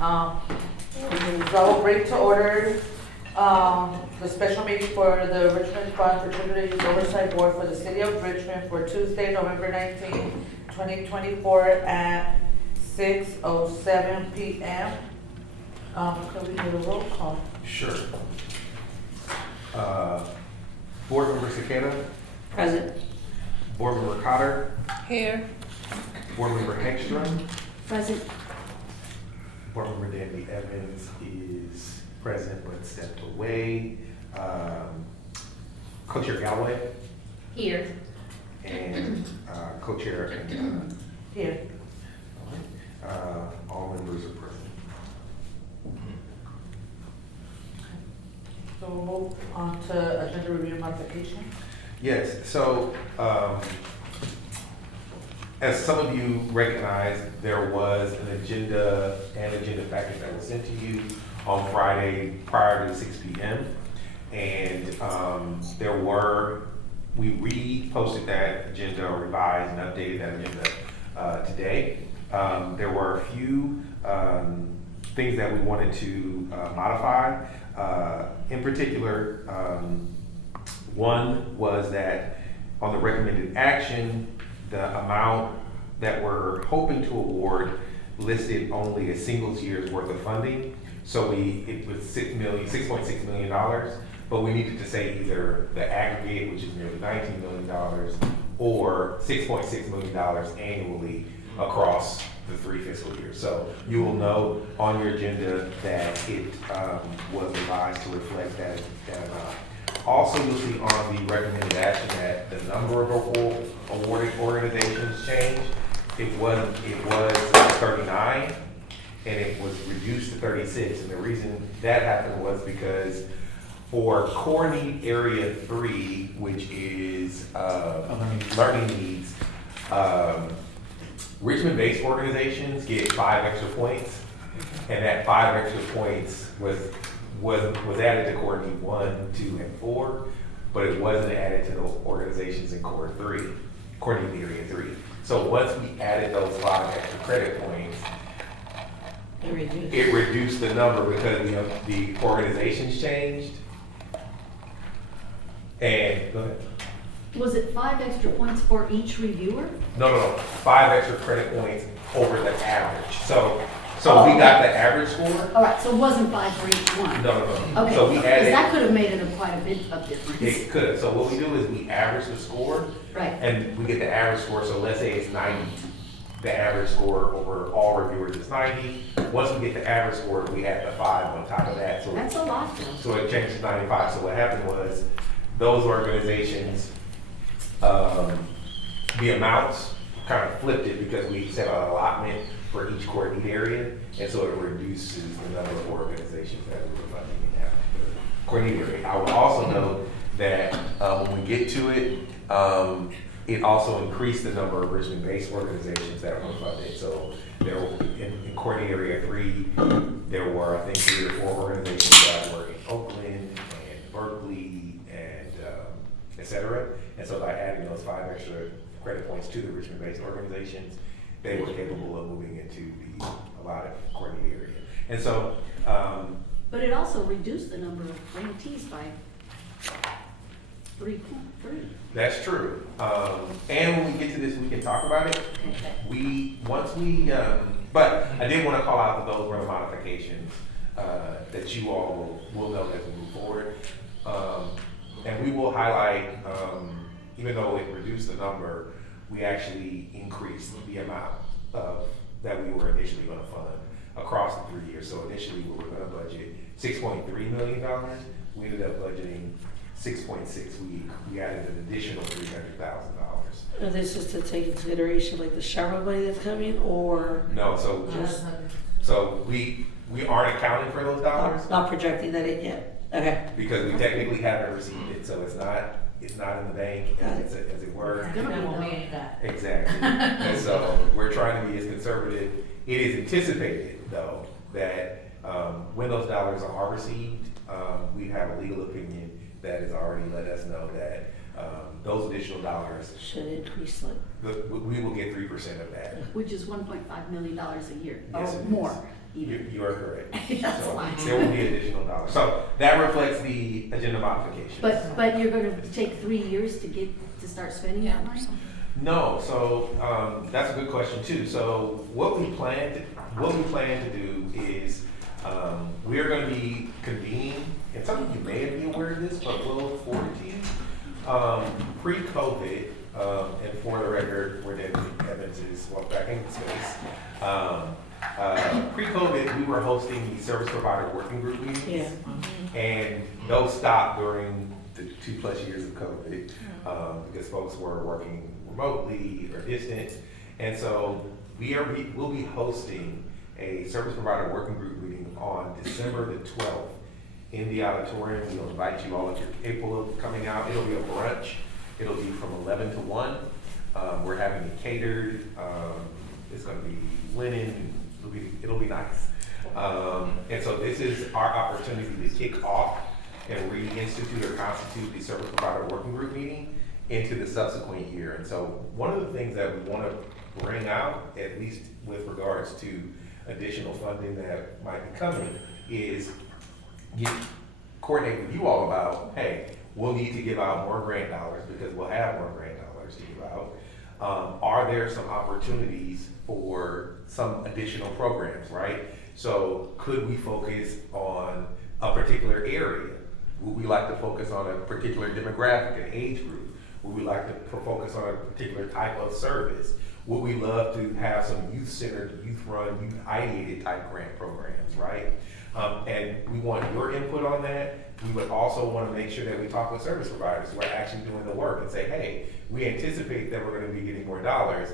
I will bring to order, the special meeting for the Richmond Fund for Children Youth Oversight Board for the City of Richmond for Tuesday, November 19, 2024 at 6:07 p.m. Could we do a roll call? Sure. Board Member Cicada, Present. Board Member Cotter, Here. Board Member Hegstrom, Present. Board Member Danby Evans is present but stepped away. Co-Chair Galloway Here. and Co-Chair and Here. all members are present. So we'll move on to agenda review modification. Yes, so as some of you recognize, there was an agenda packet that was sent to you on Friday prior to 6 p.m. And we reposted that agenda, or revised and updated that agenda today. There were a few things that we wanted to modify. In particular, one was that on the recommended action, the amount that we're hoping to award listed only a single year's worth of funding. So it was $6.6 million, but we needed to say either the aggregate, which is nearly $19 million, or $6.6 million annually across the 3 fiscal years. So you will note on your agenda that it was revised to reflect that amount. Also, you'll see on the recommended action that the number of awarded organizations changed. It was 39, and it was reduced to 36. And the reason that happened was because for core need area 3, which is learning needs, Richmond-based organizations get 5 extra points, and that 5 extra points was added to core need 1, 2, and 4, but it wasn't added to the organizations in core need area 3. So once we added those 5 extra credit points, it reduced the number because the organizations changed. And go ahead. Was it 5 extra points for each reviewer? No. 5 extra credit points over the average. So we got the average score. All right, so it wasn't 5 for each one? No. Okay, So we because added. that could have made it quite a bit of difference. It could. So what we do is we average the score. Right. And we get the average score. So let's say it's 90. The average score over all reviewers is 90. Once we get the average score, we add the 5 on top of that. So That's a lot, though. So it changed to 95. So what happened was those organizations, the amounts kind of flipped it because we set an allotment for each core need area, and so it reduces the number of organizations that we were funding in that core need area. I would also note that when we get to it, it also increased the number of Richmond-based organizations that were funded. So there, in core need area 3, there were, I think, 3 or 4 organizations that were in Oakland and Berkeley and et cetera. And so by adding those 5 extra credit points to the Richmond-based organizations, they were capable of moving into the allotted core need area. And so, But it also reduced the number of grantees by 3.3. that's true. And when we get to this, we can talk about it. But I did want to call out that those were the modifications that you all will note as we move forward. And we will highlight, even though it reduced the number, we actually increased the amount that we were initially going to fund across the 3 years. So initially we were going to budget $6.3 million. We ended up budgeting 6.6. We added an additional $300,000. And this is to take into consideration like the shower money that's coming, or No, so we aren't accounting for those dollars not projecting that in yet? Okay. because we technically haven't received it, so it's not in the bank as it were. It's gonna be That won't though. be any that. Exactly. And so we're trying to be as conservative. It is anticipated, though, that when those dollars are received, we have a legal opinion that has already let us know that those additional dollars, Should increase like. we will get 3% of that. Which is $1.5 million a year, or Yes, it is. more. You are correct. That's So fine. there will be additional dollars. So that reflects the agenda modifications. But you're gonna take 3 years to start spending that money? No, so that's a good question too. So what we plan to do is we are going to be convening, and some of you may be aware of this, but we'll look forward to you. Pre-COVID, and for the record, where David Evans is back in space. Pre-COVID, we were hosting the service provider working group meetings. Yeah. And those stopped during the 2+ years of COVID because folks were working remotely or distant. And so we'll be hosting a service provider working group meeting on December the 12th in the auditorium. We'll invite you all if you're capable of coming out. It'll be a brunch. It'll be from 11 to 1. We're having it catered. It's going to be linen. It'll be nice. And so this is our opportunity to kick off and reinstitute or constitute the service provider working group meeting into the subsequent year. And so one of the things that we want to bring out, at least with regards to additional funding that might be coming, is coordinate with you all about, hey, we'll need to give out more grant dollars because we'll have more grant dollars to give out. Are there some opportunities for some additional programs, right? So could we focus on a particular area? Would we like to focus on a particular demographic and age group? Would we like to focus on a particular type of service? Would we love to have some youth-centered, youth-run, youth-ideated type grant programs, right? And we want your input on that. We would also want to make sure that we talk with service providers who are actually doing the work and say, hey, we anticipate that we're going to be getting more dollars.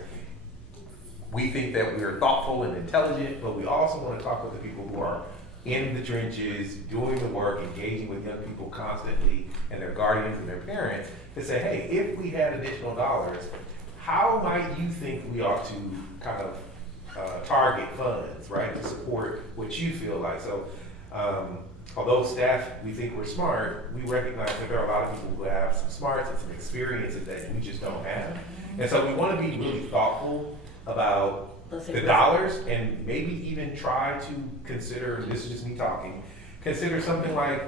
We think that we are thoughtful and intelligent, but we also want to talk with the people who are in the trenches, doing the work, engaging with young people constantly and their guardians and their parents to say, hey, if we had additional dollars, how might you think we ought to kind of target funds, right, to support what you feel like? So although staff, we think we're smart, we recognize that there are a lot of people who have some smarts and some experiences that we just don't have. And so we want to be really thoughtful about the dollars and maybe even try to consider, this is just me talking, consider something like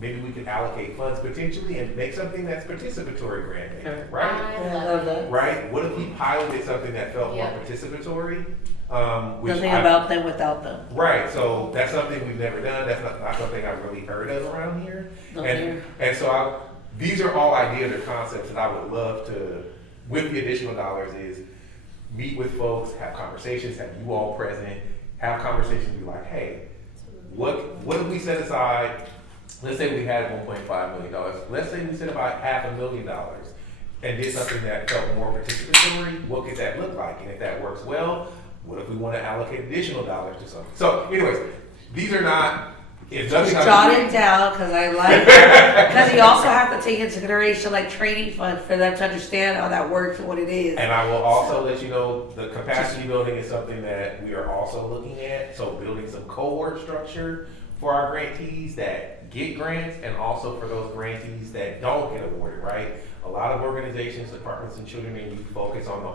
maybe we could allocate funds potentially and make something that's participatory grant making, right? I love that. Right? What if we piloted something that felt more participatory? Nothing about them without them. Right, so that's something we've never done. That's not something I've really heard of around here. And so these are all ideas or concepts that I would love to, with the additional dollars, is meet with folks, have conversations, have you all present, have conversations, be like, hey, what if we set aside, let's say we had $1.5 million, let's say we set about $500,000 and did something that felt more participatory, what could that look like? And if that works well, what if we want to allocate additional dollars to something? So anyways, these are not, if nothing. Jot it down, because I like it. Because you also have to take into consideration like training fund for them to understand how that works and what it is. And I will also let you know, the capacity building is something that we are also looking at. So building some cohort structure for our grantees that get grants and also for those grantees that don't get awarded, right? A lot of organizations, departments and children and youth focus on the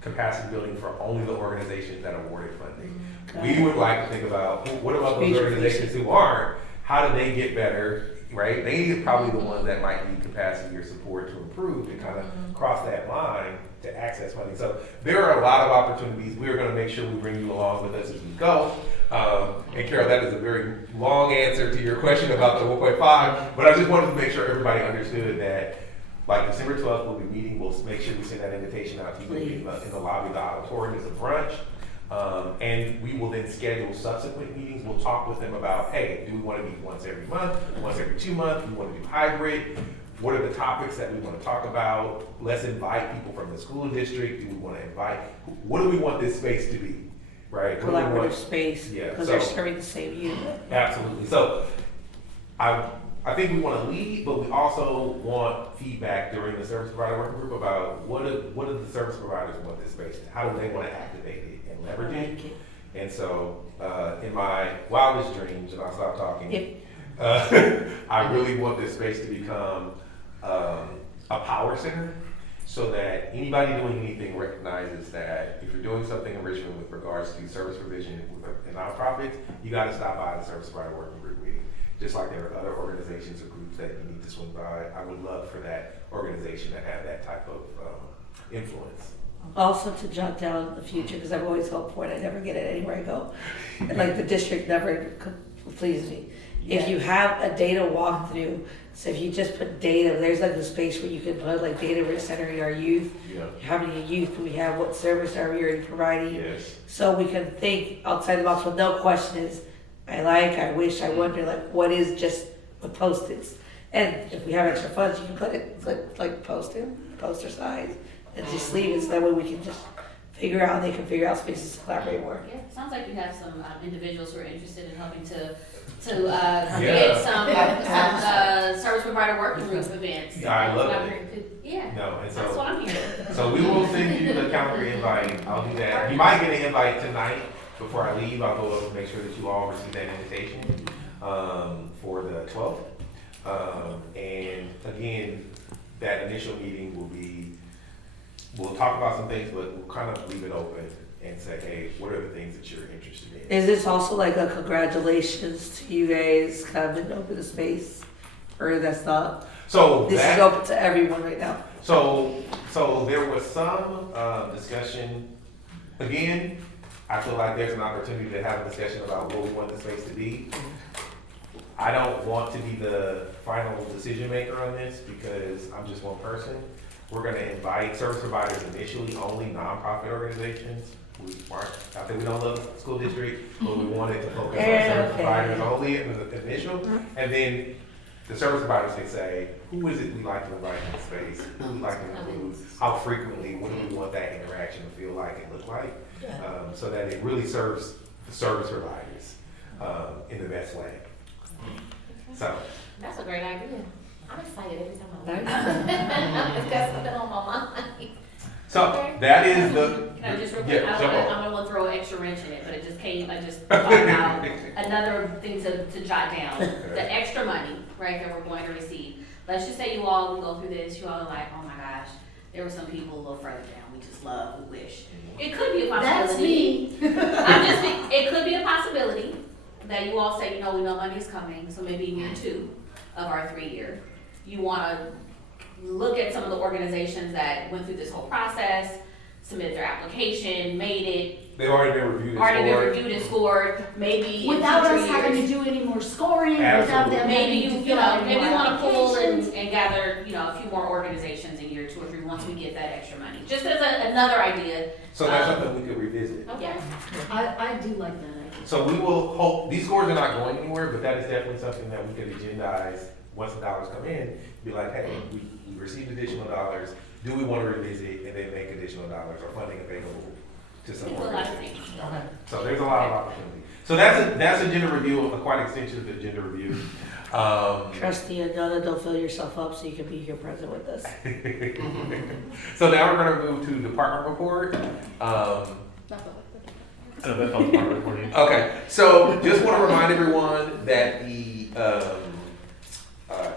capacity building for only the organizations that are awarded funding. We would like to think about, what about those organizations who aren't? How do they get better, right? They are probably the ones that might need capacity or support to improve, to kind of cross that line to access funding. So there are a lot of opportunities. We're going to make sure we bring you along with us as we go. And Carol, that is a very long answer to your question about the 1.5, but I just wanted to make sure everybody understood that like December 12th, we'll be meeting. We'll make sure we send that invitation out to you in the lobby of the auditorium as a brunch. And we will then schedule subsequent meetings. We'll talk with them about, hey, do we want to meet once every month, once every 2 months? Do we want to do hybrid? What are the topics that we want to talk about? Let's invite people from the school district. Do we want to invite, what do we want this space to be? Right? Collaborative space, Yeah, because so- they're serving the same unit. Absolutely. So I think we want to lead, but we also want feedback during the service provider working group about what do the service providers want this space? How do they want to activate it and leverage it? And so in my wildest dreams, and I'll stop talking, I really want this space to become a power center. so that anybody doing anything recognizes that if you're doing something in Richmond with regards to service provision with a nonprofit, you gotta stop by the service provider working group meeting. Just like there are other organizations or groups that you need to swing by, I would love for that organization to have that type of influence. Also to jot down in the future, because I've always hoped for it, I never get it anywhere I go. And like the district never pleases me. If you have a data walkthrough, so if you just put data, there's like a space where you can put like data centering our youth. Yeah. How many youth do we have? What service are we already providing? Yes. So we can think outside the box with no question is, I wish, I wonder, like what is just with post-its. And if we have extra funds, you can put it like poster size, and just leave it so that way we can just figure out, they can figure out spaces to collaborate more. Yeah, sounds like you have some individuals who are interested in helping to create some service provider working group events. Yeah, I love it. Yeah, No, and that's what so, I'm hearing. so we will send you the calendar invite, I'll do that. You might get an invite tonight, before I leave, I'll go up and make sure that you all receive that invitation, for the 12th. And again, that initial meeting will be, we'll talk about some things, but we'll kind of leave it open and say, hey, what are the things that you're interested in? Is this also like a congratulations to you guys coming open the space? Or that's not, So this is open to everyone right now? So there was some discussion. Again, I feel like there's an opportunity to have a discussion about what we want the space to be. I don't want to be the final decision maker on this because I'm just one person. We're gonna invite service providers initially, only nonprofit organizations. I think we don't love the school district, but we wanted to focus on service providers only in the initial. And then the service providers can say, who is it we like to invite in the space? Who we like to include? How frequently? What do we want that interaction to feel like and look like? So that it really serves the service providers in the best way. So. That's a great idea. I'm excited every time I learn. I've got something on my mind. So that is the. Can I just real Yeah, quick, jump on. I'm gonna throw an extra wrench in it, but it just came, I just thought about another thing to jot down. The extra money, right, that we're going to receive. Let's just say you all go through this, you all are like, oh my gosh, there were some people a little further down, we just love, we wish. It could be a possibility. That's me. It could be a possibility that you all say, you know, we know money's coming, so maybe in year 2 of our 3-year, you wanna look at some of the organizations that went through this whole process, submitted their application, made it, They've already been reviewed. reviewed and scored, maybe in Without future us having to years. do any more scoring, Absolutely. without them Maybe having to you fill know, out maybe you more wanna pull applications. and gather, you know, a few more organizations in year 2 or 3 once we get that extra money. Just as another idea. So that's something we could revisit. Okay. I do like that idea. So we will hope, these scores are not going anywhere, but that is definitely something that we could agendize once the dollars come in. Be like, hey, we received additional dollars. Do we want to revisit and then make additional dollars or funding available to some It's a lot of organizations? things. So there's a lot of opportunity. So that's agenda review, a quite extensive agenda review. Trustee Adana, don't fill yourself up so you can be here present with us. So now we're gonna move to department report. Okay, so just want to remind everyone that the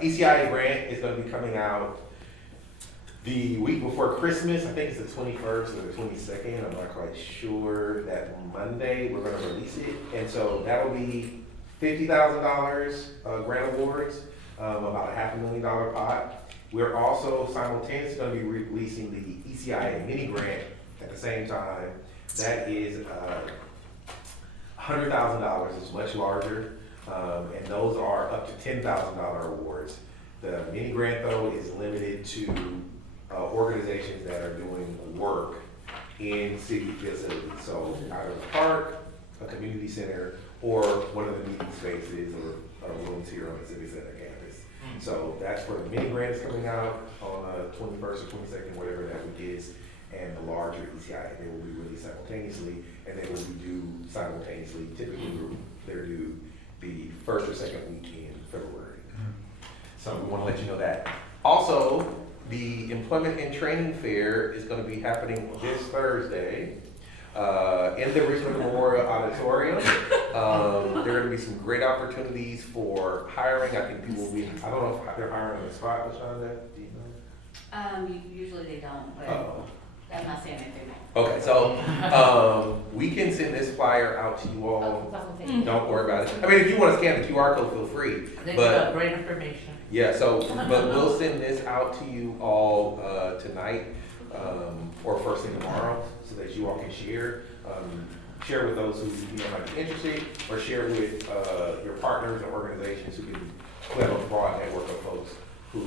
ECIA grant is going to be coming out the week before Christmas. I think it's the 21st or the 22nd. I'm not quite sure. That Monday we're going to release it, and so that'll be $50,000 grant awards, about a $500,000 pot. We're also simultaneously going to be releasing the ECIA mini grant at the same time. That is $100,000. It's much larger, and those are up to $10,000 awards. The mini grant though is limited to organizations that are doing work in city facilities. So either a park, a community center, or one of the meeting spaces or rooms here on the city center campus. So that's for the mini grants coming out on 21st or 22nd, whatever that week is. And the larger ECI, they will be released simultaneously, and they will be due simultaneously. Typically, they're due the first or second week in February. So we want to let you know that. Also, the Employment and Training Fair is going to be happening this Thursday in the Richmond Memorial Auditorium. There are going to be some great opportunities for hiring. I think people will be, I don't know if they're hiring on the spot, LaShonda, do you know? Usually they don't, but Oh. I'm not saying that they won't. Okay, so, we can send this flyer out to you all. Don't worry about it. I mean, if you wanna scan the QR code, feel free. They But- got great information. Yeah, so, but we'll send this out to you all, tonight, or first thing tomorrow, so that you all can share. Share with those who, might be interested, or share with, your partners and organizations who have a broad network of folks who,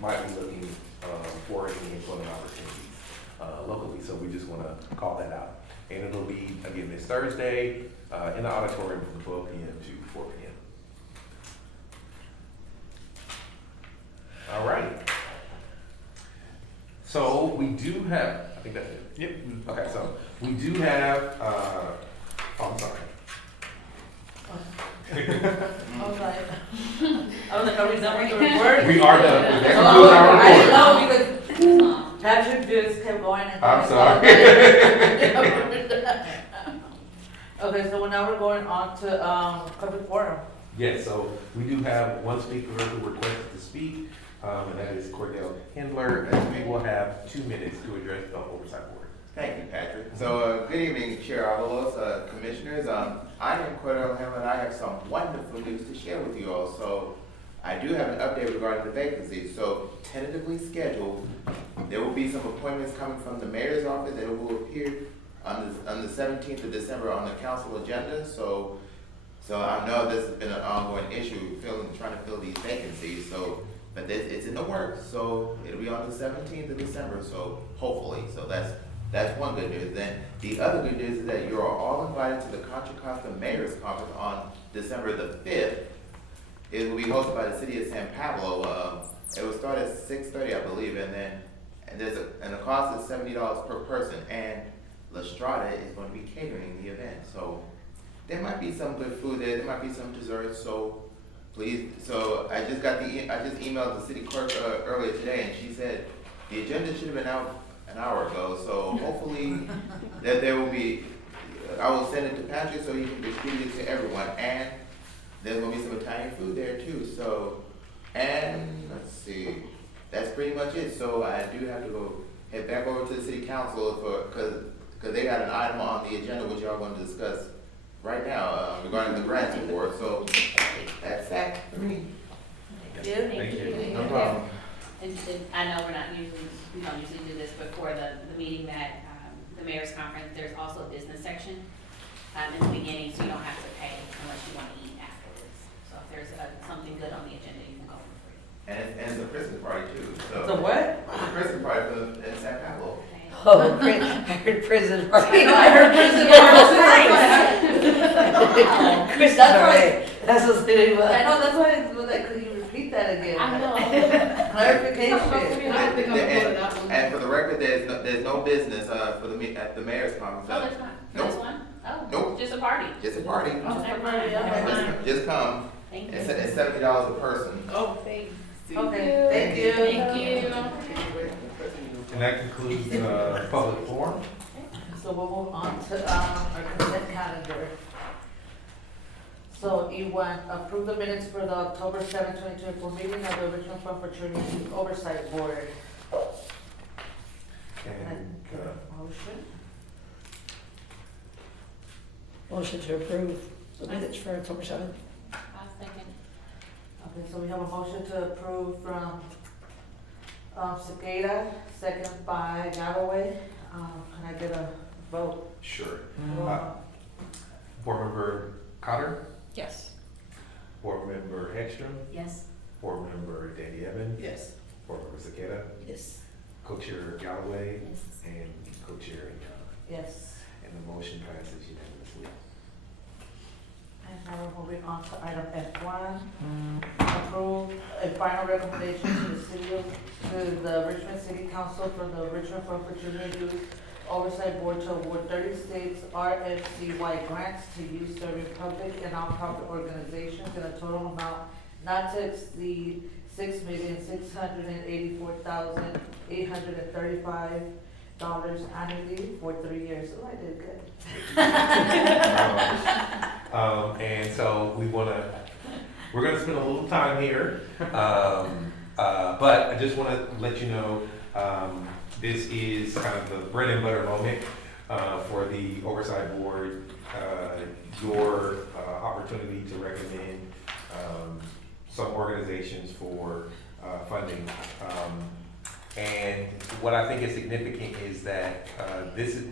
might be looking, for any employment opportunities, locally. So we just wanna call that out. And it'll be, again, this Thursday, in the auditorium from 12 PM to 4 PM. All right. So we do have, I think that's it. Yep. Okay, so we do have, oh, I'm sorry. I was like, are we done with the report? We are done. That Oh, concludes our I didn't report. know because Patrick just kept going and going. I'm sorry. Okay, so now we're going on to, public forum. Yes, so we do have one speaker who requested to speak, and that is Cordell Handler, and we will have 2 minutes to address the oversight board. Thank you, Patrick. So, good evening, Chair Avalos, Commissioners. I am Cordell Hamlin, and I have some wonderful news to share with you all. So, I do have an update regarding the vacancies. So, tentatively scheduled, there will be some appointments coming from the mayor's office that will appear on the 17th of December on the council agenda. So I know this has been an ongoing issue, trying to fill these vacancies. So, but it's in the works. So, it'll be on the 17th of December. So, hopefully, so that's one good news. Then the other good news is that you are all invited to the Contra Costa Mayor's Conference on December the 5th. It will be hosted by the city of San Pablo. It will start at 6:30, I believe, and the cost is $70 per person. And La Strada is going to be catering the event. So there might be some good food there. There might be some desserts. So please. So I just emailed the city clerk earlier today, and she said the agenda should have been out an hour ago, so hopefully that there will be, I will send it to Patrick so he can distribute it to everyone, and there's gonna be some Italian food there too, so, and let's see, that's pretty much it. So I do have to go head back over to the city council cause they got an item on the agenda which y'all gonna discuss right now, regarding the grants award, so that's that for me. Thank you. Thank you. No problem. And I know we don't usually do this before the meeting that, the mayor's conference, there's also a business section, in the beginning, so you don't have to pay unless you want to eat afterwards. So if there's something good on the agenda, you can go for free. And it's a Christmas party too, so. So what? It's a Christmas party in San Pablo. Okay. Oh, I heard prison party. I heard prison Christmas That's party. That's what's doing I well. know, that's why, could you repeat that again? I know. Clarification. And for the record, there's no business at the mayor's conference. Oh, there's not, Nope. there's one? Oh, Nope. just a party. Just a party. Oh, never mind, never mind. Just come. Thank you. It's $70 a person. Oh, Thanks. okay, thank you. Thank you. And that concludes the public forum. So we'll move on to, our consent calendar. So E1, approve the minutes for the October 7, 2024 meeting of the Richmond Fund Fraternity Oversight Board. And, Motion? Motion to approve the minutes for October 7th. I'll second. Okay, so we have a motion to approve from, Cicada, second by Galloway. Can I get a vote? sure. Uh, Board Member Cotter, Yes. Board Member Hedstrom, Yes. Board Member Danny Evans, Yes. Board Member Cicada, Yes. Co-Chair Galloway, Yes. and Co-Chair Young. Yes. And the motion passes unanimously. And now we're moving on to item F1, approve a final recommendation to the Richmond City Council for the Richmond Fund Fraternity Youth Oversight Board to award 30 states RFCY grants to youth serving public and nonprofit organizations in a total amount not to exceed $6,684,835 annually for 3 years. Oh, I did good. And so we're gonna spend a little time here, But I just want to let you know, this is kind of the bread and butter moment for the Oversight Board, your opportunity to recommend some organizations for funding. And what I think is significant is that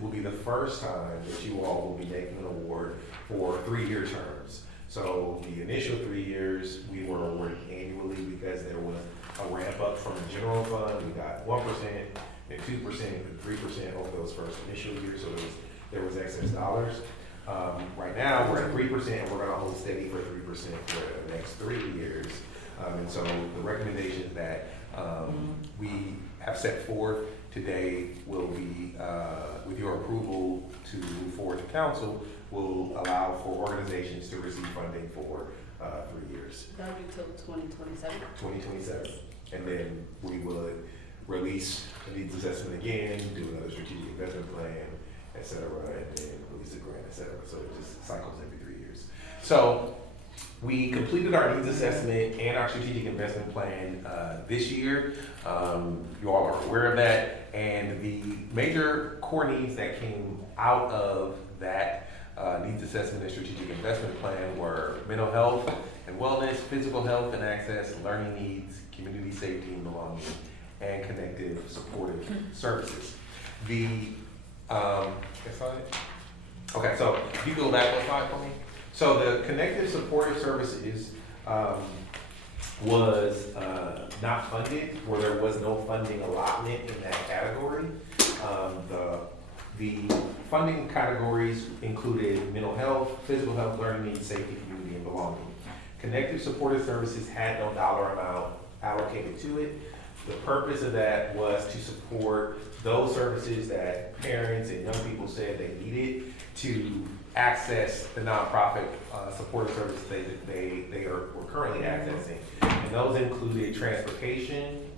will be the first time that you all will be making an award for 3-year terms. So the initial 3 years, we were awarded annually because there was a ramp up from the general fund. We got 1%, then 2%, and 3% over those first initial years, so there was excess dollars. Right now, we're at 3%, and we're gonna hold steady for 3% for the next 3 years. And so the recommendation that we have set forth today will be, with your approval to move forward to council, will allow for organizations to receive funding for 3 years. That'll be till 2027. 2027. And then we would release a needs assessment again, do another strategic investment plan, et cetera, and then release a grant, et cetera. So it just cycles every 3 years. So we completed our needs assessment and our strategic investment plan this year. You all are aware of that. And the major core needs that came out of that needs assessment and strategic investment plan were mental health and wellness, physical health and access, learning needs, community safety and belonging, and connective supportive services. Next slide. Okay, so if you go back one slide for me. So the connective supportive services was not funded, where there was no funding allotment in that category. The funding categories included mental health, physical health, learning needs, safety, community, and belonging. Connective supportive services had no dollar amount allocated to it. The purpose of that was to support those services that parents and young people said they needed to access the nonprofit supportive services they were currently accessing. And those included transportation,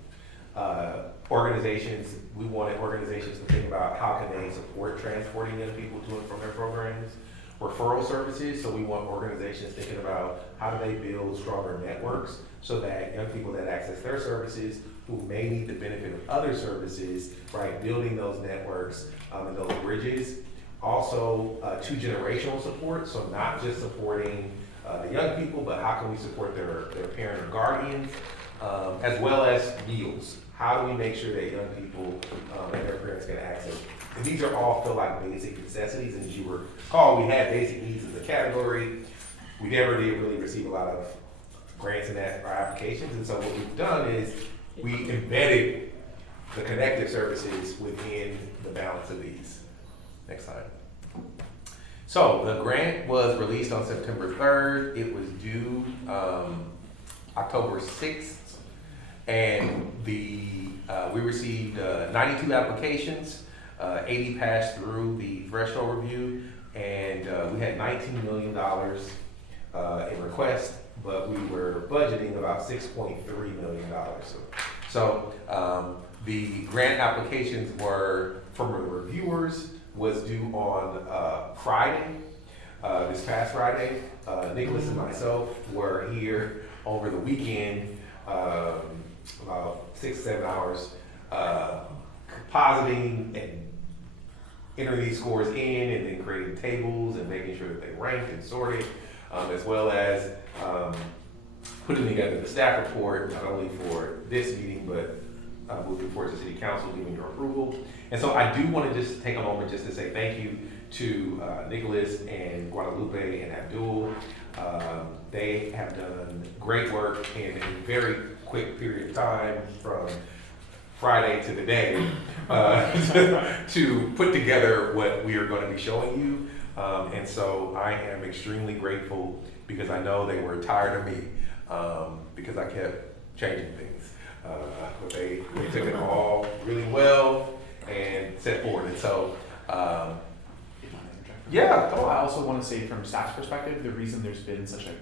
organizations. We wanted organizations to think about how can they support transporting young people to and from their programs. Referral services, so we want organizations thinking about how do they build stronger networks so that young people that access their services who may need the benefit of other services, right, building those networks and those bridges. Also, 2-generational support, so not just supporting the young people, but how can we support their parent or guardians, as well as meals. How do we make sure that young people and their parents get access? And these are all feel like basic necessities, and as you recall, we had basic needs as a category. We never did really receive a lot of grants in that, our applications, and so what we've done is we embedded the connective services within the balance of these. Next slide. So the grant was released on September 3rd. It was due October 6th. And we received 92 applications, 80 passed through the threshold review, and we had $19 million in requests, but we were budgeting about $6.3 million. So the grant applications were, from the reviewers, was due on Friday, this past Friday. Nicholas and myself were here over the weekend, about 6-7 hours, compositing and entering these scores in, and then creating tables and making sure that they ranked and sorted, as well as putting together the staff report, not only for this meeting, but moving forward to City Council, giving your approval. And so I do want to just take a moment just to say thank you to Nicholas and Guadalupe and Abdul. They have done great work in a very quick period of time, from Friday to the day, to put together what we are going to be showing you. And so I am extremely grateful, because I know they were tired of me, because I kept changing things. But they took it all really well and set forward. And so, yeah. Oh, I also want to say, from staff's perspective, the reason there's been such an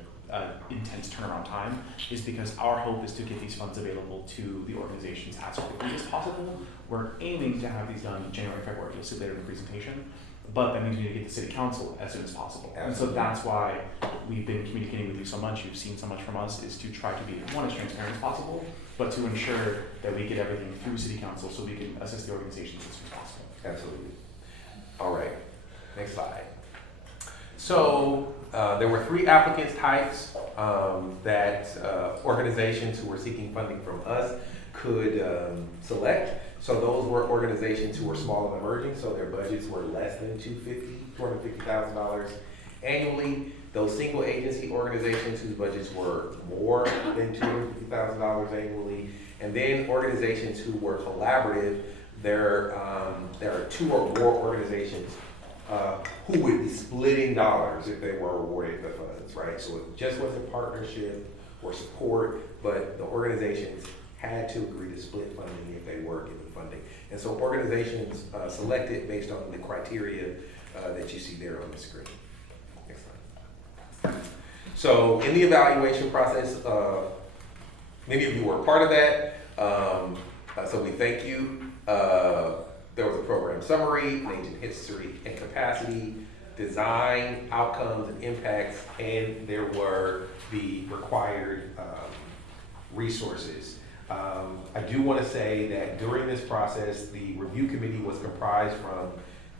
intense turnaround time is because our hope is to get these funds available to the organizations as quickly as possible. We're aiming to have these done in January, February. You'll see later in the presentation. but that means we need to get to city council as soon as possible. And so that's why we've been communicating with you so much, you've seen so much from us, is to try to be, one, as transparent as possible, but to ensure that we get everything through city council so we can assist the organizations as soon as possible. Absolutely. All right, next slide. So there were 3 applicants types that organizations who were seeking funding from us could select. So those were organizations who were small and emerging, so their budgets were less than $250,000 annually. Those single agency organizations whose budgets were more than $250,000 annually. And then organizations who were collaborative, there are 2 or more organizations who would be splitting dollars if they were awarded the funds, right? So it just wasn't partnership or support, but the organizations had to agree to split funding if they were given funding. And so organizations selected based on the criteria that you see there on the screen. Next slide. So in the evaluation process, many of you were a part of that. So we thank you. There was a program summary, agent history and capacity, design, outcomes and impacts, and there were the required resources. I do want to say that during this process, the review committee was comprised from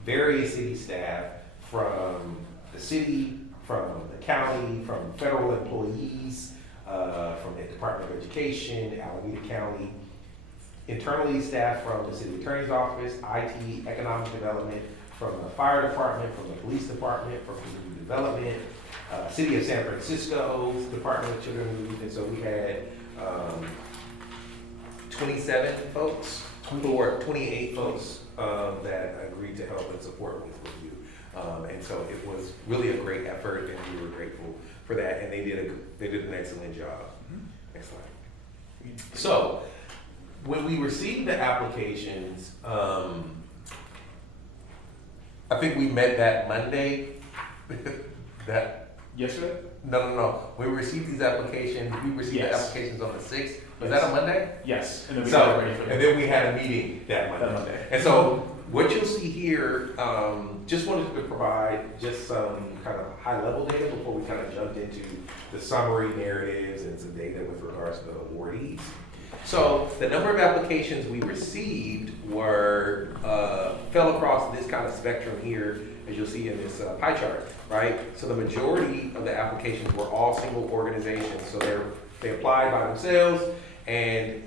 various city staff, from the city, from the county, from federal employees, from the Department of Education, Alameda County, internally staff from the city attorney's office, IT, economic development, from the fire department, from the police department, from community development, city of San Francisco's Department of Children and Youth. And so we had 27 folks, or 28 folks that agreed to help and support with review. And so it was really a great effort, and we were grateful for that. And they did an excellent job. Next slide. So when we received the applications, I think we met that Monday. Yesterday? No. We received these applications. We received the Yes. applications on the 6th. Was Yes. that a Monday? Yes, and then we So, got it ready for and then we had a meeting that Monday. that Monday. And so what you'll see here, just wanted to provide just some kind of high-level data before we kind of jumped into the summary narratives and some data with regards to the awardees. So the number of applications we received were fell across this kind of spectrum here, as you'll see in this pie chart, right? So the majority of the applications were all single organizations, so they applied by themselves, and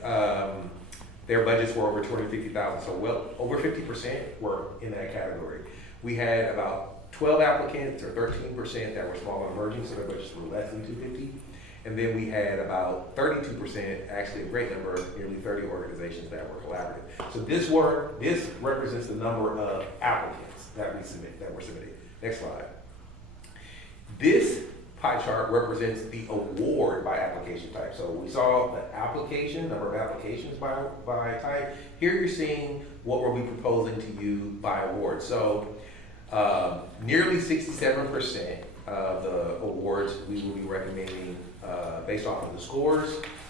their budgets were over $250,000, so well over 50% were in that category. We had about 12 applicants, or 13%, that were small and emerging, so their budgets were less than $250,000. And then we had about 32%, actually a great number, nearly 30 organizations that were collaborative. So this represents the number of applicants that were submitted. Next slide. This pie chart represents the award by application type. So we saw the application, number of applications by type. Here you're seeing what we'll be proposing to you by award. So nearly 67% of the awards we will be recommending based off of the scores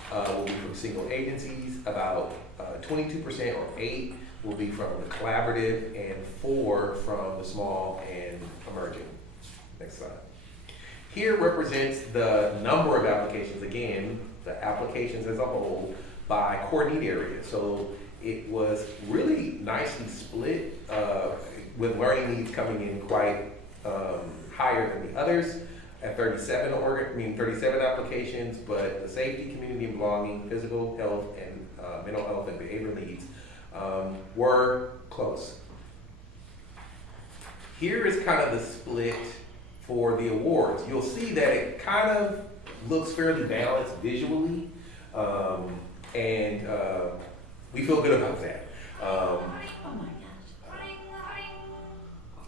will be from single agencies. About 22% or 8 will be from the collaborative, and 4 from the small and emerging. Next slide. Here represents the number of applications, again, the applications as a whole by core need area. So it was really nicely split with learning needs coming in quite higher than the others at 37 applications, but the safety, community and belonging, physical health, and mental health and behavioral needs were close. Here is kind of the split for the awards. You'll see that it kind of looks fairly balanced visually, and we feel good about that. Oh my gosh.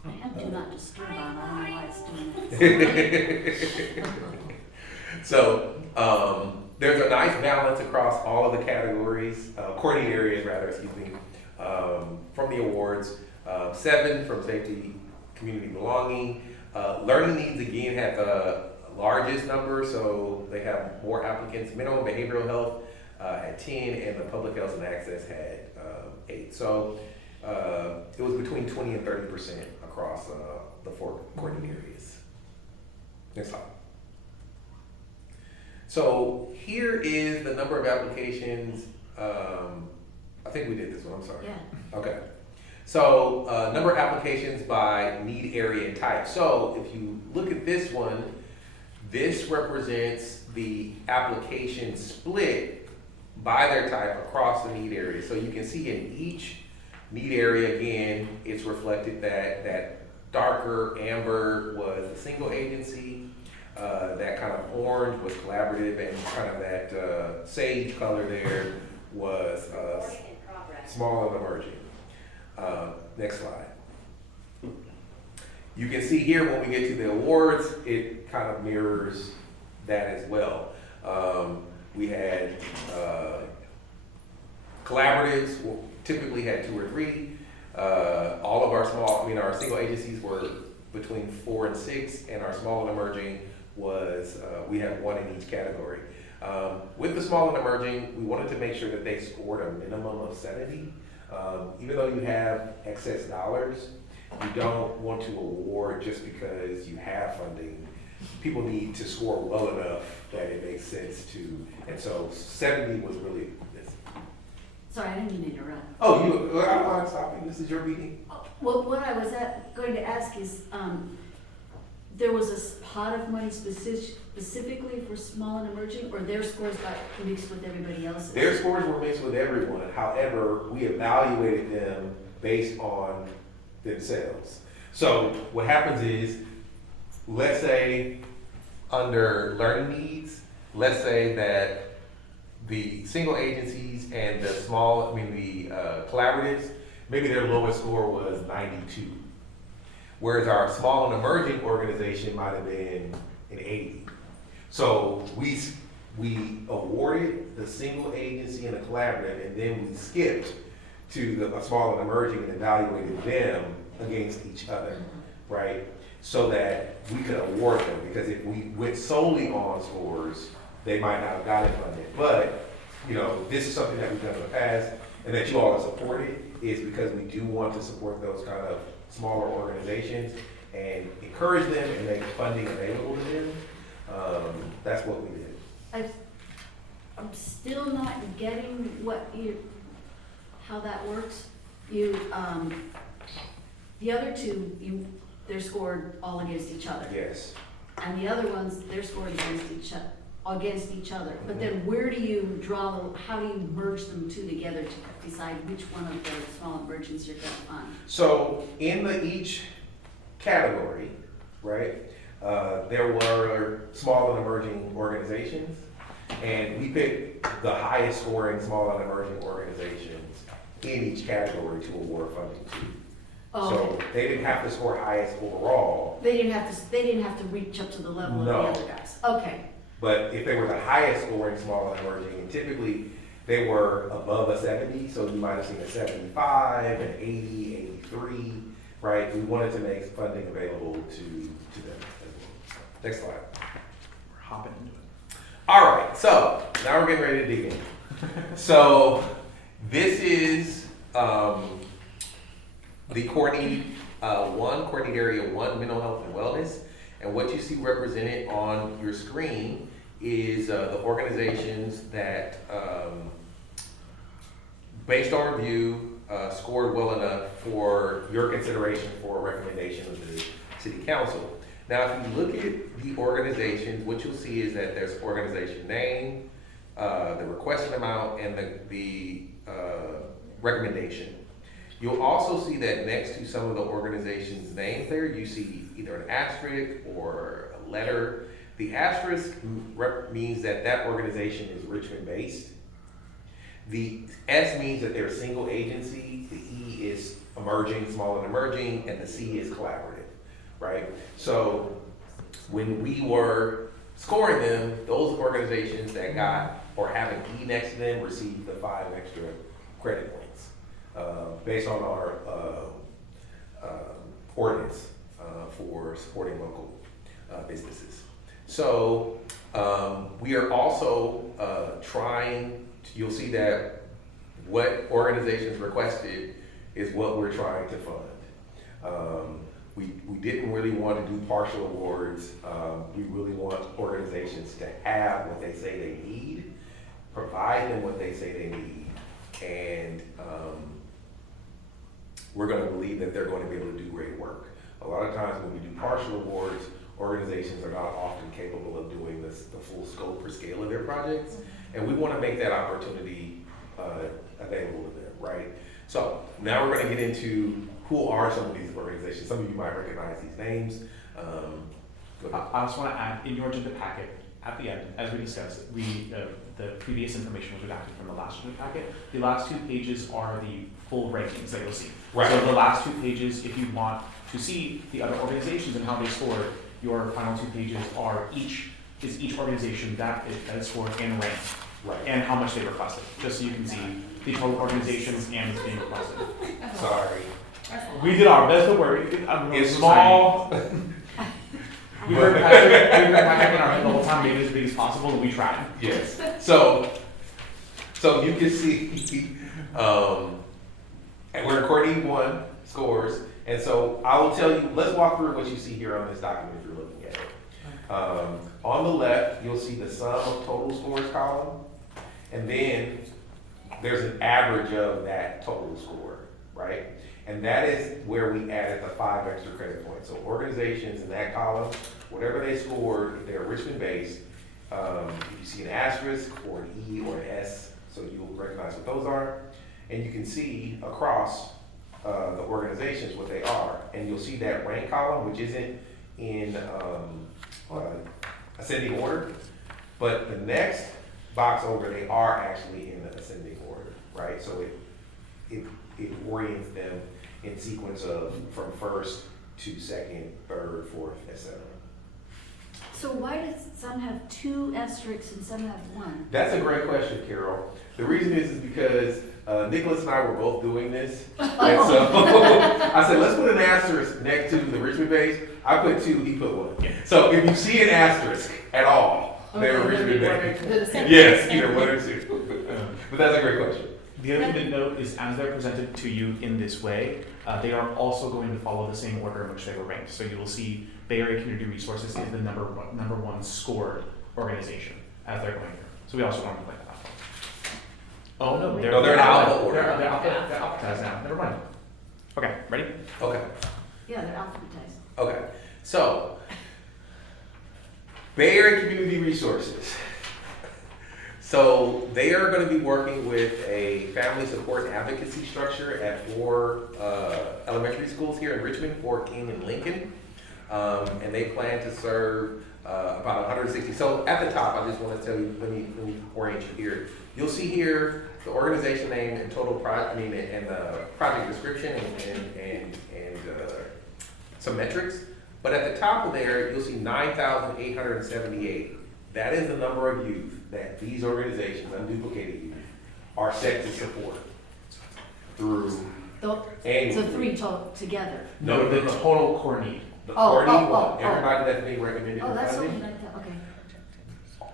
I have do not disturb on, I don't know why it's doing that. So there's a nice balance across all of the categories, core need areas rather, from the awards. 7 from safety, community belonging. Learning needs again had the largest number, so they have more applicants. Mental and behavioral health had 10, and the public health and access had 8. So it was between 20 and 30% across the 4 coordinating areas. Next slide. So here is the number of applications. I think we did this one, I'm sorry. Yeah. Okay. So, number of applications by need area and type. So if you look at this one, this represents the application split by their type across the need area. So you can see in each need area, again, it's reflected that darker amber was a single agency, that kind of orange was collaborative, and kind of that sage color there was small and emerging. Next slide. You can see here when we get to the awards, it kind of mirrors that as well. We had collaboratives, typically had 2 or 3. All of our single agencies were between 4 and 6, and our small and emerging was, we had 1 in each category. With the small and emerging, we wanted to make sure that they scored a minimum of 70. Even though you have excess dollars, you don't want to award just because you have funding. People need to score well enough that it makes sense to, and so 70 was really this. Sorry, I didn't mean to interrupt. Oh, I'm not stopping, this is your meeting? Well, what I was going to ask is, there was a pot of money specifically for small and emerging, or their scores got mixed with everybody else's? Their scores were mixed with everyone, however, we evaluated them based on themselves. So what happens is, let's say under learning needs, let's say that the single agencies and the collaboratives, maybe their lowest score was 92. Whereas our small and emerging organization might have been an 80. So we awarded the single agency and the collaborative, and then we skipped to a small and emerging and evaluated them against each other, right? So that we could award them, because if we went solely on scores, they might not have gotten funded. But, this is something that we've done in the past, and that you all have supported, is because we do want to support those kind of smaller organizations and encourage them and make funding available to them. That's what we did. I'm still not getting how that works. The other 2, they're scored all against each other. Yes. And the other ones, they're scored against each other. But then where do you how do you merge them 2 together to decide which one of the small emergents you're gonna fund? So in each category, right, there were small and emerging organizations, and we picked the highest scoring small and emerging organizations in each category to award funding to. Oh, So okay. they didn't have to score highest overall, They didn't have to reach up to the level No. of the other guys. Okay. but if they were the highest scoring small and emerging, and typically they were above a 70, so you might have seen a 75, an 80, 83, right? We wanted to make funding available to them as well. Next slide. We're hopping into it. All right, so now we're getting ready to dig in. So this is the coordinating area 1, mental health and wellness. And what you see represented on your screen is the organizations that, based on review, scored well enough for your consideration for a recommendation of the city council. Now, if you look at the organizations, what you'll see is that there's organization name, the requested amount, and the recommendation. You'll also see that next to some of the organizations' names there, you see either an asterisk or a letter. The asterisk means that organization is Richmond-based. The S means that they're a single agency. The E is emerging, small and emerging, and the C is collaborative, right? So when we were scoring them, those organizations that got or have an E next to them received the 5 extra credit points based on our ordinance for supporting local businesses. So we are also trying, you'll see that what organizations requested is what we're trying to fund. We didn't really want to do partial awards. We really want organizations to have what they say they need, provide them what they say they need, and we're going to believe that they're going to be able to do great work. A lot of times when we do partial awards, organizations are not often capable of doing the full scope or scale of their projects, and we want to make that opportunity available to them, right? So now we're going to get into who are some of these organizations. Some of you might recognize these names. I also want to add, in your agenda packet, at the end, as we discussed, the previous information was redacted from the last agenda packet. The last 2 pages are the full rankings that you'll see. Right. So the last 2 pages, if you want to see the other organizations and how they scored, your final 2 pages are each organization that is scored and ranked, Right. and how much they requested, just so you can see the total organizations and it's being requested. Sorry. We did our best to work. It's small. We were Patrick in our head the whole time, made it as big as possible, and we tried. Yes. So you can see, and we're recording 1 scores, and so I will tell you. Let's walk through what you see here on this document if you're looking at it. On the left, you'll see the sum of total scores column, and then there's an average of that total score, right? And that is where we added the 5 extra credit points. So organizations in that column, whatever they scored, if they're Richmond based, you see an asterisk or an E or an S, so you'll recognize what those are. And you can see across the organizations what they are. And you'll see that rank column, which isn't in ascending order, but the next box over, they are actually in ascending order, right? So it orients them in sequence of from first to second, third, fourth, etc. So why does some have 2 asterisks and some have 1? That's a great question, Carol. The reason is because Nicholas and I were both doing this, and so I said, let's put an asterisk next to the Richmond base. I put 2, he put 1. Yeah. So if you see an asterisk at all, they're Richmond based. They're the same. Yes, either 1 or 2. But that's a great question. The other thing to note is, as they're presented to you in this way, they are also going to follow the same order in which they were ranked. So you will see Bay Area Community Resources is the number one scored organization as they're going through. So we also want to play that. Oh no, they're in alpha order. They're alphabetized now. Never mind. Okay, ready? Okay. Yeah, they're alphabetized. Okay. So Bay Area Community Resources. So they are going to be working with a family support and advocacy structure at 4 elementary schools here in Richmond, Fort King and Lincoln. And they plan to serve about 160. So at the top, I just want to tell you, let me orient you here. You'll see here the organization name and total project, and the project description and some metrics. But at the top of there, you'll see 9,878. That is the number of youth that these organizations, unduplicated youth, are set to support through annually. So 3 together. No, the total core need. The Oh, core need oh, one, oh, everybody that's being recommended Oh, for that's funding. something like that, okay.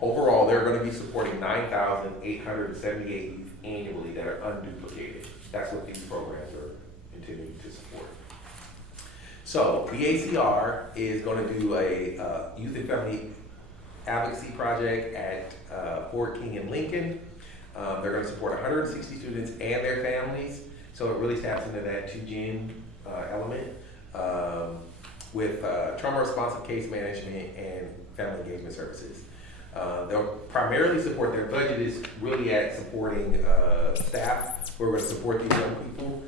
Overall, they're going to be supporting 9,878 youth annually that are unduplicated. That's what these programs are intending to support. So BACR is going to do a youth and family advocacy project at Fort King and Lincoln. They're going to support 160 students and their families. So it really taps into that 2Gen element with trauma responsive case management and family engagement services. They'll primarily support, their budget is really at supporting staff who are going to support these young people.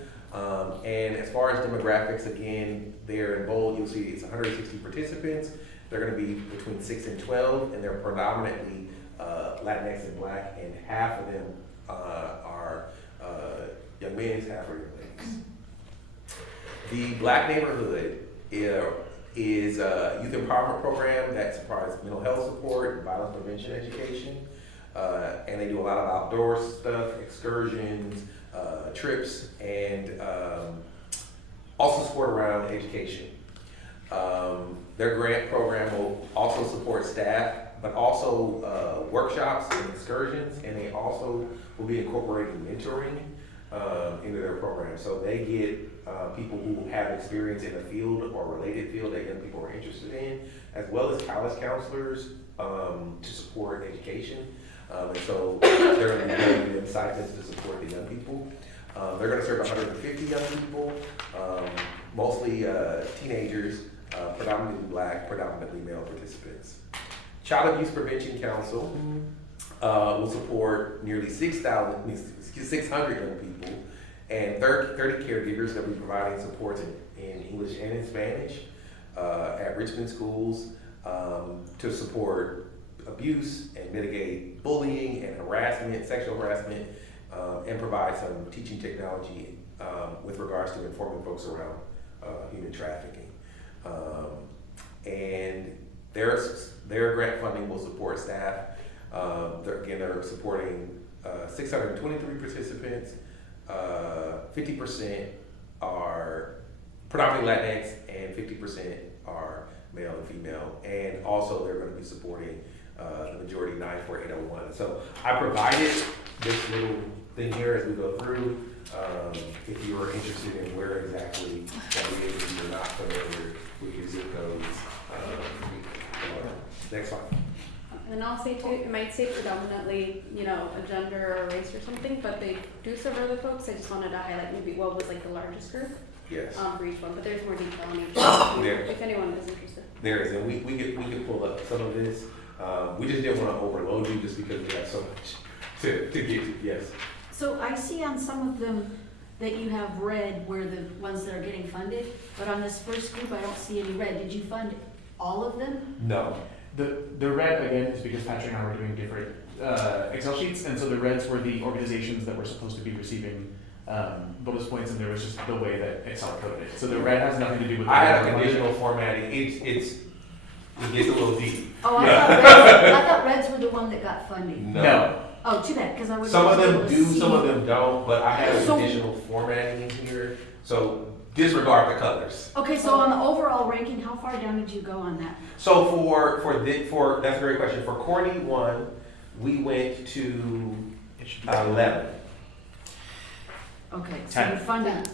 And as far as demographics, again, they're in bold. You'll see it's 160 participants. They're going to be between 6 and 12, and they're predominantly Latinx and Black, and half of them are young men, half are young ladies. The Black Neighborhood is a youth empowerment program that supplies mental health support and violence prevention education. And they do a lot of outdoor stuff, excursions, trips, and also support around education. Their grant program will also support staff, but also workshops and excursions, and they also will be incorporating mentoring into their program. So they get people who have experience in a field or related field that young people are interested in, as well as college counselors to support education. And so they're going to be giving them stipends to support the young people. They're going to serve 150 young people, mostly teenagers, predominantly Black, predominantly male participants. Child Abuse Prevention Council will support nearly 600 young people and 30 caregivers that will be providing support in English and in Spanish at Richmond schools to support abuse and mitigate bullying and harassment, sexual harassment, and provide some teaching technology with regards to informing folks around human trafficking. And their grant funding will support staff. They're supporting 623 participants. 50% are predominantly Latinx and 50% are male and female. And also they're going to be supporting the majority 94801. So I provided this little thing here as we go through. If you are interested in where exactly that we is, if you're not familiar with your zip codes. Next slide. And I'll say too, it might say predominantly, a gender or a race or something, but they do serve other folks. I just wanted to highlight maybe what was like the largest group Yes. for each one, but there's more detail on each There. if anyone is interested. There is, and we could pull up some of this. We just didn't want to overload you just because we have so much to get to. Yes. So I see on some of them that you have red where the ones that are getting funded, but on this first group, I don't see any red. Did you fund all of them? No. The red, again, is because Patrick and I were doing different Excel sheets, and so the reds were the organizations that were supposed to be receiving bonus points, and there was just the way that Excel coded it. So the red has nothing to do with the I have conditional formatting. It gets a little deep. Oh, Yeah. I thought reds were the one that got funding. No. Oh, too bad, because I would. Some of them able to do, see- some of them don't, but I have So- conditional formatting in here. So disregard the colors. Okay, so on the overall ranking, how far down did you go on that? So for that's a great question. For Courtney 1, we went to It should be 11. Okay, so 10. you funded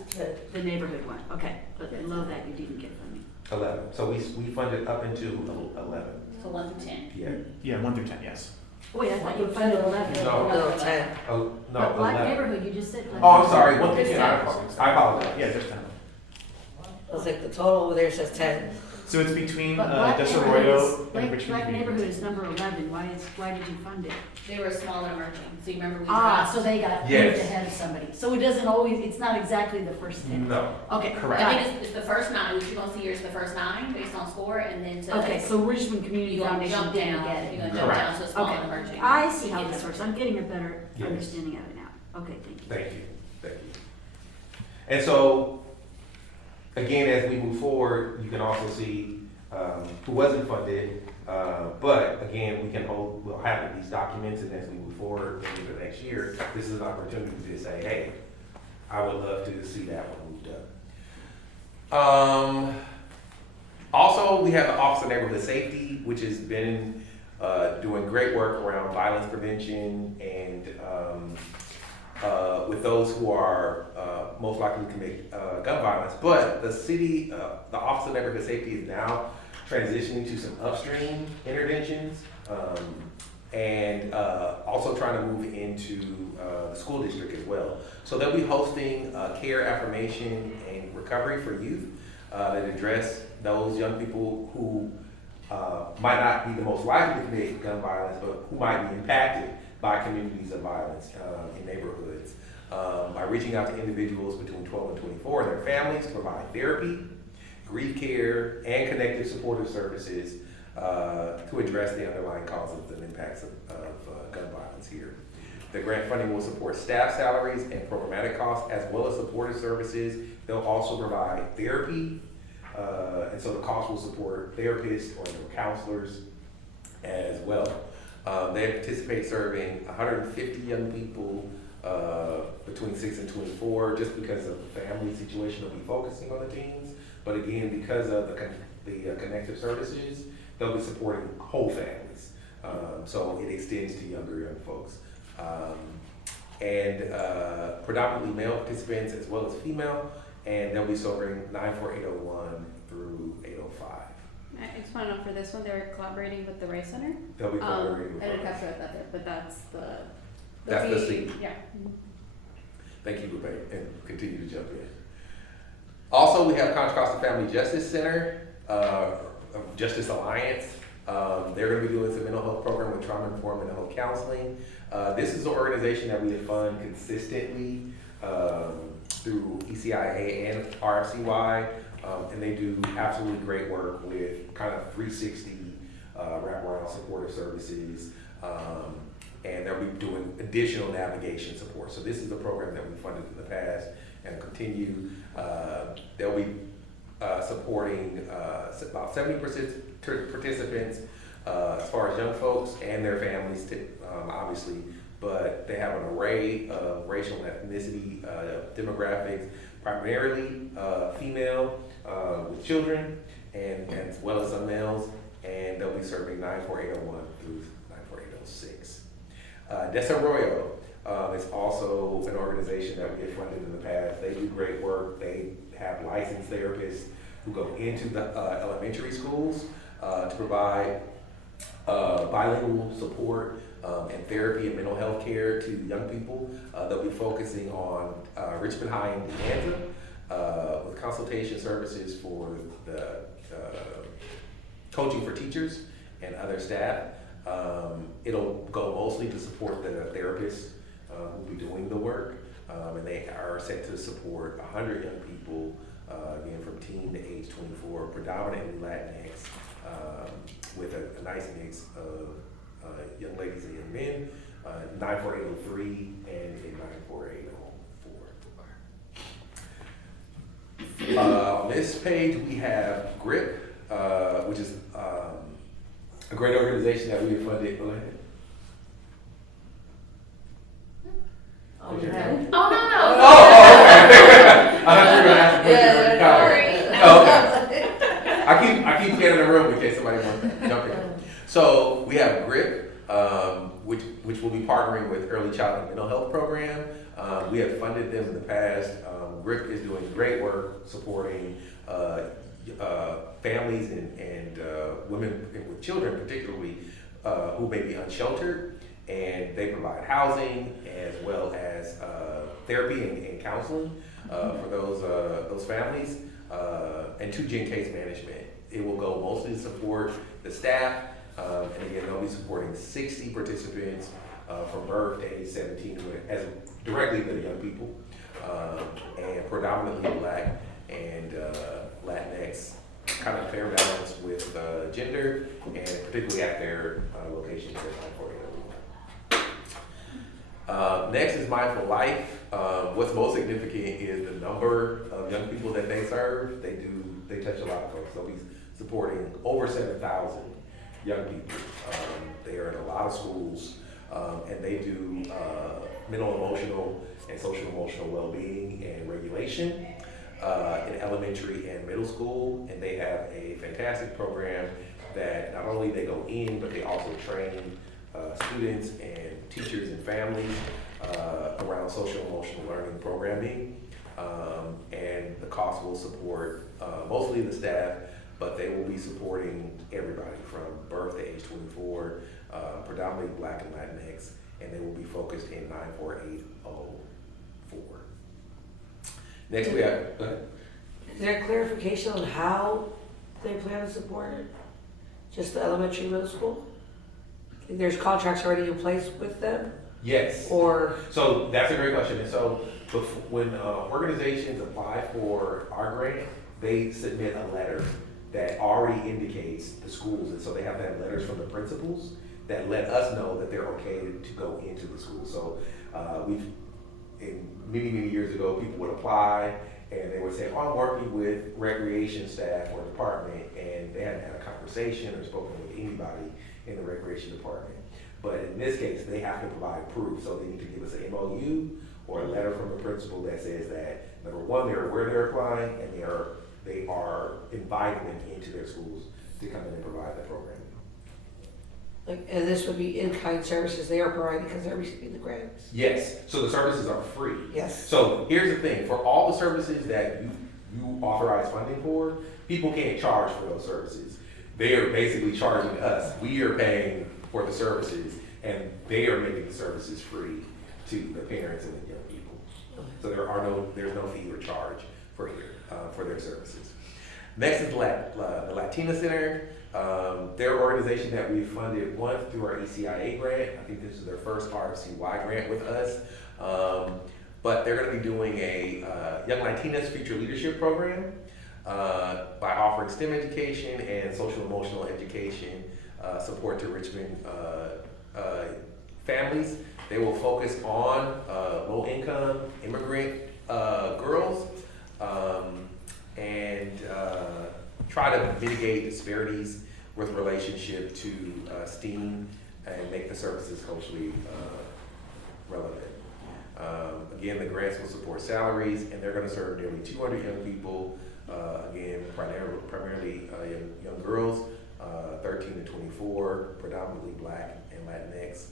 the neighborhood one, okay, but below that you didn't get funding. 11. So we funded up into 11. So 1 through 10. Yeah. Yeah, 1 through 10, yes. Wait, I thought you funded 11. No. No, 10. Oh, no, But Black 11. neighborhood, you just said. Black Oh, I'm neighborhood. sorry. 1 through There's 10. I apologize. Yeah, there's 10. I was like, the total over there says 10. So it's between But Black neighborhood Desarrollo is, and Black Richmond. Community. neighborhood is number 11, why did you fund it? They were small and emerging. So you remember we Ah, dropped. so they got Yes. moved ahead of somebody, so it doesn't always, it's not exactly the first 10. No. Okay, Correct. got I it. think it's the first 9. What you're gonna see here is the first 9 based on score, and then to Okay, so Richmond Community you're gonna Foundation jump didn't down. get You're it. gonna jump Correct. down to a small Okay. and emerging. I see how Yes. this works, I'm getting a better Yes. understanding of it now. Okay, thank you. Thank you. Thank you. And so, again, as we move forward, you can also see who wasn't funded. But again, we'll have these documents, and as we move forward into the next year, this is an opportunity to say, hey, I would love to see that one moved up. Also, we have the Office of Neighborhood Safety, which has been doing great work around violence prevention and with those who are most likely to commit gun violence. But the city, the Office of Neighborhood Safety is now transitioning to some upstream interventions and also trying to move into the school district as well. So they'll be hosting care, affirmation, and recovery for youth that address those young people who might not be the most likely to commit gun violence, but who might be impacted by communities of violence in neighborhoods. By reaching out to individuals between 12 and 24 and their families to provide therapy, grief care, and connective supportive services to address the underlying causes and impacts of gun violence here. The grant funding will support staff salaries and programmatic costs as well as supportive services. They'll also provide therapy, and so the cost will support therapists or counselors as well. They anticipate serving 150 young people between 6 and 24 just because of the family situation. They'll be focusing on the teens. But again, because of the connective services, they'll be supporting whole families. So it extends to young folks. and predominantly male participants as well as female, and they'll be serving 94801 through 805. I just want to know for this one, they're collaborating with the Rice Center. They'll be collaborating with I didn't us. capture that there, but that's the. That's the seat. Yeah. Thank you, Lupe, and continue to jump in. Also, we have Contra Costa Family Justice Center, Justice Alliance. They're going to be doing some mental health program with trauma-informed mental health counseling. This is an organization that we fund consistently through ECIA and RFCY, and they do absolutely great work with kind of 360 wraparound supportive services, and they'll be doing additional navigation support. So this is a program that we funded in the past and continue. They'll be supporting about 70% participants as far as young folks and their families, obviously, but they have an array of racial and ethnicity demographics, primarily female with children, and as well as some males, and they'll be serving 94801 through 94806. Desarrollo is also an organization that we have funded in the past. They do great work. They have licensed therapists who go into the elementary schools to provide bilingual support and therapy and mental health care to young people. They'll be focusing on Richmond High and Deanza with consultation services for the coaching for teachers and other staff. It'll go mostly to support the therapists who will be doing the work, and they are set to support 100 young people, again from teen to age 24, predominantly Latinx, with a nice mix of young ladies and young men, 94803 and 94804. On this page we have GRIP, which is a great organization that we have funded. Go ahead. Oh, you have- Oh, no. I thought you were gonna ask a question. Sorry. Oh, okay. I keep scanning the room in case somebody wants to jump in. So we have GRIP, which will be partnering with Early Child Mental Health Program. We have funded them in the past. GRIP is doing great work supporting families and women with children, particularly who may be unsheltered, and they provide housing as well as therapy and counseling for those families, and 2Gen case management. It will go mostly to support the staff, and again, they'll be supporting 60 participants from birth to age 17, as directly to the young people, and predominantly Black and Latinx, kind of fair balance with gender, and particularly at their locations at 94801. Next is Mindful Life. What's most significant is the number of young people that they serve. They touch a lot of folks. They'll be supporting over 7,000 young people. They are in a lot of schools, and they do mental, emotional, and social emotional well-being and regulation in elementary and middle school. And they have a fantastic program that not only they go in, but they also train students and teachers and families around social emotional learning programming. And the cost will support mostly the staff, but they will be supporting everybody from birth to age 24, predominantly Black and Latinx, and they will be focused in 94804. Next we have, go ahead. Is there clarification on how they plan to support it? Just the elementary, middle school? There's contracts already in place with them? Yes. Or, So that's a great question. And so when organizations apply for our grant, they submit a letter that already indicates the schools. And so they have to have letters from the principals that let us know that they're okay to go into the school. So many years ago, people would apply and they would say, oh, I'm working with recreation staff or department, and they hadn't had a conversation or spoken with anybody in the recreation department. But in this case, they have to provide proof. So they need to give us an MOU or a letter from the principal that says that, number one, they're aware they're applying, and they are inviting them into their schools to come in and provide the program. And this would be in-kind services they are providing because they're receiving the grants. Yes, so the services are free. Yes. So here's the thing, for all the services that you authorize funding for, people can't charge for those services. They are basically charging us. We are paying for the services, and they are making the services free to the parents and the young people. So there's no fee or charge for their services. Next is the Latina Center. Their organization that we funded once through our ECIA grant. I think this is their first RFCY grant with us. But they're going to be doing a Young Latinas Future Leadership Program by offering STEM education and social emotional education support to Richmond families. They will focus on low-income immigrant girls and try to mitigate disparities with relationship to STEAM and make the services culturally relevant. Again, the grants will support salaries, and they're going to serve nearly 200 young people. Again, primarily young girls, 13 to 24, predominantly Black and Latinx,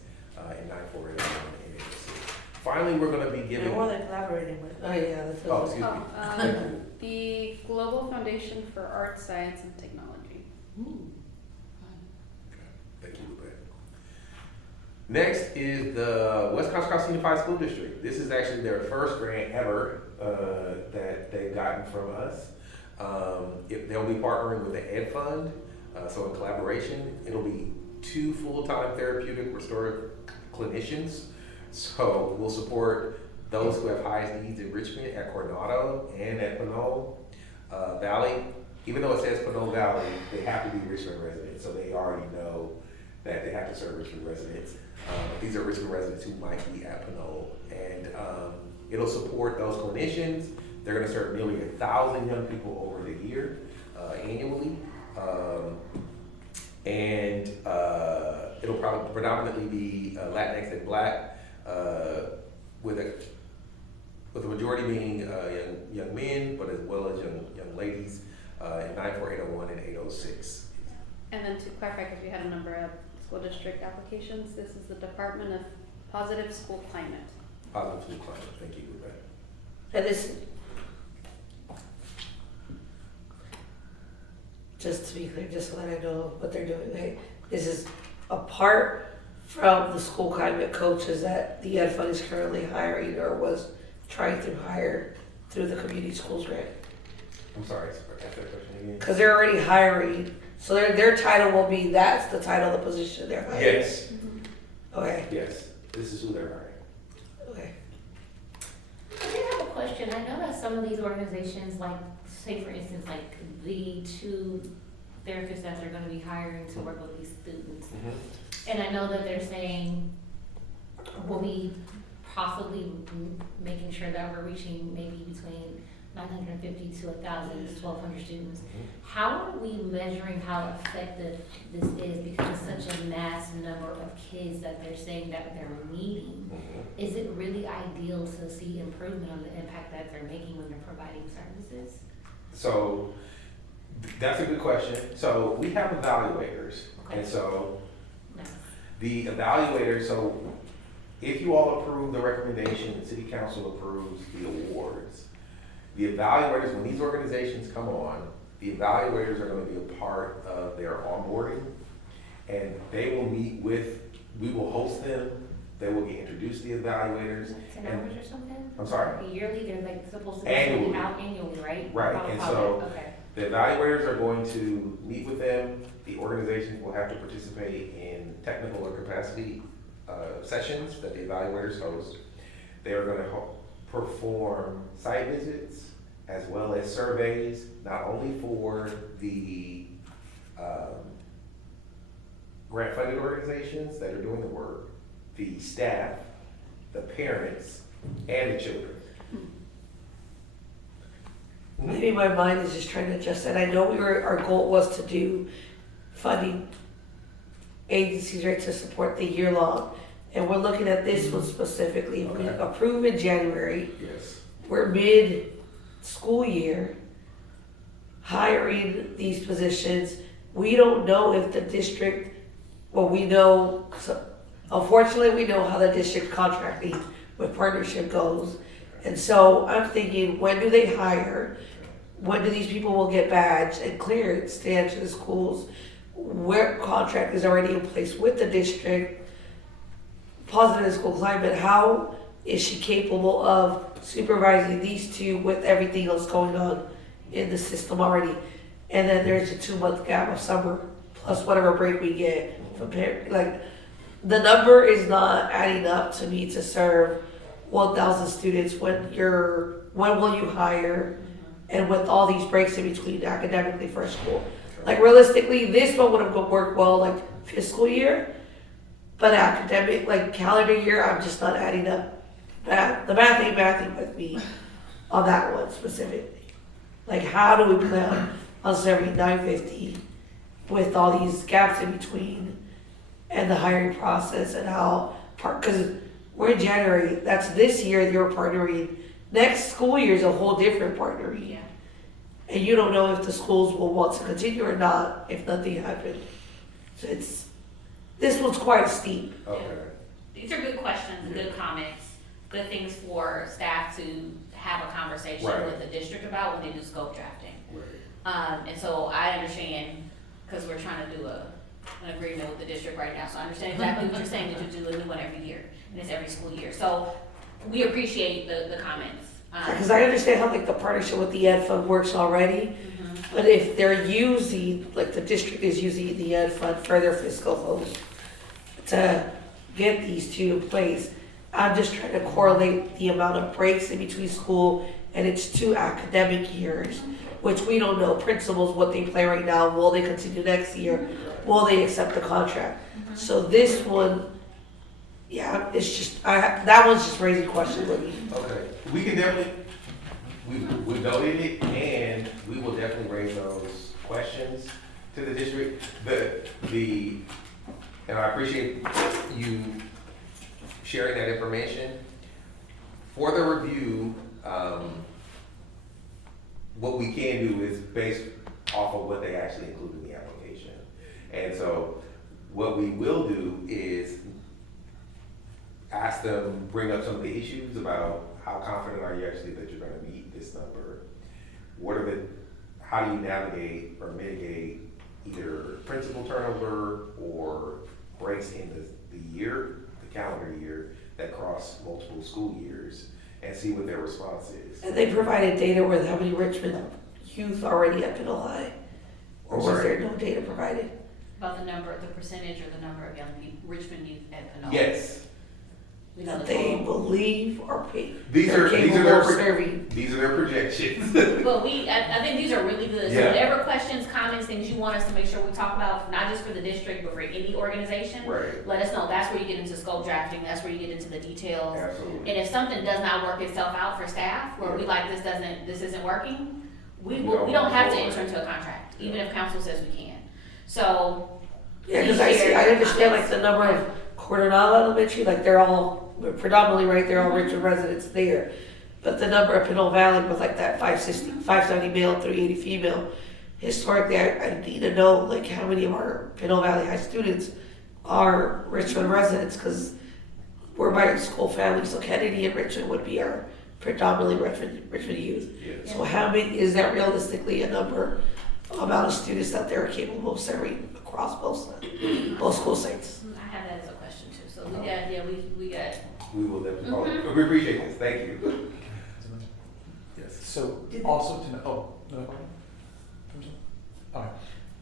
in 948 and 806. Finally, we're going to be giving. And who are they collaborating with? Oh, yeah, that's Oh, excuse me. The Global Foundation for Art, Science, and Technology. Thank you, Lupe. Next is the West Coast Unified School District. This is actually their first grant ever that they've gotten from us. They'll be partnering with the Ed Fund, so in collaboration, it'll be 2 full-time therapeutic restorative clinicians. So we'll support those who have highest needs in Richmond at Coronado and at Pinole Valley. Even though it says Pinole Valley, they have to be Richmond residents, so they already know that they have to serve Richmond residents. These are Richmond residents who might be at Pinole, and it'll support those clinicians. They're going to serve nearly 1,000 young people over the year annually, and it'll probably predominantly be Latinx and Black, with a majority being young men, but as well as young ladies in 94801 and 806. And then to clarify, because we had a number of school district applications, this is the Department of Positive School Climate. Positive School Climate. Thank you, Rebecca. And this, just to be clear, just so that I know what they're doing, okay? This is apart from the school climate coaches that the Ed Fund is currently hiring or was trying to hire through the community schools grant. I'm sorry, ask that question again. Because they're already hiring, so their title will be, that's the title of the position they're hiring. Yes, Okay, yes, this is who they're hiring. okay. I did have a question. I know that some of these organizations, like, say for instance, like the 2 therapists that they're gonna be hiring to work with these students. And I know that they're saying, we'll be possibly making sure that we're reaching maybe between 950 to 1,000 to 1,200 students. How are we measuring how effective this is, because it's such a mass number of kids that they're saying that they're meeting? Is it really ideal to see improvement on the impact that they're making when they're providing services? So that's a good question. So we have evaluators, Okay. and so No. the evaluators, so if you all approve the recommendation, the city council approves the awards. The evaluators, when these organizations come on, the evaluators are going to be a part of their onboarding, and they will meet with, we will host them, they will get introduced to the evaluators. 10 hours or something? I'm sorry? Yearly, they're like supposed to be Annually. sending out annually, right? Right, How- and how so- that- Okay. The evaluators are going to meet with them. The organizations will have to participate in technical or capacity sessions that the evaluators host. They are going to perform site visits as well as surveys, not only for the grant-funded organizations that are doing the work, the staff, the parents, and the children. Maybe my mind is just trying to adjust that. I know our goal was to do funding agencies, right, to support the year long. And we're looking at this one specifically. We Okay. approve in January. Yes. We're mid-school year, hiring these positions. We don't know if the district well, we know, so unfortunately, we know how the district contracting with partnership goes. And so I'm thinking, when do they hire? When do these people will get badged and clearance to enter the schools? Where contract is already in place with the district? Positive school climate, how is she capable of supervising these two with everything else going on in the system already? And then there's a 2 month gap of summer plus whatever break we get from parent. Like, the number is not adding up to me to serve 1,000 students when will you hire, and with all these breaks in between academically for a school. Like, realistically, this one would have worked well like fiscal year, but academic, like calendar year, I'm just not adding up. The math ain't mathing with me on that one specifically. Like, how do we plan on serving 950 with all these gaps in between and the hiring process and how, because we're in January, that's this year you're partnering. Next school year is a whole different partnering. Yeah. And you don't know if the schools will want to continue or not if nothing happened. So this one's quite steep. Okay. These are good questions, good comments, good things for staff to have a conversation Right. with the district about when they do scope drafting. Right. And so I understand, because we're trying to do an agreement with the district right now, so I understand exactly what you're saying, that you do a new one every year, and it's every school year. So we appreciate the comments. Because I understand how like the partnership with the Ed Fund works already, but if they're using, like the district is using the Ed Fund for their fiscal goals to get these two in place, I'm just trying to correlate the amount of breaks in between school and its 2 academic years, which we don't know principals what they play right now. Will they continue next year? Will they accept the contract? So this one, yeah, it's just, that one's just raising questions with me. Okay, we can definitely, we noted it, and we will definitely raise those questions to the district. And I appreciate you sharing that information. For the review, what we can do is based off of what they actually include in the application. And so what we will do is ask them, bring up some of the issues about how confident are you actually that you're gonna meet this number? How do you navigate or mitigate either principal turnover or breaks in the calendar year that cross multiple school years, and see what their response is. And they provided data with how many Richmond youth already at Middle High? Or was there no data provided? About the percentage or the number of young people, Richmond youth at Pinole. Yes, We know That the they total. believe are paid. these are capable their of serving. these are their projections. But I think these are really good. So Yeah. whatever questions, comments, things you want us to make sure we talk about, not just for the district, but for any organization, Right, let us know. That's where you get into scope drafting. That's where you get into the details. absolutely. And if something does not work itself out for staff, where we like this isn't working, we don't have to enter into a contract, even if council says we can. So. Yeah, because please share I your understand like comments. the number of Coronado Elementary, like they're all predominantly, right, they're all Richmond residents there. But the number of Pinole Valley with like that 570 male, 380 female, historically, I need to know like how many of our Pinole Valley High students are Richmond residents, because we're by school family, so Kennedy and Richmond would be our predominantly Richmond youth. Yes. So how many, is that realistically a number, amount of students that they're capable of serving across both school sites? I have that as a question too. So we got, we got. We will definitely, we appreciate this, thank you. Yes. So also to know,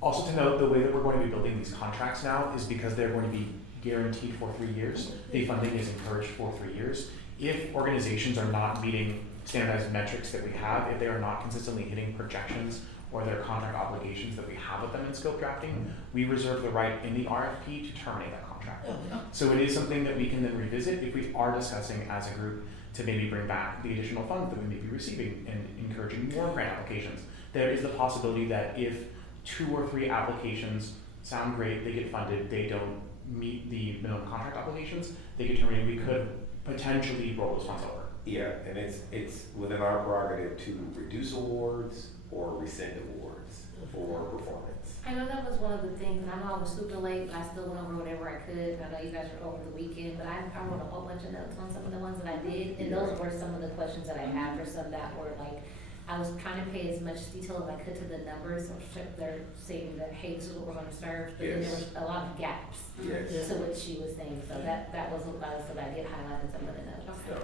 also to note, the way that we're going to be building these contracts now is because they're going to be guaranteed for 3 years. The funding is encouraged for 3 years. If organizations are not meeting standardized metrics that we have, if they are not consistently hitting projections or their contract obligations that we have with them in scope drafting, we reserve the right in the RFP to terminate that contract. So it is something that we can then revisit if we are discussing as a group to maybe bring back the additional funds that we may be receiving and encouraging more grant applications. There is the possibility that if 2 or 3 applications sound great, they get funded, they don't meet the minimum contract obligations, they get terminated, we could potentially roll those funds over. Yeah, and it's within our prerogative to reduce awards or rescind awards. for performance. I know that was one of the things, and I know I was super late, but I still went over whatever I could. I know you guys were over the weekend, but I wrote a whole bunch of notes on some of the ones that I did, and those were some of the questions that I had for some that were like, I was trying to pay as much detail as I could to the numbers, so they're saying that, hey, this is what we're gonna serve, but then there was a lot of gaps Yes. to what she was saying, so that was a lot, so I did highlight in some of the notes. So,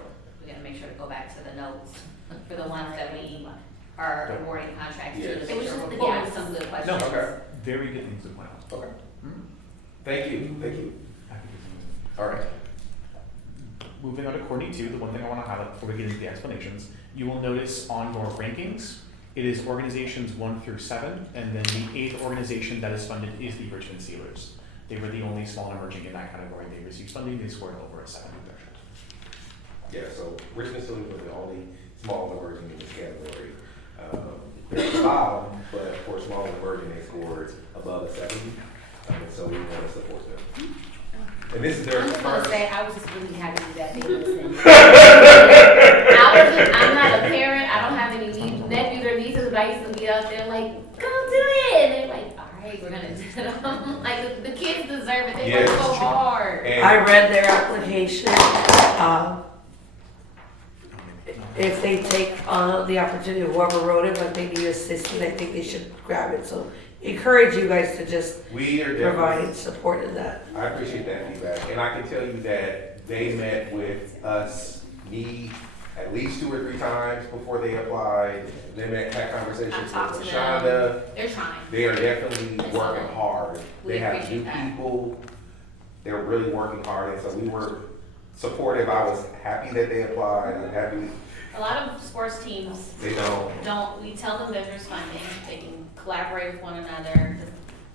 We gotta make sure to go back to the notes for the ones that we are awarding contracts to, Yes. to It was make sure just we're the pulling gaps. some good No, questions. okay. very good things to point out. Okay. Hmm? Thank you, thank you. Happy to- All right. Moving on to Courtney 2, the one thing I want to highlight before we get into the explanations, you will notice on your rankings, it is organizations 1 through 7, and then the 8th organization that is funded is the Richmond Steelers. They were the only small and emerging in that category. They received funding, they scored over a 7 threshold. Yeah, so Richmond Steelers was the only small and emerging in this category. They're five, but for small and emerging, they scored above a 70. So we want to support them. And this is their I'm just gonna first. say, I was just really happy that they listened. I'm not a parent, I don't have any nephews or nieces, but I used to be out there like, go do it, and they're like, all right, we're gonna do it. I'm like, the kids deserve it, they Yes, work so it's true. hard. And I read their application. If they take the opportunity, whoever wrote it, but they need assistance, I think they should grab it. So encourage you guys to just we are definitely. provide support in that. I appreciate that feedback, and I can tell you that they met with me, at least 2 or 3 times before they applied. They had conversations I with talked to Rashonda. them. They're trying. They are definitely I saw working that. hard. We They have appreciate new that. people. They're really working hard, and so we were supportive. I was happy that they applied. I'm happy A lot of sports teams they don't. we tell them that there's funding, they can collaborate with one another.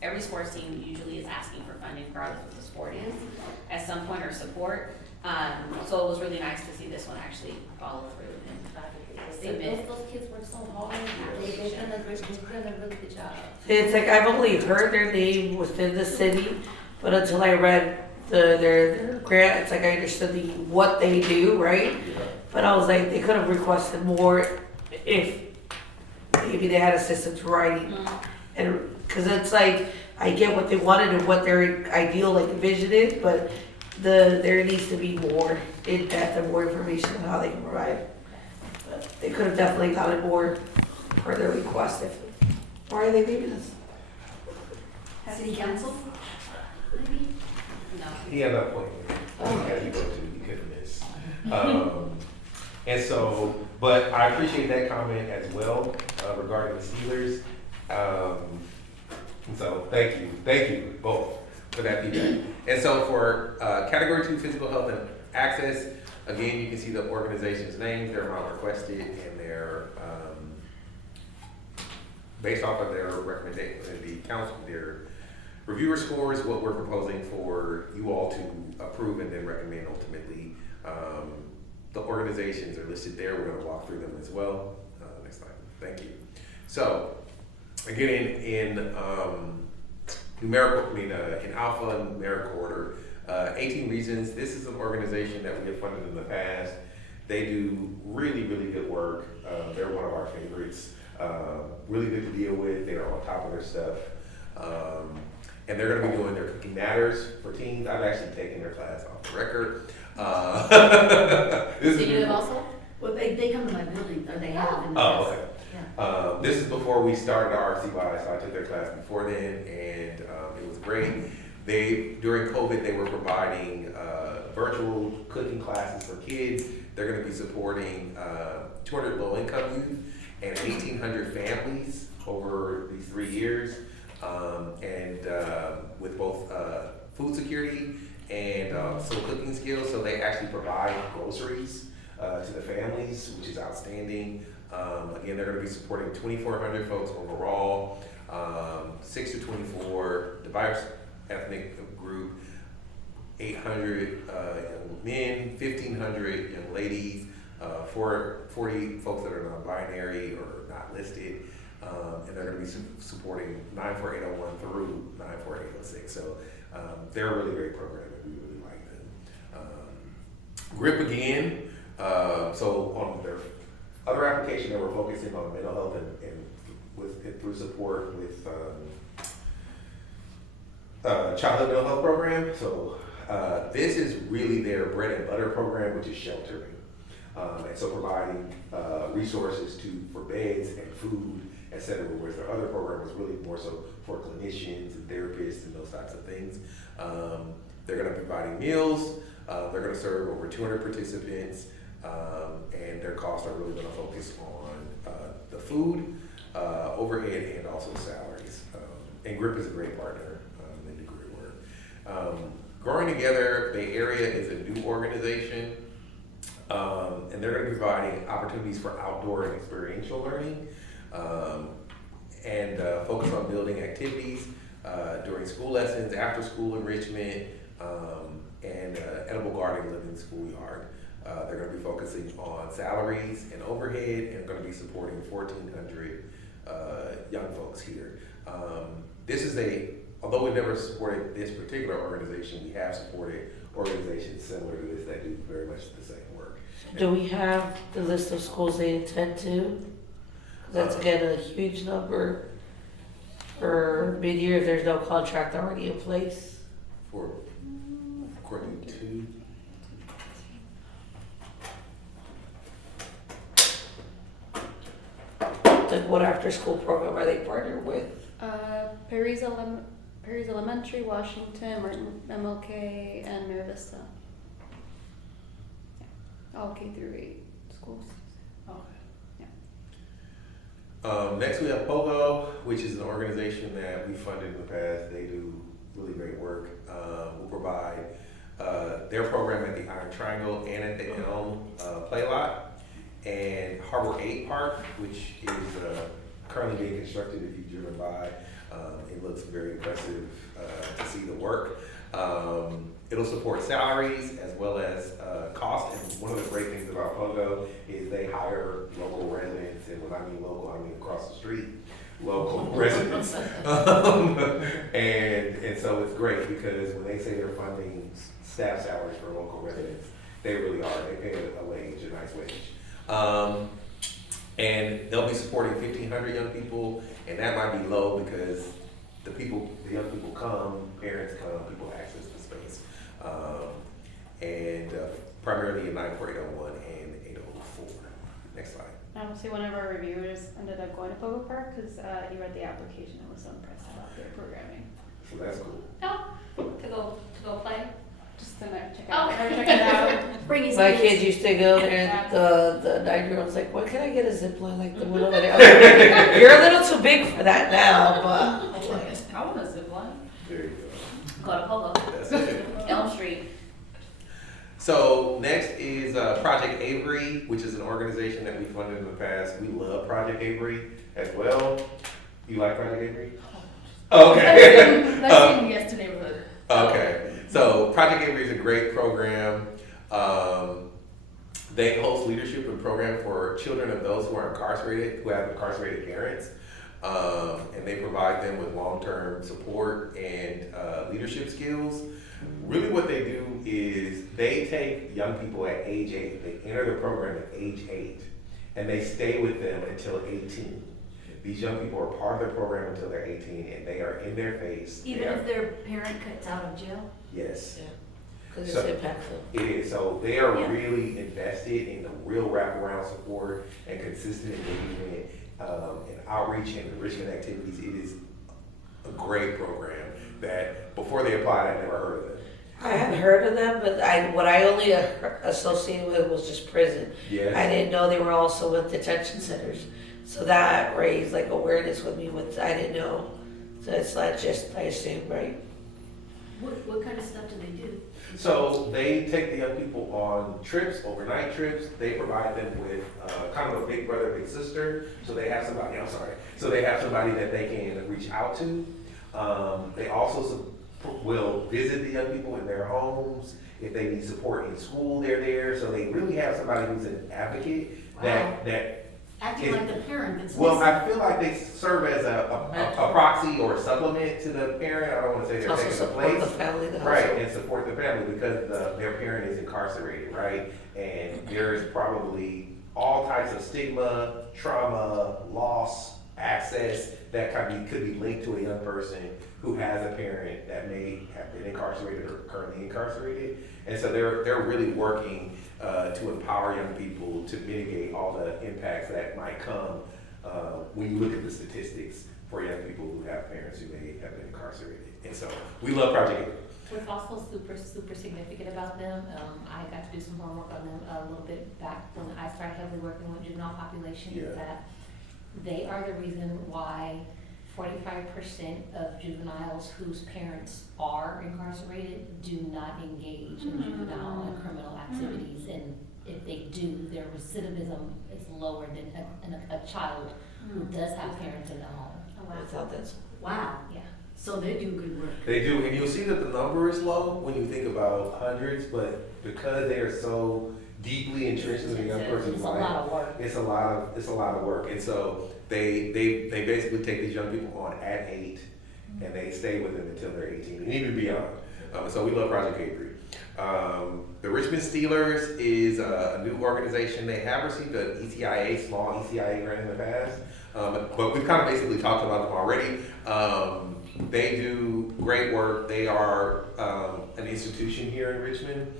Every sports team usually is asking for funding regardless of what the sport is, at some point, or support. So it was really nice to see this one actually follow through and submit. Those kids work so hard, they've done a really good job. It's like I've only heard their name within the city, but until I read their grant, it's like I understood what they do, right? But I was like, they could have requested more if maybe they had assistance writing. And, cause it's like, I get what they wanted and what their ideal like vision is, but there needs to be more in depth and more information on how they can provide. But they could have definitely gotten more per their request if, why are they leaving us? City council, maybe? No. He had an appointment. He had to go to. He couldn't miss. And so, but I appreciate that comment as well regarding the Steelers. And so, thank you both for that feedback. And so, for Category 2 Physical Health and Access, again, you can see the organization's names, their amount requested, and their based off of their recommendation, the council, their reviewer scores, what we're proposing for you all to approve and then recommend ultimately. The organizations are listed there. We're going to walk through them as well next time. Thank you. So, again, in numerical, in alpha and numerical order, 18 Reasons. This is an organization that we have funded in the past. They do really, really good work. They're one of our favorites. Really good to deal with. They are on top of their stuff. And they're going to be doing their Cooking Matters for teens. I've actually taken their class off the record. This So is you have also? Well, they come to my building, or they have in the Oh, past. okay. Yeah. This is before we started our RCY, so I took their class before then, and it was great. During COVID, they were providing virtual cooking classes for kids. They're going to be supporting 200 low-income youth and 1,800 families over these 3 years, and with both food security and some cooking skills. So they actually provide groceries to the families, which is outstanding. Again, they're going to be supporting 2,400 folks overall, 6 to 24 diverse ethnic group, 800 young men, 1,500 young ladies, 40 folks that are non-binary or not listed, and they're going to be supporting 94801 through 94806. So they're a really great program, and we really like them. GRIP again. So on their other application, they were focusing on mental health and through support with childhood mental health program. So this is really their bread and butter program, which is sheltering. And so providing resources for beds and food, et cetera, whereas their other program was really more so for clinicians and therapists and those types of things. They're going to be providing meals. They're going to serve over 200 participants, and their costs are really going to focus on the food, overhead, and also salaries. And GRIP is a great partner. They do great work. Growing Together Bay Area is a new organization, and they're going to be providing opportunities for outdoor and experiential learning, and focus on building activities during school lessons, after school enrichment, and edible garden living schoolyard. They're going to be focusing on salaries and overhead, and going to be supporting 1,400 young folks here. Although we've never supported this particular organization, we have supported organizations similar to this that do very much the same work. Do we have the list of schools they intend to? That's again a huge number for mid-year if there's no contract already in place. According to Like what after-school program are they partnered with? Perry's Elementary, Washington, Martin, MLK, and Mira Vista. Yeah. All K-8 schools. Next, we have POGO, which is an organization that we funded in the past. They do really great work. We'll provide their program at the Iron Triangle and at the Elm Play Lot, and Harbor 8 Park, which is currently being constructed. If you've driven by, it looks very impressive to see the work. It'll support salaries as well as cost. And one of the great things about POGO is they hire local residents, and when I mean local, I mean across the street, local residents. And so it's great because when they say they're funding staff salaries for local residents, they really are. They pay a wage, a nice wage. And they'll be supporting 1,500 young people, and that might be low because the young people come, parents come, people access the space. And primarily in 9401 and 804. Next slide. Honestly, one of our reviewers ended up going to Pogo Park because he read the application and was so impressed about their programming. So that's cool. To go play. Just to check Oh. it out. Bring his My kids. kids used to go there, and the 9-year-old's like, "When can I get a zip line like the one over there?" I was like, "You're a little too big for that now, but." I want a zip line. There you Go to Pogo. go. That's it. Elm Street. So next is Project Avery, which is an organization that we funded in the past. We love Project Avery as well. You like Project Avery? Okay. Let's see Yes to Neighborhood. Okay. So Project Avery is a great program. They host leadership and program for children of those who are incarcerated, who have incarcerated parents. And they provide them with long-term support and leadership skills. Really what they do is they take young people at age 8, they enter the program at age 8, and they stay with them until 18. These young people are part of their program until they're 18, and they are in their face. Even if their parent cuts out of jail? Yes. Because So- it's impactful. It is. So they are Yeah. really invested in the real wraparound support and consistent engagement and outreach and enrichment activities. It is a great program that before they applied, I'd never heard of them. I had heard of them, but what I only associated with was just prison. Yes. I didn't know they were also with detention centers. So that raised like awareness with me, I didn't know. So it's not just, I assume, right? What kind of stuff do they do? So they take the young people on trips, overnight trips. They provide them with kind of a big brother, big sister. So they have somebody, So they have somebody that they can reach out to. They also will visit the young people in their homes. If they need support in school, they're there. So they really have somebody who's an advocate that Acting like the parent that's well, missing. I feel like they serve as a proxy or a supplement to the parent. I don't want to say It's they're also taking the support place. the family, the Right, household. and support the family because their parent is incarcerated, right? And there's probably all types of stigma, trauma, loss access that could be linked to a young person who has a parent that may have been incarcerated or currently incarcerated. And so they're really working to empower young people to mitigate all the impacts that might come when you look at the statistics for young people who have parents who may have been incarcerated. And so we love Project 8. What's also super significant about them, I got to do some homework on them a little bit back when I started heavily working with juvenile population, Yeah. is that they are the reason why 45% of juveniles whose parents are incarcerated do not engage in juvenile and criminal activities. And if they do, their recidivism is lower than a child who does have parents in the home. Without this. Wow, Yeah. so they do good work. They do, and you'll see that the number is low when you think about hundreds, but because they are so deeply entrenched in the young person's It's a life, lot of work. it's a lot of work. And so they basically take these young people on at 8, and they stay with them until they're 18 and even beyond. So we love Project K3. The Richmond Steelers is a new organization. They have received an ECIA, small ECIA grant in the past, but we've kind of basically talked about them already. They do great work. They are an institution here in Richmond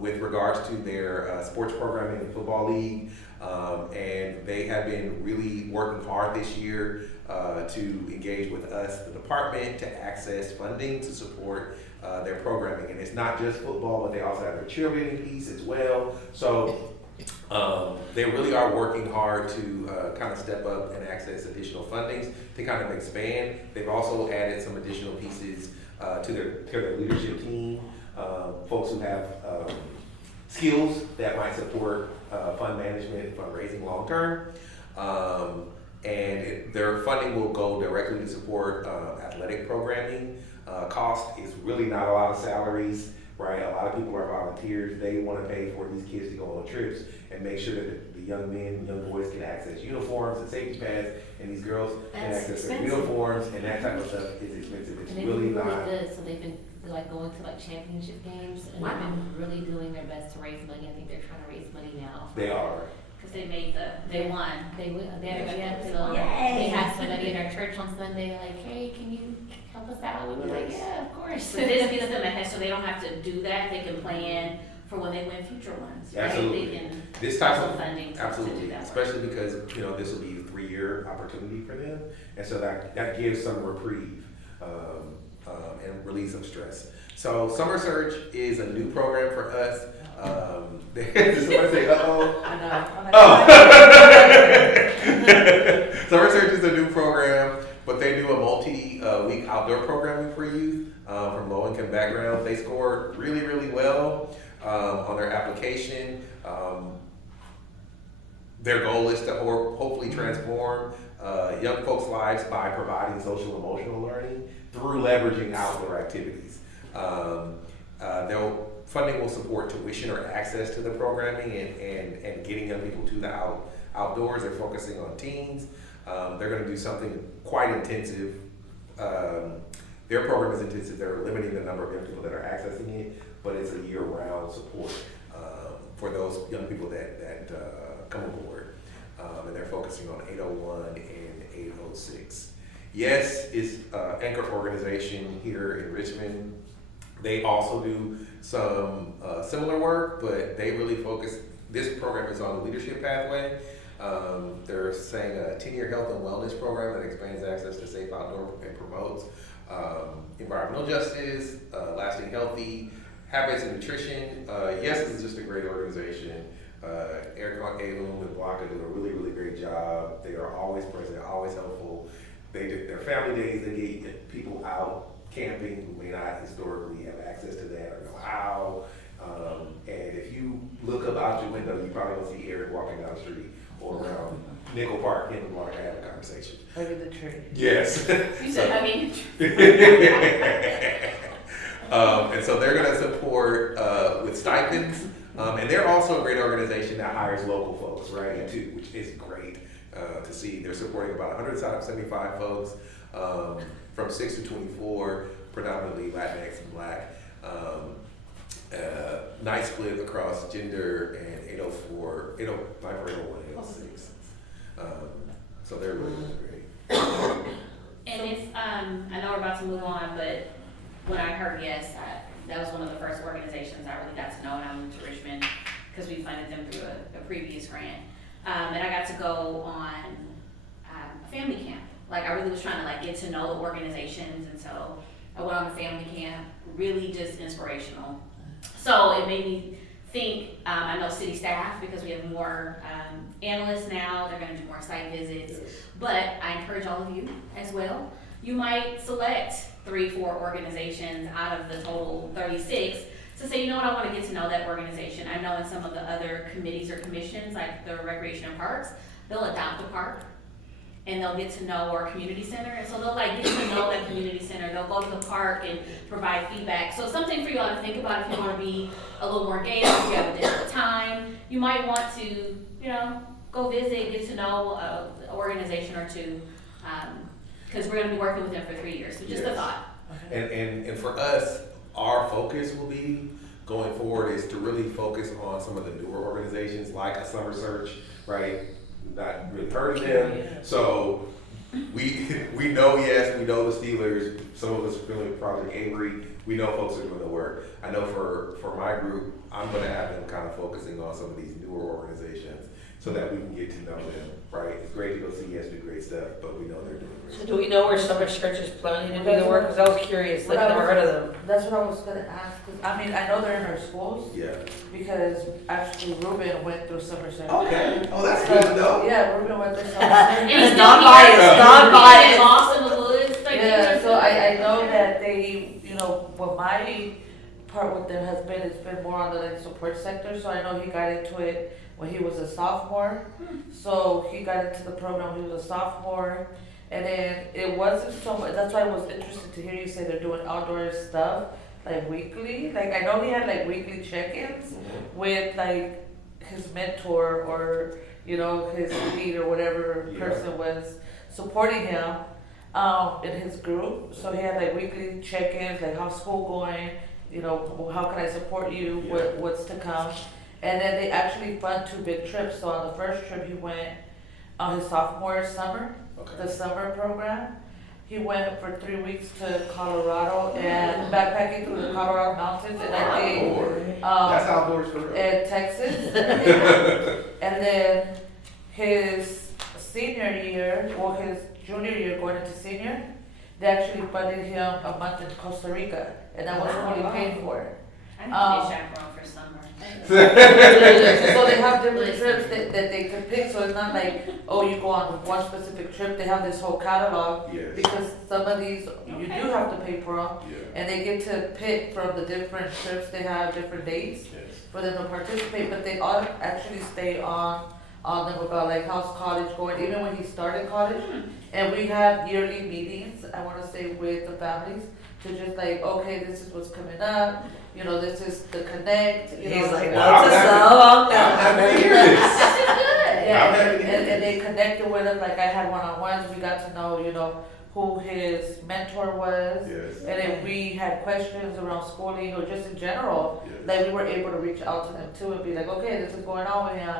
with regards to their sports programming and football league. And they have been really working hard this year to engage with us, the department, to access funding to support their programming. And it's not just football, but they also have their cheerleading piece as well. So they really are working hard to kind of step up and access additional fundings to kind of expand. They've also added some additional pieces to their leadership team, folks who have skills that might support fund management and fundraising long term. And their funding will go directly to support athletic programming. Cost is really not a lot of salaries, right? A lot of people are volunteers. They want to pay for these kids to go on trips and make sure that the young men, young boys can access uniforms and safety pads, and these girls can That's access their expensive. uniforms, and that type of stuff is expensive. It's And they've really been really not. good, so they've been like going to like championship games, and Wow. they've been really doing their best to raise money. I think they're trying to raise money now. They are. Cause they won. They yeah, so Yay. they had somebody in our church on Sunday like, hey, can you help us out? We were like, yeah, of course. So this gives them a head, so they don't have to do that, they can plan for when they win future ones, right? Absolutely. They can This type also of funding to do absolutely, that work. especially because this will be a 3-year opportunity for them, and so that gives some reprieve and release some stress. So Summer Search is a new program for us. Did somebody say uh-oh? I know. Oh. Summer Search is a new program, but they do a multi-week outdoor programming for youth from low-income backgrounds. They scored really, really well on their application. Their goal is to hopefully transform young folks' lives by providing social emotional learning through leveraging outdoor activities. Funding will support tuition or access to the programming and getting young people to the outdoors. They're focusing on teens. They're going to do something quite intensive. Their program is intensive. They're limiting the number of young people that are accessing it, but it's a year-round support for those young people that come aboard. And they're focusing on 801 and 806. Yes is anchor organization here in Richmond. They also do some similar work, but they really focus. This program is on the leadership pathway. They're saying a 10-year health and wellness program that expands access to safe outdoor and promotes environmental justice, lasting healthy habits and nutrition. Yes is just a great organization. Eric Alum and Blanca do a really, really great job. They are always present, always helpful. They do their family days. They get people out camping who may not historically have access to that or know how. And if you look up out your window, you probably will see Eric walking down the street or around Nickel Park, him and Blanca having a conversation. Look at the tree. Yes. You said, I mean, And so they're going to support with stipends. And they're also a great organization that hires local folks, right, too, which is great to see. They're supporting about 175 folks from 6 to 24, predominantly Latinx and Black. Nice split across gender and 804, 805, 801, 806. So they're really great. I know we're about to move on, but when I heard yes, that was one of the first organizations I really got to know when I moved to Richmond, because we funded them through a previous grant. And I got to go on a family camp. Like, I really was trying to like get to know the organizations, and so I went on a family camp, really just inspirational. So it made me think, I know city staff, because we have more analysts now, they're gonna do more site visits, but I encourage all of you as well. You might select 3-4 organizations out of the total 36 to say, you know what, I wanna get to know that organization. I know in some of the other committees or commissions, like the Recreation and Parks, they'll adopt a park and they'll get to know our community center, and so they'll like get to know that community center. They'll go to the park and provide feedback. So something for you all to think about if you want to be a little more engaged, if you have additional time. You might want to, you know, go visit, get to know an organization or two, because we're going to be working with them for 3 years. So just a thought. And for us, our focus will be going forward is to really focus on some of the newer organizations like a Summer Search, right? Not really heard of them. So we know, yes, we know the Steelers. Some of us are feeling Project Avery. We know folks are doing the work. I know for my group, I'm going to have them kind of focusing on some of these newer organizations so that we can get to know them, right? It's great to go see yes, do great stuff, but we know they're doing great So stuff. do we know where Summer Church is planning to do the work? Because I was curious, like, I've never heard of them. That's what I was gonna ask, 'cause, I mean, I know they're in our schools, Yeah. because actually Ruben went through Summer Center. Okay. Oh, that's good to know. Yeah, Ruben went through Summer And Center. he's still Non-biased, here. non-biased. He get lost in the woods. Like, Yeah, so I know that they, you know, what my part with them has been, it's been more on the like support sector, so I know he got into it when he was a sophomore. So he got into the program when he was a sophomore, and then it wasn't so much, that's why I was interested to hear you say they're doing outdoor stuff, like weekly. Like, I know he had like weekly check-ins with like his mentor or, you know, his lead or whatever Yeah. person was supporting him in his group. So he had like weekly check-ins, like how's school going, you know, how can I support you, Yeah. what's to come. And then they actually fund 2 big trips. So on the first trip he went on his sophomore summer, Okay. the summer program. He went for 3 weeks to Colorado and backpacking through the Colorado mountains, and I think Lord. That's um, outdoors for real. in Texas. And then his senior year, or his junior year going into senior, they actually funded him a month in Costa Rica, and that was fully paid for. I need to be a chaperone for summer. So they have different trips that they could pick, so it's not like, oh, you go on one specific trip, they have this whole catalog. Yes. Because some of these, you do have to pay for them, Yeah. and they get to pick from the different trips, they have different dates Yes. for them to participate, but they all actually stay on them about like how's college going, even when he started college. And we have yearly meetings, I wanna say, with the families, to just like, okay, this is what's coming up, you know, this is the connect, you know. He's like, Wow, that's a that's- song. I'm happy to hear this. Yeah, I'm happy to hear and they connected with him, like I had one-on-ones, we got to know, you know, who his mentor was. Yes. And if we had questions around schooling or just in general, Yes. like we were able to reach out to them too and be like, okay, this is going on with him,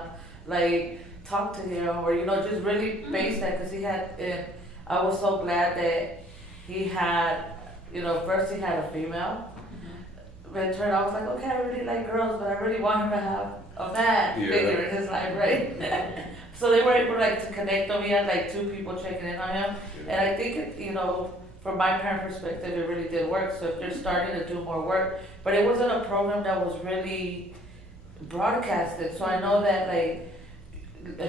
like, talk to him, or, you know, just really base that, cause he had, and I was so glad that he had, you know, first he had a female mentor, and I was like, okay, I really like girls, but I really want him to have a man Yeah. figure in his life, right? So they were able like to connect him, he had like 2 people checking in on him, and I think, it, you know, from my parent perspective, it really did work, so if they're starting to do more work, but it wasn't a program that was really broadcasted, so I know that like,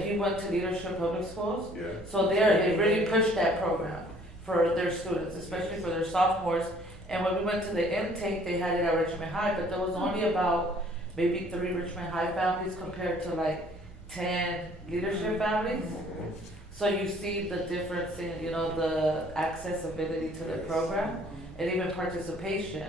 he went to Leadership Public Schools, Yeah. so they really pushed that program for their students, especially for their sophomores. And when we went to the intake, they had it at Richmond High, but there was only about maybe 3 Richmond High families compared to like 10 leadership families. So you see the difference in, you know, the accessibility to the program and even participation.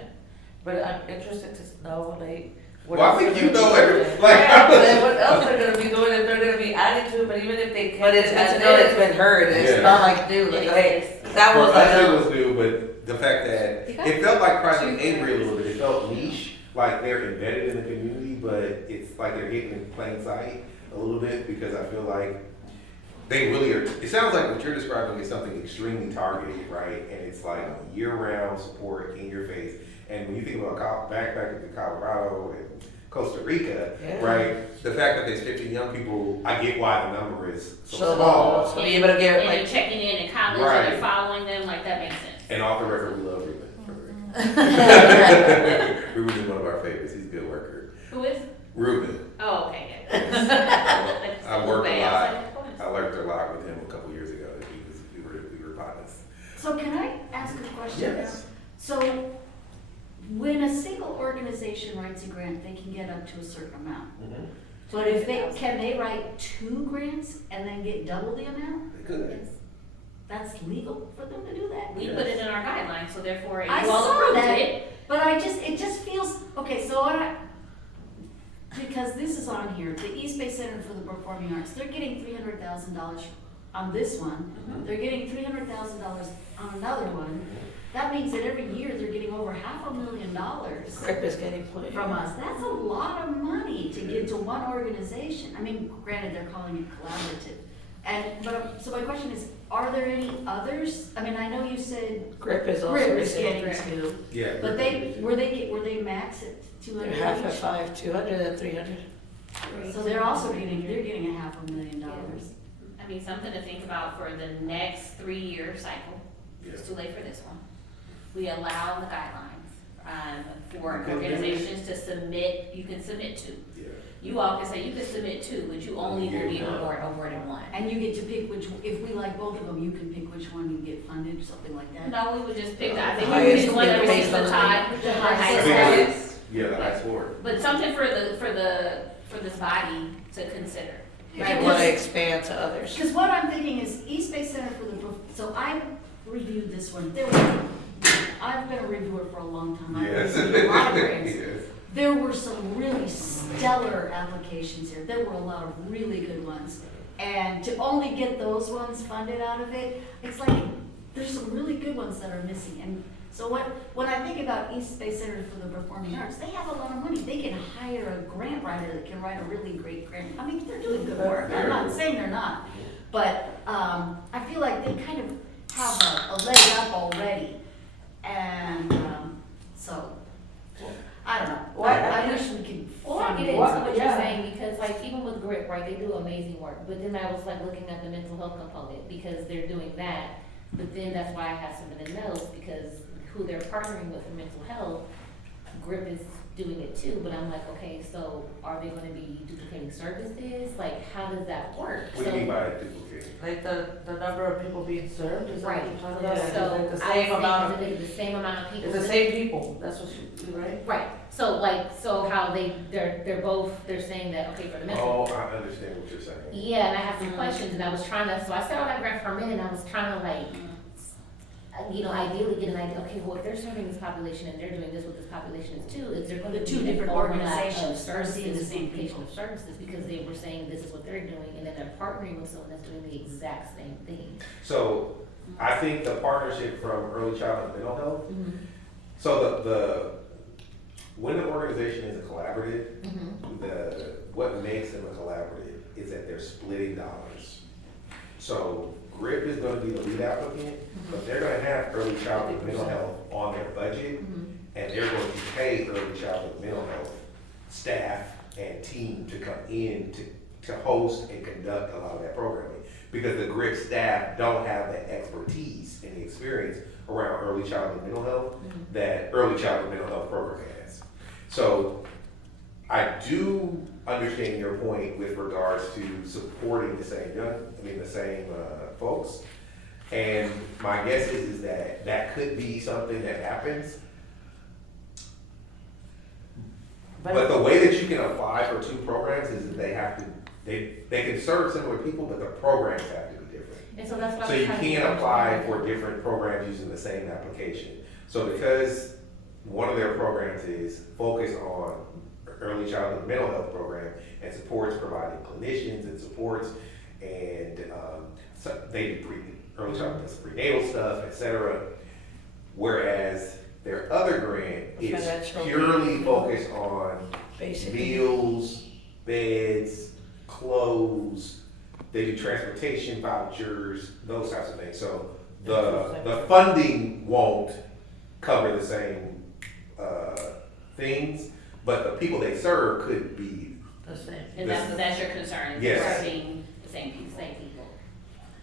But I'm interested to know, like, what Well, I else think they're you gonna know be every- doing. like- Yeah, but then what else they're gonna be doing if they're gonna be adding to it, but even if they can't. But it's good to know it's been heard, it's Yeah. not like new, like, hey, that was For like, us, it was new, but the fact that You got it felt like Project Avery a little bit. It felt niche, like they're embedded in the community, but it's like they're hidden in plain sight a little bit, because I feel like they really are, it sounds like what you're describing is something extremely targeted, right? And it's like year-round support in your face. And when you think about backpacking to Colorado and Costa Rica, Yeah. right? The fact that there's 50 young people, I get why the number is so So small. So be able to get And they're like, checking in college, Right. and they're following them, like, that makes sense. And off the record, we love Ruben. Ruben is one of our favorites. He's a good worker. Who is? Ruben. Oh, okay, yeah. I worked a I was lot. like, what is- I learned a lot with him a couple years ago. We were partners. So can I ask a question? Yes. So when a single organization writes a grant, they can get up to a certain amount. Mm-hmm. But if can they write 2 grants and then get double the amount? They could. That's legal for them to do that? We put it in our guidelines, so therefore you I all saw approved that. it. But it just feels, okay, so because this is on here, the East Bay Center for the Performing Arts, they're getting $300,000 on this one. They're getting $300,000 on another one. That means that every year they're getting over $500,000 Grip is getting put. from us. That's a lot of money to give to one organization. I mean, granted, they're calling it collaborative. So my question is, are there any others? I mean, I know you said Grip is also Grip is receiving. getting 2, Yeah. but were they max at 200 They're half at each? 5, 200 and 300. So they're also getting $500,000. I mean, something to think about for the next 3-year cycle. Yeah. It's too late for this one. We allow the guidelines, for Okay. organizations to submit, you can submit 2. Yeah. You all can say you can submit 2, but you only will be awarded 1. And you get to pick if we like both of them, you can pick which one you get funded, something like that. No, we would just pick, I think we would Highest pick one that bid receives based the on the tie, the I highest think score. it's- Yeah, the high score. But something for this body to consider. If Right, you want to expand to others. Because what I'm thinking is East Bay Center for the, so I reviewed this one. I've been a reviewer for a long time. I've Yes. reviewed a lot of grants. Yes. There were some really stellar applications here. There were a lot of really good ones. And to only get those ones funded out of it, it's like, there's some really good ones that are missing. And so when I think about East Bay Center for the Performing Arts, they have a lot of money. They can hire a grant writer that can write a really great grant. I mean, they're doing good work. I'm not saying they're not. But I feel like they kind of have a leg up already. And so, I don't know. I wish we could Well, I fund get it. into what you're Yeah. saying, because like even with GRIP, right, they do amazing work, but then I was like looking at the mental health component, because they're doing that, but then that's why I have some of the notes, because who they're partnering with for mental health, GRIP is doing it too, but I'm like, okay, so are they gonna be duplicating services? Like, how does that work? What do you mean by duplicating? Like the number of people being served, is that what Right, you're talking about? Is so it the I same amount think of, it's the same amount of people. it's the same people, that's what you, right? Right, so how they're saying that, okay, for the mental. Oh, I understand what you're saying. Yeah, and I have some questions, and I was trying to, so I sat on that grant for a minute, and I was trying to like, ideally get an idea, okay, well, if they're serving this population and they're doing this with this population is too, is there going to The be two an different overlap of organizations are services, seeing the same duplication people. of services, because they were saying this is what they're doing, and then they're partnering with someone that's doing the exact same thing. So I think the partnership from early childhood mental health, so the when an organization is a collaborative, what makes them a collaborative is that they're splitting dollars. So GRIP is gonna be the lead applicant, but they're gonna have early childhood mental health on their budget, and they're going to pay early childhood mental health staff and team to come in to host and conduct a lot of that programming. Because the GRIP staff don't have that expertise and the experience around early childhood mental health that early childhood mental health program has. So I do understand your point with regards to supporting the same folks. And my guess is that that could be something that happens. But the way that you can apply for 2 programs is that they can serve similar people, but the programs have to be different. And so that's what So I'm you trying to can't get apply at. for different programs using the same application. So because one of their programs is focused on early childhood mental health program and supports providing clinicians and supports, and so they do early childhood prenatal stuff, et cetera. Whereas their other grant is Financial purely aid. focused on Basic. meals, beds, clothes, They do transportation vouchers, those types of things. So the funding won't cover the same things, but the people they serve could be. The same. And that's your concern, is Yes. serving the same people.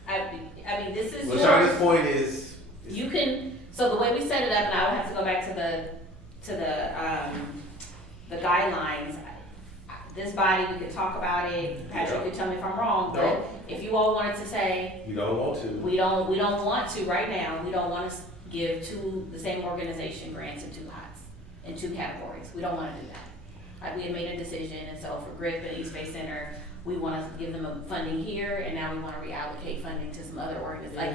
I mean, this is your. LaShonda's point is. You can, so the way we set it up, and I would have to go back to the guidelines. This body, we could talk about it, Patrick could tell me if I'm wrong, but No. if you all wanted to say, You don't want to. we don't want to right now, we don't want to give the same organization grants in two pots, in two categories, we don't want to do that. Like, we had made a decision, and so for GRIP and East Bay Center, we want to give them a funding here, and now we want to reallocate funding to some other organizations. Like,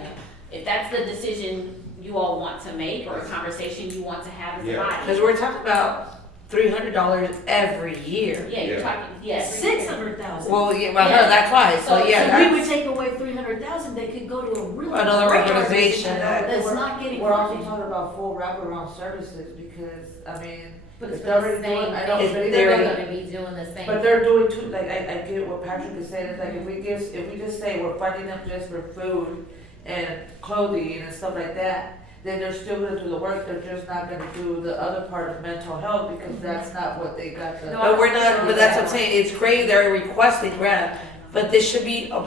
if that's the decision you all want to make, or a conversation you want to have as a Yeah. body. Because we're talking about $300 every year. Yeah, you're Yeah. talking, yes. 600,000. Well, yeah, well, Yeah. that's why, so So- yeah, So we would that's take away 300,000, they could go to a really another great organization that. that's not getting We're also funding. talking about full wraparound services, because, I mean, But if it's they're already doing, I know, If but they're they're gonna- gonna be doing the same. but they're doing too, like, I get what Patrick is saying, it's like, if we just say we're funding them just for food and clothing and stuff like that, then they're still gonna do the work, they're just not gonna do the other part of mental health, because that's not what they got the. But we're not, but that's what I'm saying, it's great, they're requesting grant, but this should be a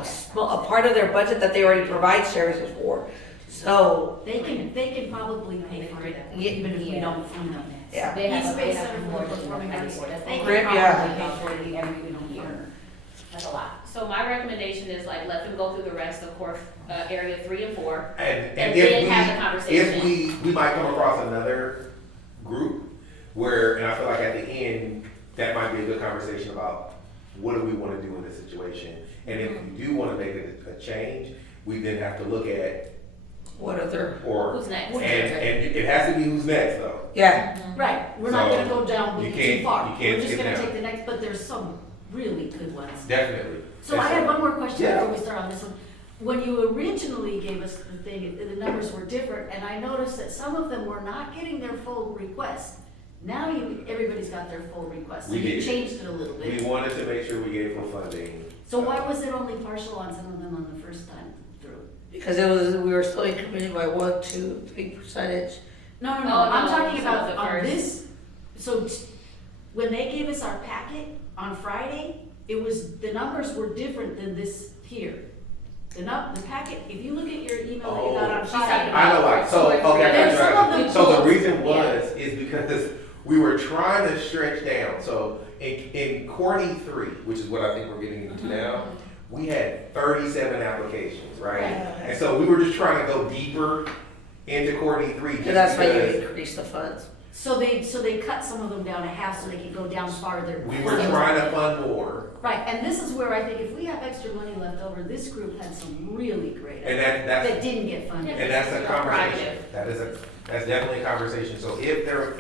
part of their budget that they already provide services for. So, They can probably pay for it, Yeah. even if we don't fund them. yeah. They have, East they Bay have Center more for than Performing one Arts, for it. they Grip, can yeah. probably pay for it every year. That's a lot. So my recommendation is, like, let them go through the rest of course, area 3 and 4. And And if then have the conversation. if we might come across another group where, and I feel like at the end, that might be a good conversation about what do we want to do in this situation? And if we do want to make a change, we then have to look at, What other, or, Who's next? and it has to be who's next though. yeah, Right, we're not So, gonna go down you too can't- far. you can't We're just skip gonna down. take the next, but there's some really good ones. Definitely. So I had one more question Yeah. before we start on this one. When you originally gave us the thing, the numbers were different, and I noticed that some of them were not getting their full request. Now everybody's got their full request, so We you did. changed it a little We bit. wanted to make sure we gave full funding. So why was it only partial on some of them on the first time through? because it was, we were still incrementing by 1, 2, 3%. No, Oh, no, I'm talking some of about the on first. this, so when they gave us our packet on Friday, it was, the numbers were different than this here. The packet, if you look at your email that you got on She's talking Friday. I know why, so, okay, I There's some got of you. them So the pulled. reason is because we were trying to stretch down, so in Courtney 3, which is what I think we're getting into now, we had 37 applications, right? And so we were just trying to go deeper into Courtney 3 just And that's why you because increase the funds. So they cut some of them down to half so they could go down farther. we were trying to fund more. Right, and this is where I think if we have extra money left over, this group had some really great And ideas that's, that didn't get funded. and that's a Your conversation. prerogative. That's definitely a conversation. So if there,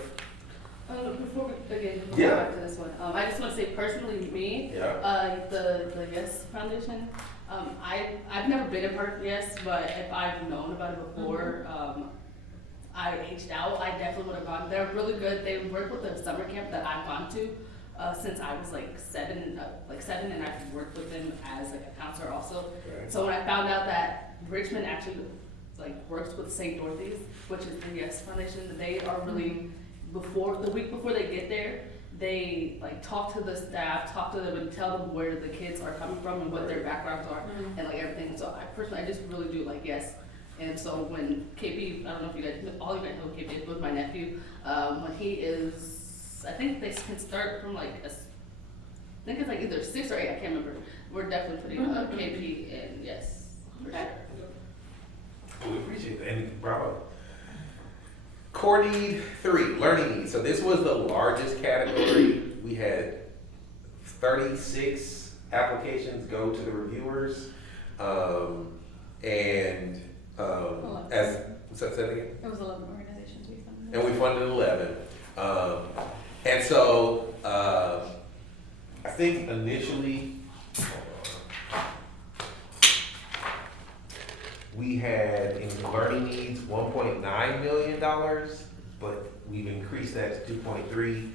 Before we Yeah. go back to this one, I just want to say personally, me, yeah, the Yes Foundation, I've never been a part of Yes, but if I've known about it before, I aged out, I definitely would have gone. They're really good. They work with the summer camp that I've gone to since I was like seven, and I've worked with them as like a counselor also. Right. So when I found out that Richmond actually like works with St. Dorothy's, which is the Yes Foundation, they are really the week before they get there, they like talk to the staff, talk to them and tell them where the kids are coming from and what their backgrounds are and like everything. So I just really do like Yes. And so when KP, I don't know if you guys, all you guys know KP is with my nephew, when he is, I think they can start from like, I think it's like either 6 or 8, I can't remember. We're definitely putting KP in Yes, for sure. we appreciate that. And bravo. Courtney 3, learning needs. So this was the largest category. We had 36 applications go to the reviewers. As, what's that said again? It was 11 organizations we funded. And we funded 11. And so, I think initially, we had in learning needs $1.9 million, but we've increased that to 2.3.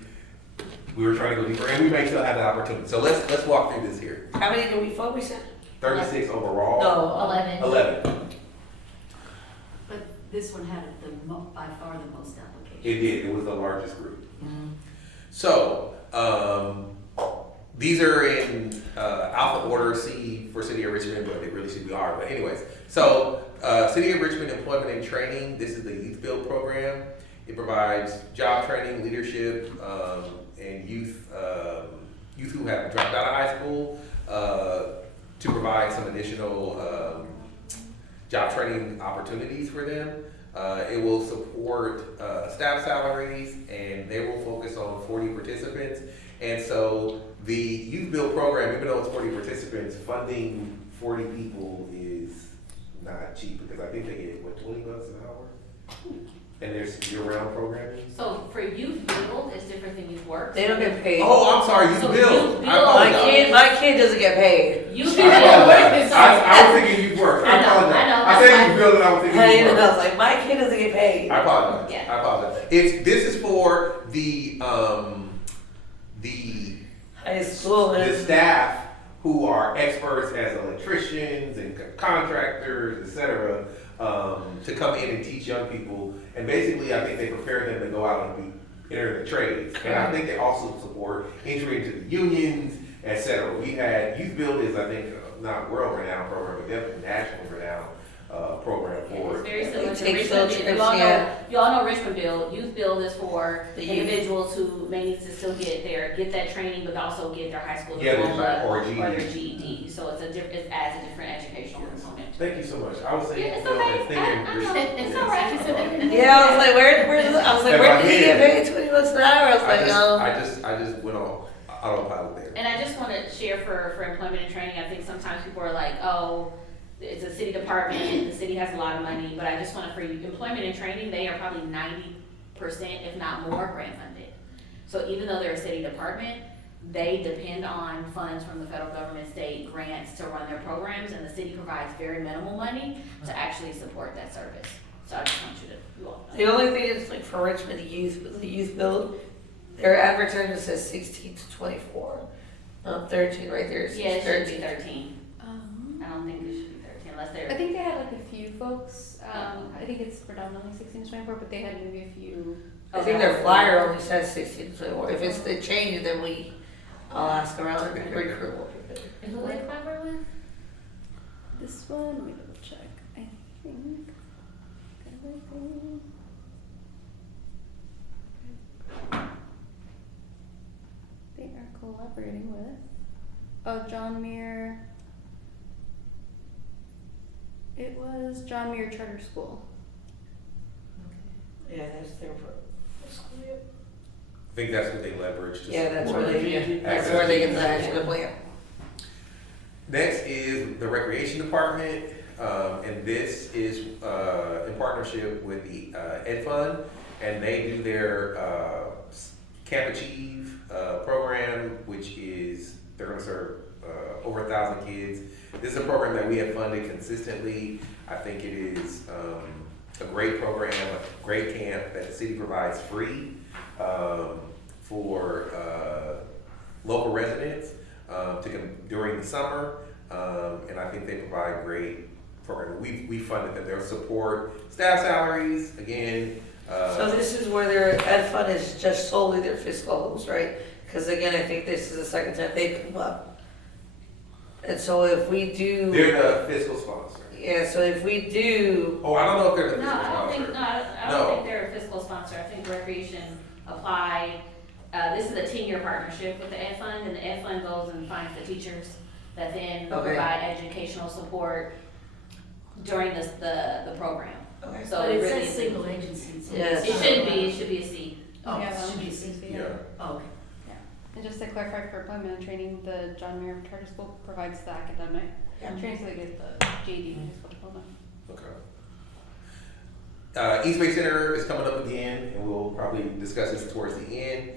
We were trying to go deeper, and we may still have that opportunity. So let's walk through this here. How many do we fund, we said? 36 overall. No, 11. 11. But this one had by far the most applications. It did. It was the largest group. So, these are in alpha order C for City of Richmond, but they really should be R. But anyways, so City of Richmond Employment and Training. This is the Youth Build program. It provides job training, leadership, and youth who have dropped out of high school to provide some additional job training opportunities for them. It will support staff salaries, and they will focus on 40 participants. And so the Youth Build program, even though it's 40 participants, funding 40 people is not cheap, because I think they get, what, $20 an hour? And there's year-round programming. So for youth build, it's different than youth work. they don't get paid. Oh, I'm sorry, Youth So Build. Youth I Build- apologize. My kid doesn't get paid. Youth I build. apologize. So- I was thinking Youth Work. I I know, apologize. I know, I that's said fine. Youth Build and I was thinking I Youth Work. was like, my kid doesn't get paid. I apologize. Yeah. I apologize. This is for the High school the and staff who are experts as electricians and contractors, etc., to come in and teach young people. And basically, I think they prepare them to go out and enter the trades. And I think they also support entry into the unions, etc. We had Youth Build is, I think, not world renowned program, but definitely national renowned program for It's very it. similar to Take Richmond field Build. trips, yeah. You all know Richmond Build. Youth Build is for The youth. individuals who may need to still get that training, but also get their high school Yeah, diploma or their GED. GED. So it adds a different educational component. Thank you so much. I was saying, Yeah, it's Youth Build okay. and thinking I know. Richmond. It's all right. yeah, I was like, where did he get paid $20 an hour? I was like, I just went on autopilot there. And I just want to share for employment and training, I think sometimes people are like, oh, it's a city department, the city has a lot of money, but I just want to, for you, employment and training, they are probably 90%, if not more, grant funded. So even though they're a city department, they depend on funds from the federal government, state grants to run their programs, and the city provides very minimal money to actually support that service. So I just want you all know. the only thing is like for Richmond, the youth build, their advertisement says 16 to 24. 13 right there. It says Yeah, it should be 13. Um, I don't think it should be 13 unless I they're, think they had like a few folks, Oh, okay. I think it's predominantly 16 to 24, but they had maybe a few. I think their flyer only says 16 to 24. If it's the change, then I'll ask around and recruit more people. Who they collaborate with? This one, let me double check. I think. They are collaborating with. Oh, John Muir. It was John Muir Charter School. Yeah, that's their school. I think that's what they leverage to Yeah, that's where support. they get the action plan. Next is the recreation department, and this is in partnership with the Ed Fund, and they do their Camp Achieve program, which is, they're gonna serve over 1,000 kids. This is a program that we have funded consistently. I think it is a great program, a great camp that the city provides free for local residents to come during the summer. And I think they provide great program. We funded them. They'll support staff salaries, again. So this is where their ed fund is just solely their fiscal host, right? Because again, I think this is the second time they've come up. And so if we do, They're the fiscal sponsor. yeah, so if we do, Oh, I don't know if they're the No, fiscal I don't sponsor. think, I don't think they're a fiscal sponsor. I think Recreation applied, this is a 10-year partnership with the Ed Fund, and the Ed Fund goes and finds the teachers that then Okay. provide educational support during the program. okay, So But it it really says is, single agency, so. Yes. it shouldn't be, it should be a C. Oh, Yeah, it should be a well, C. Yeah. Oh, okay. And just to clarify for employment and training, the John Muir Charter School provides the academic training, so they get the JD high school diploma. Okay. East Bay Center is coming up again, and we'll probably discuss this towards the end.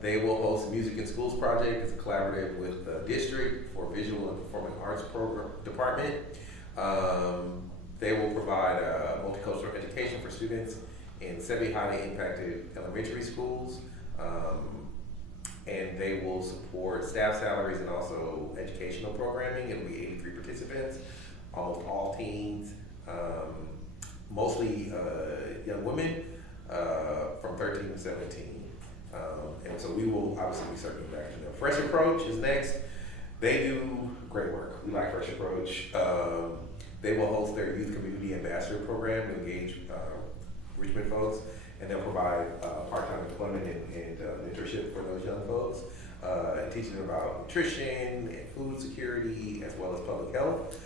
They will host a Music in Schools project. It's a collaborative with the district for visual and performing arts program department. They will provide multicultural education for students in 7 highly impacted elementary schools. and they will support staff salaries and also educational programming. It'll be 83 participants, almost all teens, mostly young women from 13 to 17. And so we will obviously be circling back to them. Fresh Approach is next. They do great work. We like Fresh Approach. They will host their Youth Community Ambassador Program to engage Richmond folks, and they'll provide part-time employment and mentorship for those young folks, and teaching them about nutrition and food security as well as public health.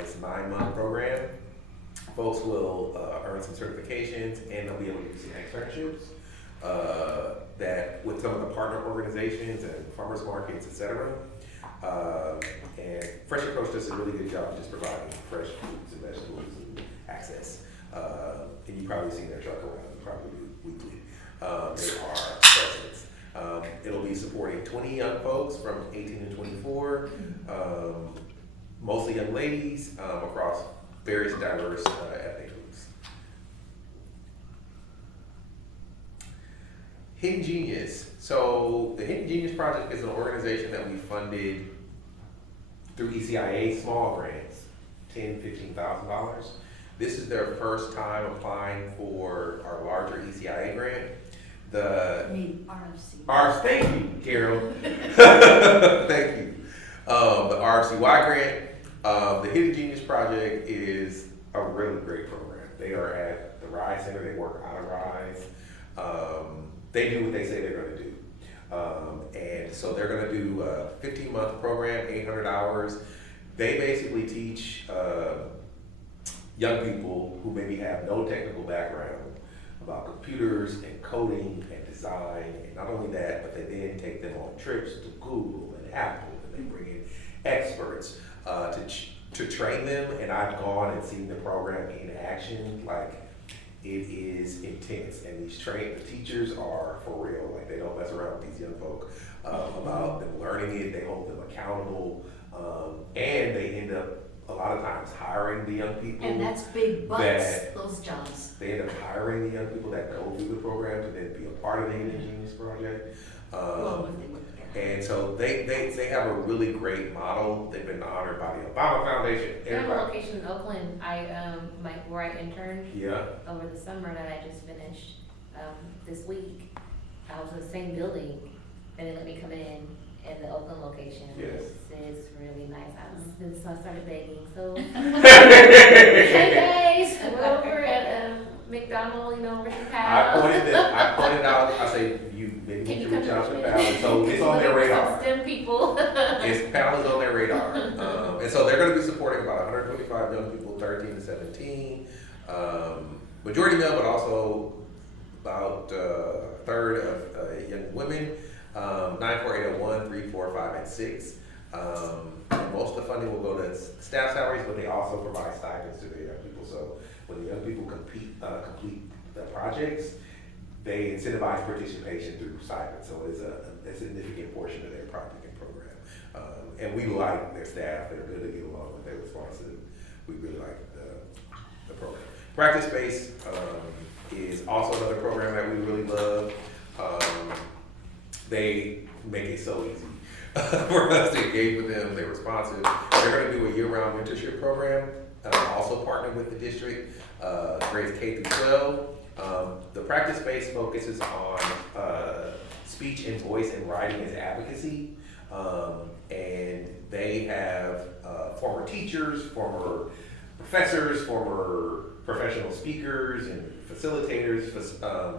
It's a 9-month program. Folks will earn some certifications, and they'll be able to do some internships that with some of the partner organizations and farmers markets, etc. And Fresh Approach does a really good job of just providing fresh fruits and vegetables and access. And you probably seen their truck around, probably weekly. They are presents. It'll be supporting 20 young folks from 18 to 24, mostly young ladies across various diverse ethnic groups. Hidden Genius. So the Hidden Genius Project is an organization that we funded through ECIA small grants, $10,000, $15,000. This is their first time applying for our larger ECIA grant. I mean, RFC. Thank you, Carol. Thank you. The RFCY grant. The Hidden Genius Project is a really great program. They are at the Rise Center. They work out of Rise. They do what they say they're going to do. And so they're going to do a 15-month program, 800 hours. They basically teach young people who maybe have no technical background about computers and coding and design. And not only that, but they then take them on trips to Google and Apple, and they bring in experts to train them. And I've gone and seen the program in action. Like, it is intense, and the teachers are for real. Like, they don't mess around with these young folk about them learning it. They hold them accountable, and they end up a lot of times hiring the young people. And that's big bucks, those jobs. They end up hiring the young people that go through the program to then be a part of the Hidden Genius Project. Well, if they would, yeah. And so they have a really great model. They've been honored by the Obama Foundation. They have a Everybody. location in Oakland, where I interned Yeah. over the summer that I just finished, this week. I was in the same building, and they let me come in the Oakland location. Yes. It's really nice. So I started begging, so. Hey guys, we're over at, McDonald, Richmond I Powell. pointed out, I say, you maybe Can need you to come reach to out to Richmond? Pal. So it's on their Looking for radar. some STEM people. Pal is on their radar. And so they're going to be supporting about 125 young people, 13 to 17. Majority male, but also about a third of young women. 94801, 3, 4, 5, and 6. And most of the funding will go to staff salaries, but they also provide stipends to the young people. So when the young people complete the projects, they incentivize participation through stipends. So it's a significant portion of their project and program. And we like their staff. They're good to get along with. They're responsive. We really like the program. Practice Space is also another program that we really love. They make it so easy for us to engage with them. They're responsive. They're going to do a year-round mentorship program, also partnered with the district, grades K through 12. The Practice Space focuses on speech and voice and writing as advocacy. And they have former teachers, former professors, former professional speakers and facilitators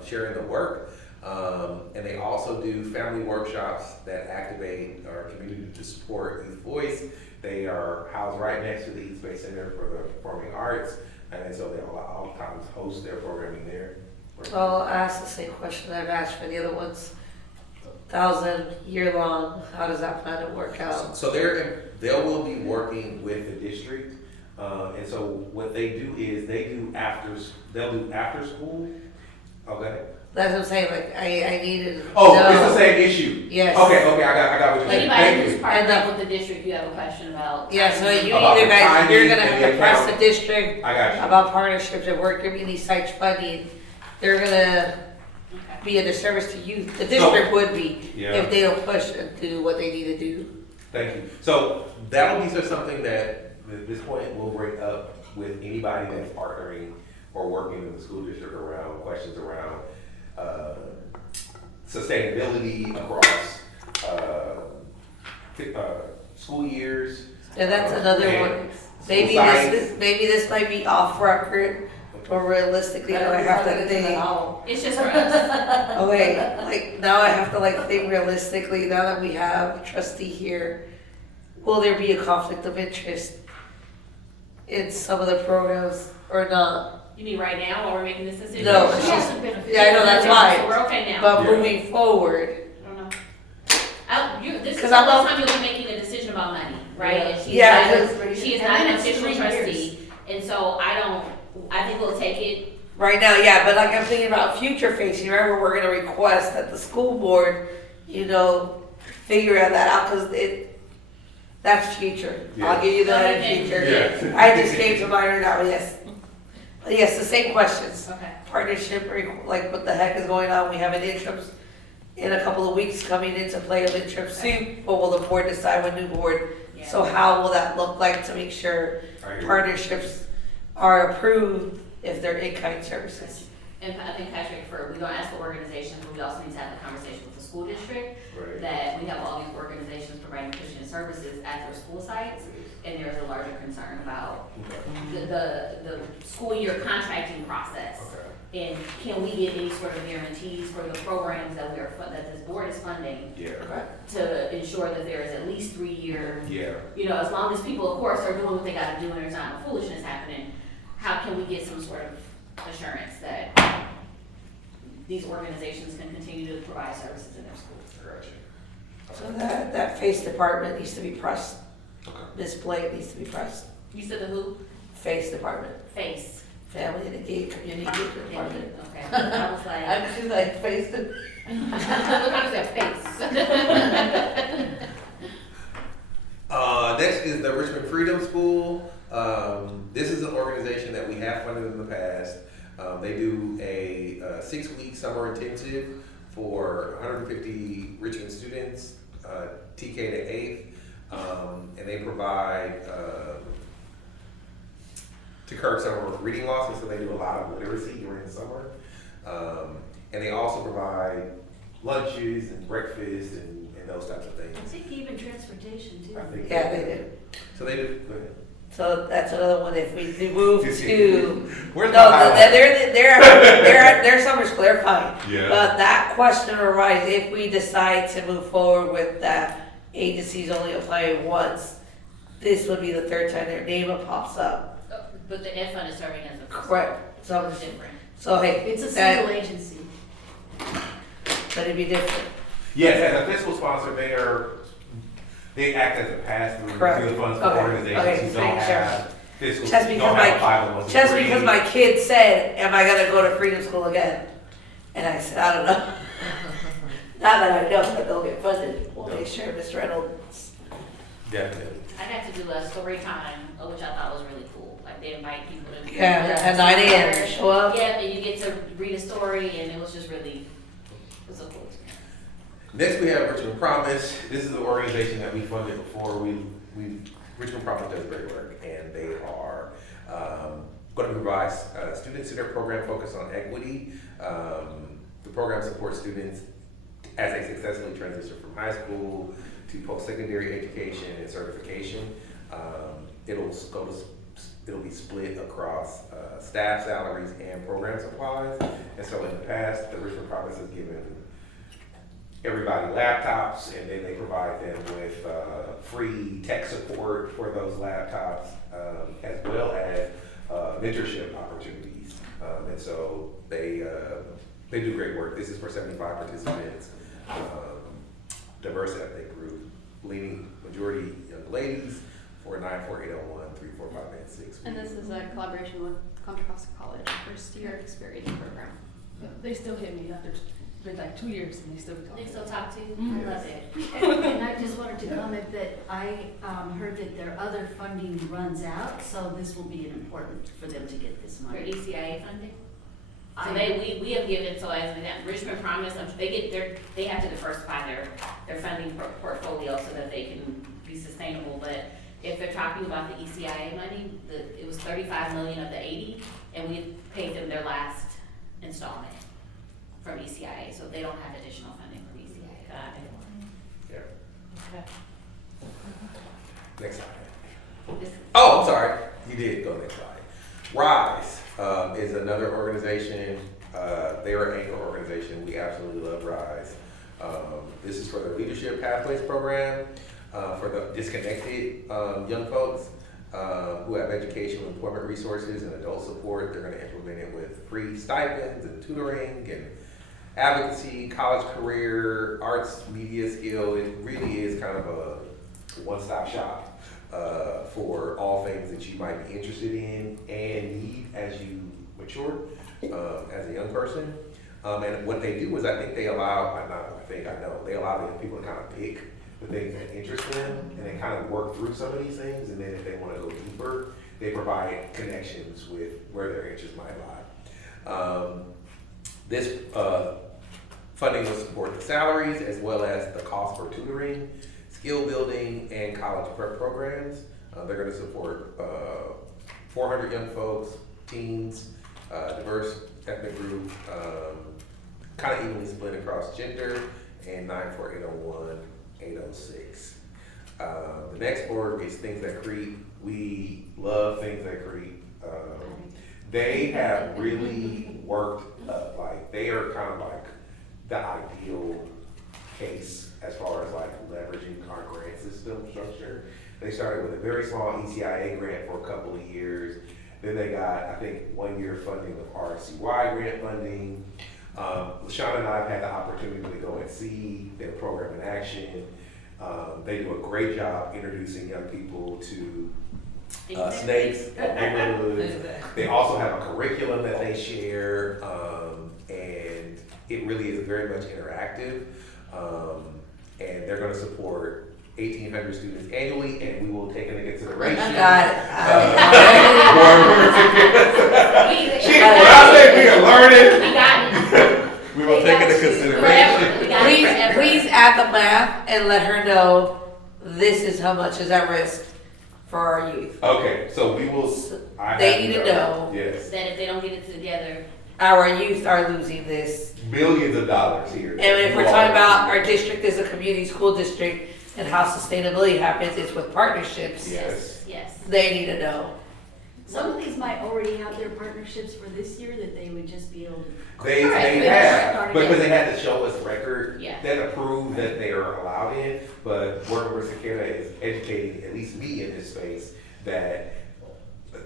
sharing the work. And they also do family workshops that activate our community to support youth voice. They are housed right next to the East Bay Center for the Performing Arts, and so they all times host their programming there. Well, I'll ask the same question I've asked for the other ones. 1,000 year long, how does that plan to work out? So they will be working with the district, and so what they do is they'll do after school. Okay. That's what I'm saying, like, I needed to Oh, know. it's the same issue. Yes. Okay, I got what you're saying. Anybody Thank who's you. partnered with the district, you have a question about. Yeah, so you About either the guys, timing you're gonna and have the to press the account. district I got you. about partnerships and work community sites funding. They're gonna, Okay. be a disservice to youth. The district would be Yeah. if they don't push and do what they need to do. Thank you. So that'll be just something that at this point we'll bring up with anybody that's partnering or working in the school district around questions around sustainability across school years. And that's another and one. school sites. Maybe this might be off record, but realistically, now I have to think. It's just for us. Okay, like now I have to like think realistically. Now that we have trustee here, will there be a conflict of interest in some of the programs or not? You mean right now while we're making this decision? No, She she's- hasn't been official. Yeah, I know that's So why. we're okay now. But Yeah. moving forward, I don't know. This is 'Cause the I'm first not- time you'll be making a decision about money, right? And she's Yeah, not- because- she is and not then an it's official 3 years. trustee, and so I think we'll take it. right now, yeah, but like I'm thinking about future facing. Remember, we're gonna request that the school board, figure that out because that's future. I'll Yeah. give you that in Okay. future. Yeah. I just came to mind right now. Yes, but yes, the same questions. Okay. Partnership, like what the heck is going on? We have an interim in a couple of weeks coming into play of interim soon. What will the board decide when new board? Yeah. So how will that look like to make sure I hear you. partnerships are approved if they're in-kind services? And I think Patrick, we don't ask the organizations, but we also need to have the conversation with the school district, Right. that we have all these organizations providing Christian services at their school sites, and there's a larger concern about Okay. the school year contracting process. Okay. And can we get any sort of guarantees for the programs that that this board is funding Yeah. to ensure that there is at least 3 year, Yeah. as long as people, of course, are doing what they gotta do and there's not no foolishness happening, how can we get some sort of assurance that these organizations can continue to provide services in their schools? So that face department needs to be pressed. Okay. Ms. Blake needs to be pressed. You said the who? Face department, Face. family and engagement, community engagement department. Okay, I was like, I'm just like face to. look at that face. Next is the Richmond Freedom School. This is an organization that we have funded in the past. They do a 6-week summer intensive for 150 Richmond students, TK to 8th, and they provide to curb some of reading losses, so they do a lot of literacy during the summer. And they also provide lunches and breakfast and those types of things. I think even transportation too. I think Yeah, they do. So they do. Go ahead. So that's another one, if we do move to, Where's no, the highlight? they're summer school, they're fine. Yeah. But that question arises, if we decide to move forward with that agencies only applying once, this would be the third time their name pops up. But the Ed Fund is serving as a. Correct. So, It's different. so hey, It's a that, single agency. but it'd be different. Yes, as a fiscal sponsor, they act as a pass-through Correct. to the funds for Okay. organizations Okay, who don't make sure. have fiscal, Just don't because have my- 501c3. Just because my kid said, am I gonna go to Freedom School again? And I said, I don't know. Not that I know that they'll get funded, we'll make sure Ms. Reynolds. Definitely. I got to do a story time, which I thought was really cool. Like they invite people to. Yeah, at 9 a.m. show up. Yeah, and you get to read a story, and it was just really, it was a cool experience. Next, we have Richmond Promise. This is an organization that we funded before. Richmond Promise does great work, and they are going to provide a student-centered program focused on equity. The program supports students as they successfully transition from high school to post-secondary education and certification. It'll be split across staff salaries and program supplies. And so in the past, the Richmond Promise has given everybody laptops, and then they provide them with free tech support for those laptops, as well as mentorship opportunities. And so they do great work. This is for 75 participants, diverse ethnic group, leading majority young ladies, 494-801-34596. And this is a collaboration with Contra Costa College, first year experience program. They still hit me after, been like 2 years and they still be They talking. still talk to you? Mhm. I love it. And I just wanted to comment that I heard that their other funding runs out, so this will be important for them to get this For money. ECIA funding? So we have given, so as an example, Richmond Promise, they have to diversify their funding portfolio so that they can be sustainable, but if they're talking about the ECIA money, it was 35 million of the 80, and we paid them their last installment from ECIA, so they don't have additional funding from ECIA anymore. Yeah. Okay. Next slide. Oh, I'm sorry. You did go next slide. RISE is another organization. They are an anchor organization. We absolutely love RISE. This is for the Leadership Pathways Program for the disconnected young folks who have educational employment resources and adult support. They're going to implement it with free stipends and tutoring and advocacy, college career, arts, media skill. It really is kind of a one-stop shop for all things that you might be interested in and need as you mature as a young person. And what they do is I think they allow, they allow the young people to kind of pick the things that interest them and then kind of work through some of these things. And then if they want to go deeper, they provide connections with where their interests might lie. This funding will support the salaries as well as the cost for tutoring, skill building, and college prep programs. They're going to support 400 young folks, teens, diverse ethnic group, kind of evenly split across gender, and 94801, 806. The next org is Things That Creep. We love Things That Creep. They have really worked, they are kind of like the ideal case as far as like leveraging our grant system structure. They started with a very small ECIA grant for a couple of years. Then they got, I think, 1 year funding of RCY grant funding. LaShawn and I have had the opportunity to go and see their program in action. They do a great job introducing young people to snakes in neighborhoods. They also have a curriculum that they share, and it really is very much interactive. And they're going to support 1,800 students annually, and we will take into consideration. Got it. We are learning. We got it. We will take into consideration. We got it forever. Please add the math and let her know this is how much is at risk for our youth. Okay, so we will. They need to know. Yes. That if they don't get it together, Our youth are losing this. Millions of dollars here. And if we're talking about our district as a community school district and how sustainability happens, it's with partnerships. Yes. yes. They need to know. Some of these might already have their partnerships for this year that they would just be able to. They Correct. have, because they had to show us record Yeah. that approved that they are allowed in, but working with Sakara is educating, at least me in this space, that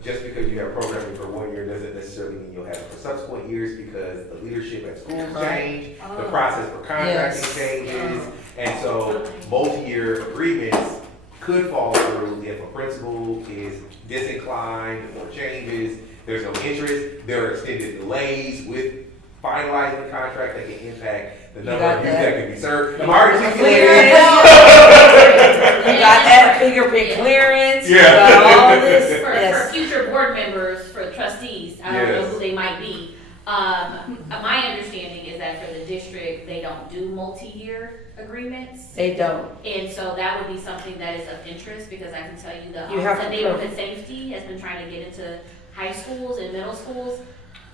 just because you have programming for 1 year doesn't necessarily mean you'll have it for subsequent years, because the leadership at schools change, the process for contracting Yes. changes, and so multi-year agreements could fall through if a principal is disinclined or changes, there's no interest, there are extended delays with finalizing the contract that can impact the number of youth that can be served. I'm already articulating. You got that fingerprint clearance, you Yeah. got all this. For Yes. future board members, for trustees, I don't know Yes. who they might be. My understanding is that for the district, they don't do multi-year agreements. They don't. And so that would be something that is of interest, because I can tell you the You have Office of to Neighborhood Safety has been trying to get into high schools and middle schools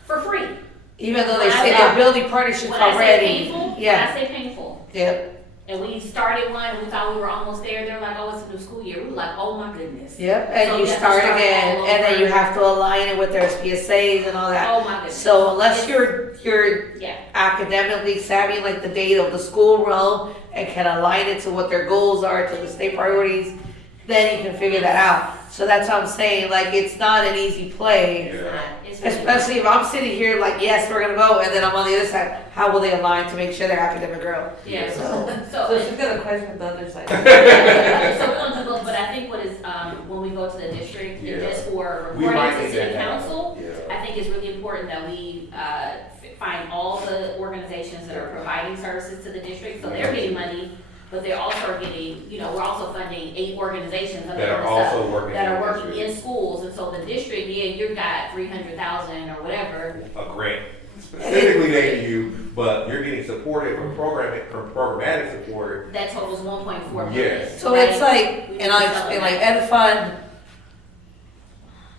for free. Even though they say they're building partnerships When I say already. painful, when Yeah. I say painful. Yep. And we started one, and we thought we were almost there. They're like, oh, it's a new school year. We were like, oh my goodness. Yep. And So you we have to start start again, all and then over. you have to align it with their SPSAs and all that. Oh my goodness. So unless you're Yeah. academically savvy, like the data of the school realm, and can align it to what their goals are, to the state priorities, then you can figure that out. So that's what I'm saying, like, it's not an easy play. It's not. It's really Especially if I'm sitting here like, yes, we're gonna go, and then I'm on the other side, how will they align to make sure they're academic girl? Yeah. So, So she's gonna question the other side. So we want to go, but I think what is, when we go to the district, Yeah. and just for We reporting might to need city that. council, Yeah. I think it's really important that we, find all the organizations that are providing services to the district, so they're getting money, but they're also getting, we're also funding 8 organizations under That are the also stuff, working. that in are the working district. in schools, and so the district, yeah, you got 300,000 or whatever, A grant specifically named you, but you're getting supported from programmatic support. That totals 1.4 million. Yes. So it's like, We and I'll need to explain, sell like, it. Ed Fund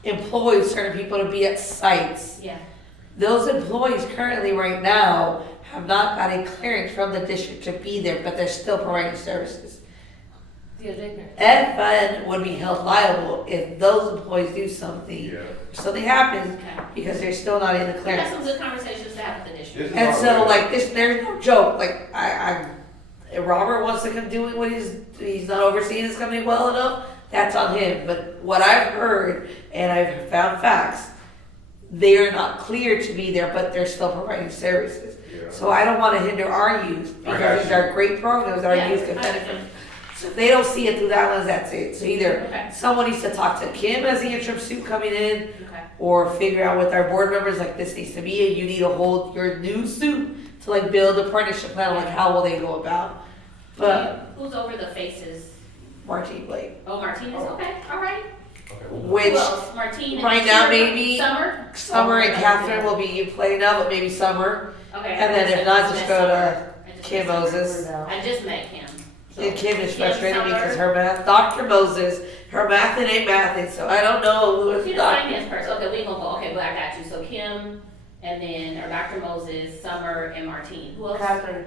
employs certain people to be at sites. Yeah, Those employees currently, right now, have not got a clearance from the district to be there, but they're still providing services. Yeah, they're. Ed Fund would be held liable if those employees do something, Yeah. something happens, okay. because they're still not in the We had clearance. some good conversations to have with the This district. is And our so, way. like, this, there's no joke, like, if Robert wants to come doing what he's not overseeing his company well enough, that's on him, but what I've heard, and I've found facts, they're not cleared to be there, but they're still providing services. Yeah. So I don't wanna hinder our youth, I got because these you. are great programs that our Yeah, youth can I benefit understand. from. So if they don't see it through that lens, that's it. So either Okay. someone needs to talk to Kim as the interim suit coming in, Okay. or figure out with our board members, like, this needs to be, and you need to hold your new suit to like build a partnership plan, like how will they go about? But Who's over the faces? Martine Blake, Oh, Martinez, okay, all right. Okay. which Who else? Martine and right now Summer? maybe Summer? Summer and Okay. Catherine will be playing now, but maybe Summer. Okay. And then if not, just go to I just Kim met Summer. Moses. I just met Kim. So, And Kim is Kim, frustrated Summer. because her math, Dr. Moses, her math ain't mathing, so I don't know who She's is the Dr. finance person, okay, we ain't gonna go, okay, but I got you, so Kim, and then, or Dr. Moses, Summer, and Martine, who else? Catherine.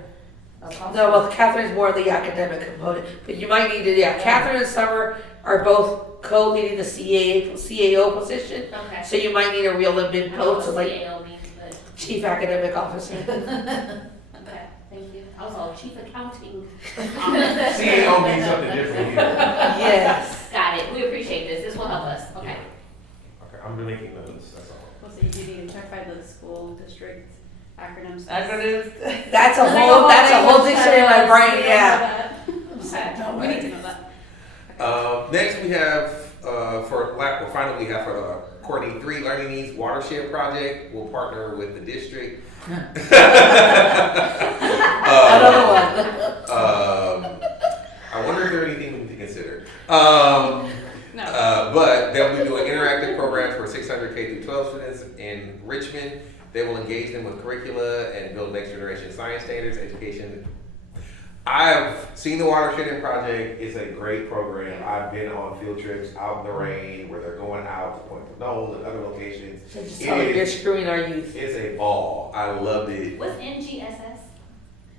No, well, Catherine's more the academic component, but you might need to, yeah, Catherine and Summer are both co-leading the CAO position, Okay. so you might need a real limit I don't know vote, so what like CAO means, but, chief academic officer. okay, thank you. I was all chief accounting. CEO means something different here. Yes. Got it, we appreciate this will help us, okay. Okay, I'm making notes, that's all. We'll see, you need to check by the school district acronyms. Acronyms. That's a Like whole dictionary in my brain, language yeah. Okay. We need to know that. Next we have, finally we have for the Courtney 3 Learning Needs Watershed Project. We'll partner with the district. Another one. I wonder if there's anything we need to consider. No. But they'll be doing interactive programs for 600 K through 12 students in Richmond. They will engage them with curricula and build next generation science standards, education. I've seen the Watershed Project. It's a great program. I've been on field trips out in the rain where they're going out to Point Pinole and other locations. So just tell them you're screwing our youth. It's a ball. I loved it. What's NGSS?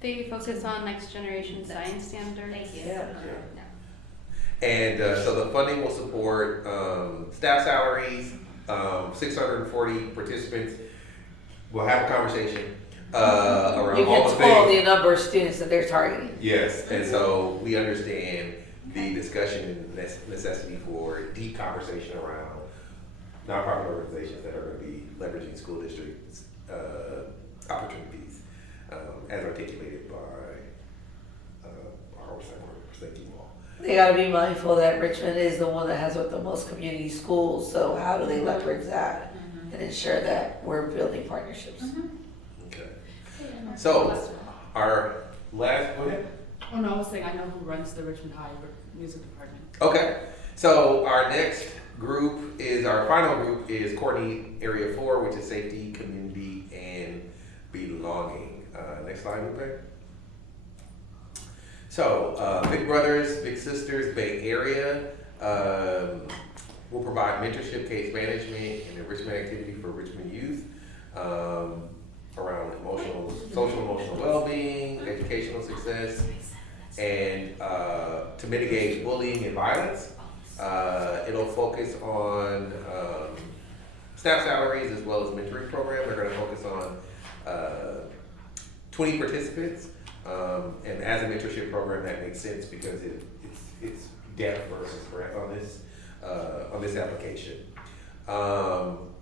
They focus on next generation science standards. Thank you. Yeah. And so the funding will support staff salaries, 640 participants. We'll have a conversation around You all can the tell things. the number of students that they're targeting. Yes, and so we understand the discussion and necessity for deep conversation around nonprofit organizations that are going to be leveraging school districts' opportunities as articulated by our oversight board. Thank you all. They gotta be mindful that Richmond is the one that has the most community schools, so how do they leverage that and ensure that we're building partnerships? Okay. So our last, go ahead. Oh no, I was saying I know who runs the Richmond High music department. Okay, so our next group is, our final group is Courtney Area 4, which is safety, community, and belonging. Next slide, Lupe. So, Big Brothers, Big Sisters, Bay Area will provide mentorship, case management, and enrichment activity for Richmond youth around social emotional well-being, educational success, and to mitigate bullying and violence. It'll focus on staff salaries as well as mentoring program. They're going to focus on 20 participants, and as a mentorship program, that makes sense because it's depth versus breadth on this application.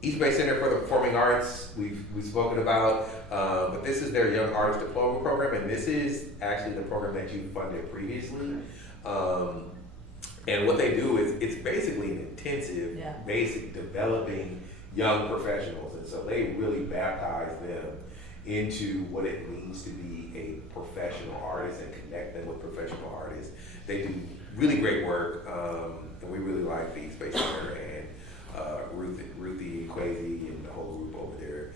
East Bay Center for the Performing Arts, we've spoken about, but this is their Young Artist Diploma program, and this is actually the program that you funded previously. And what they do is, it's basically an intensive, basic developing young professionals, and so they really baptize them into what it means to be a professional artist and connect them with professional artists. They do really great work, and we really like the East Bay Center, and Ruthie, Quasi, and the whole group over there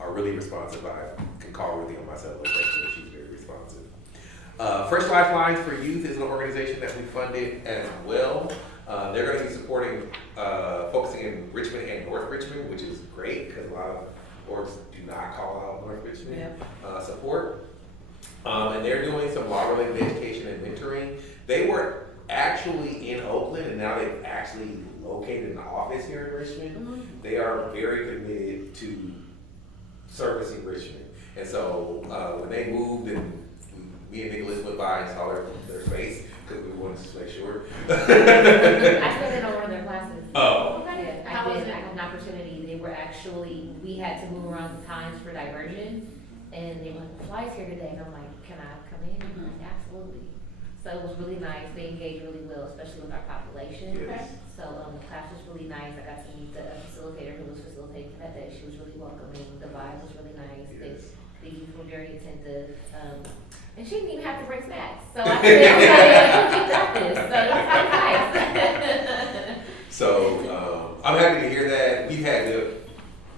are are really responsive. I can call Ruthie on my cell phone, she's very responsive. Fresh Lifelines for Youth is an organization that we funded as well. They're going to be supporting, focusing in Richmond and North Richmond, which is great because a lot of orgs do not call out North Richmond support. And they're doing some law-related education and mentoring. They were actually in Oakland, and now they've actually located an office here in Richmond. They are very committed to servicing Richmond. And so when they moved, and me and Nicholas went by and saw their space, because we wanted to make sure. I spent it on one of their classes. Oh. Yeah, How I was did, it? I had an opportunity, they were actually, we had to move around the times for diversion, and they were like, flies here today, and I'm like, can I come in? And I'm like, absolutely. So it was really nice, they engaged really well, especially with our population. Yes. So the class was really nice, I got to meet the facilitator who was facilitating that day, she was really welcoming, the vibe was really nice. Yes. The youth were very attentive, and she didn't even have to bring snacks, so I said, okay, you got this, so it was kind of nice. So I'm happy to hear that. We've had good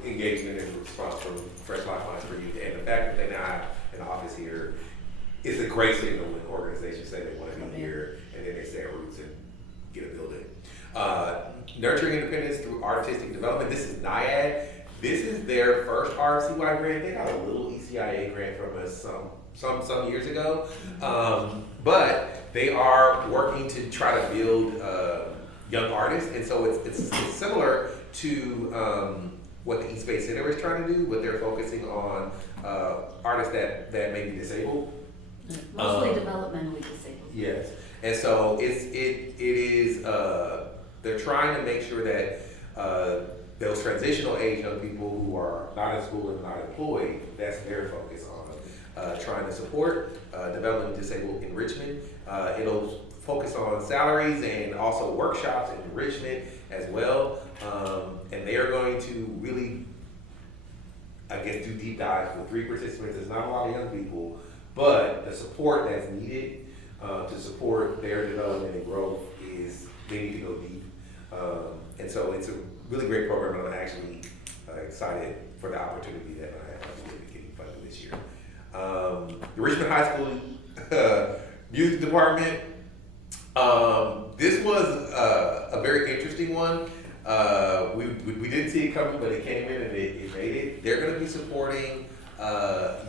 engagement and response from Fresh Lifelines for Youth, and the fact that they now have an office here is a great signal when organizations say they want to be here, and then they set roots and get a building. Nurturing Independence through Artistic Development. This is NIAD. This is their first RFCY grant. They got a little ECIA grant from us some years ago, but they are working to try to build young artists, and so it's similar to what the East Bay Center is trying to do, but they're focusing on artists that may be disabled. Mostly developmentally disabled. Yes, and so it is they're trying to make sure that those transitional age young people who are not in school and not employed, that's their focus on trying to support development disabled in Richmond. It'll focus on salaries and also workshops and enrichment as well. And they are going to really, I guess, do deep dives with 3 participants. There's not a lot of young people, but the support that's needed to support their development and growth is, they need to go deep. And so it's a really great program, and I'm actually excited for the opportunity that I have to be getting funded this year. The Richmond High School Music Department, this was a very interesting one. We didn't see it coming, but it came in and it made it. They're going to be supporting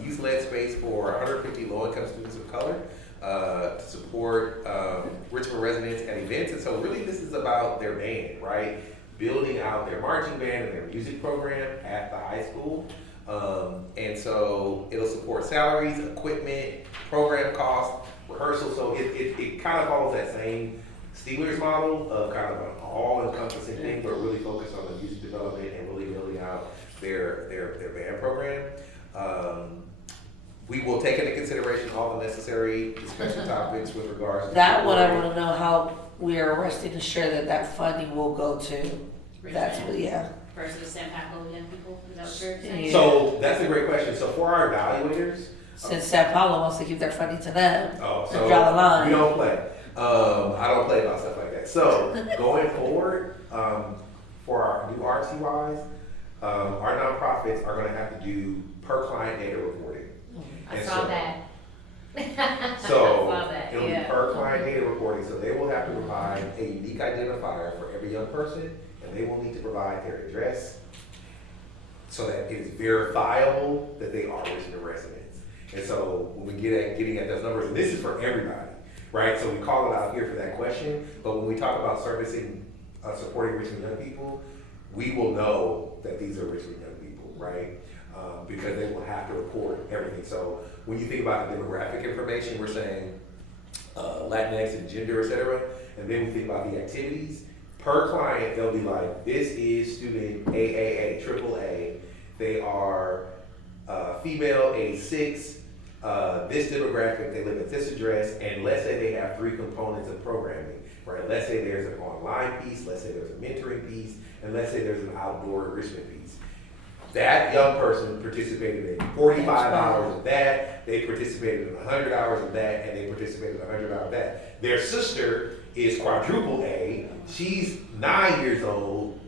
youth-led space for 150 low-income students of color to support Richmond residents at events. And so really this is about their band, right? Building out their marching band and their music program at the high school. And so it'll support salaries, equipment, program costs, rehearsal. So it kind of follows that same Steelers model of kind of an all-encompassing thing, but really focused on the music development and really building out their band program. We will take into consideration all the necessary discussion topics with regards to That one, I wanna know how we are resting assured that that funding will go to. That's what, yeah. Versus San Paco young people, is that what you're saying? Yeah. So that's a great question. So for our evaluators, Since Sao Paulo wants to keep their funding to them, oh, and draw the line. we don't play. I don't play about stuff like that. So going forward, for our new RTYs, our nonprofits are going to have to do per client data reporting. I And saw so- that. So I saw that, it'll be yeah. per client data reporting. So they will have to provide a unique identifier for every young person, and they will need to provide their address so that it is verifiable that they are Richmond residents. And so when we getting at those numbers, and this is for everybody, right? So we call it out here for that question, but when we talk about servicing, supporting Richmond young people, we will know that these are Richmond young people, right? Because they will have to report everything. So when you think about the demographic information, we're saying Latinx and gender, et cetera, and then we think about the activities. Per client, they'll be like, this is student AAA, AAA. They are female, age 6, this demographic, they live at this address, and let's say they have 3 components of programming, right? Let's say there's an online piece, let's say there's a mentoring piece, and let's say there's an outdoor enrichment piece. That young person participated in 45 hours of that, they participated in 100 hours of that, and they participated in 100 hours of that. Their sister is quadruple A, she's 9 years old,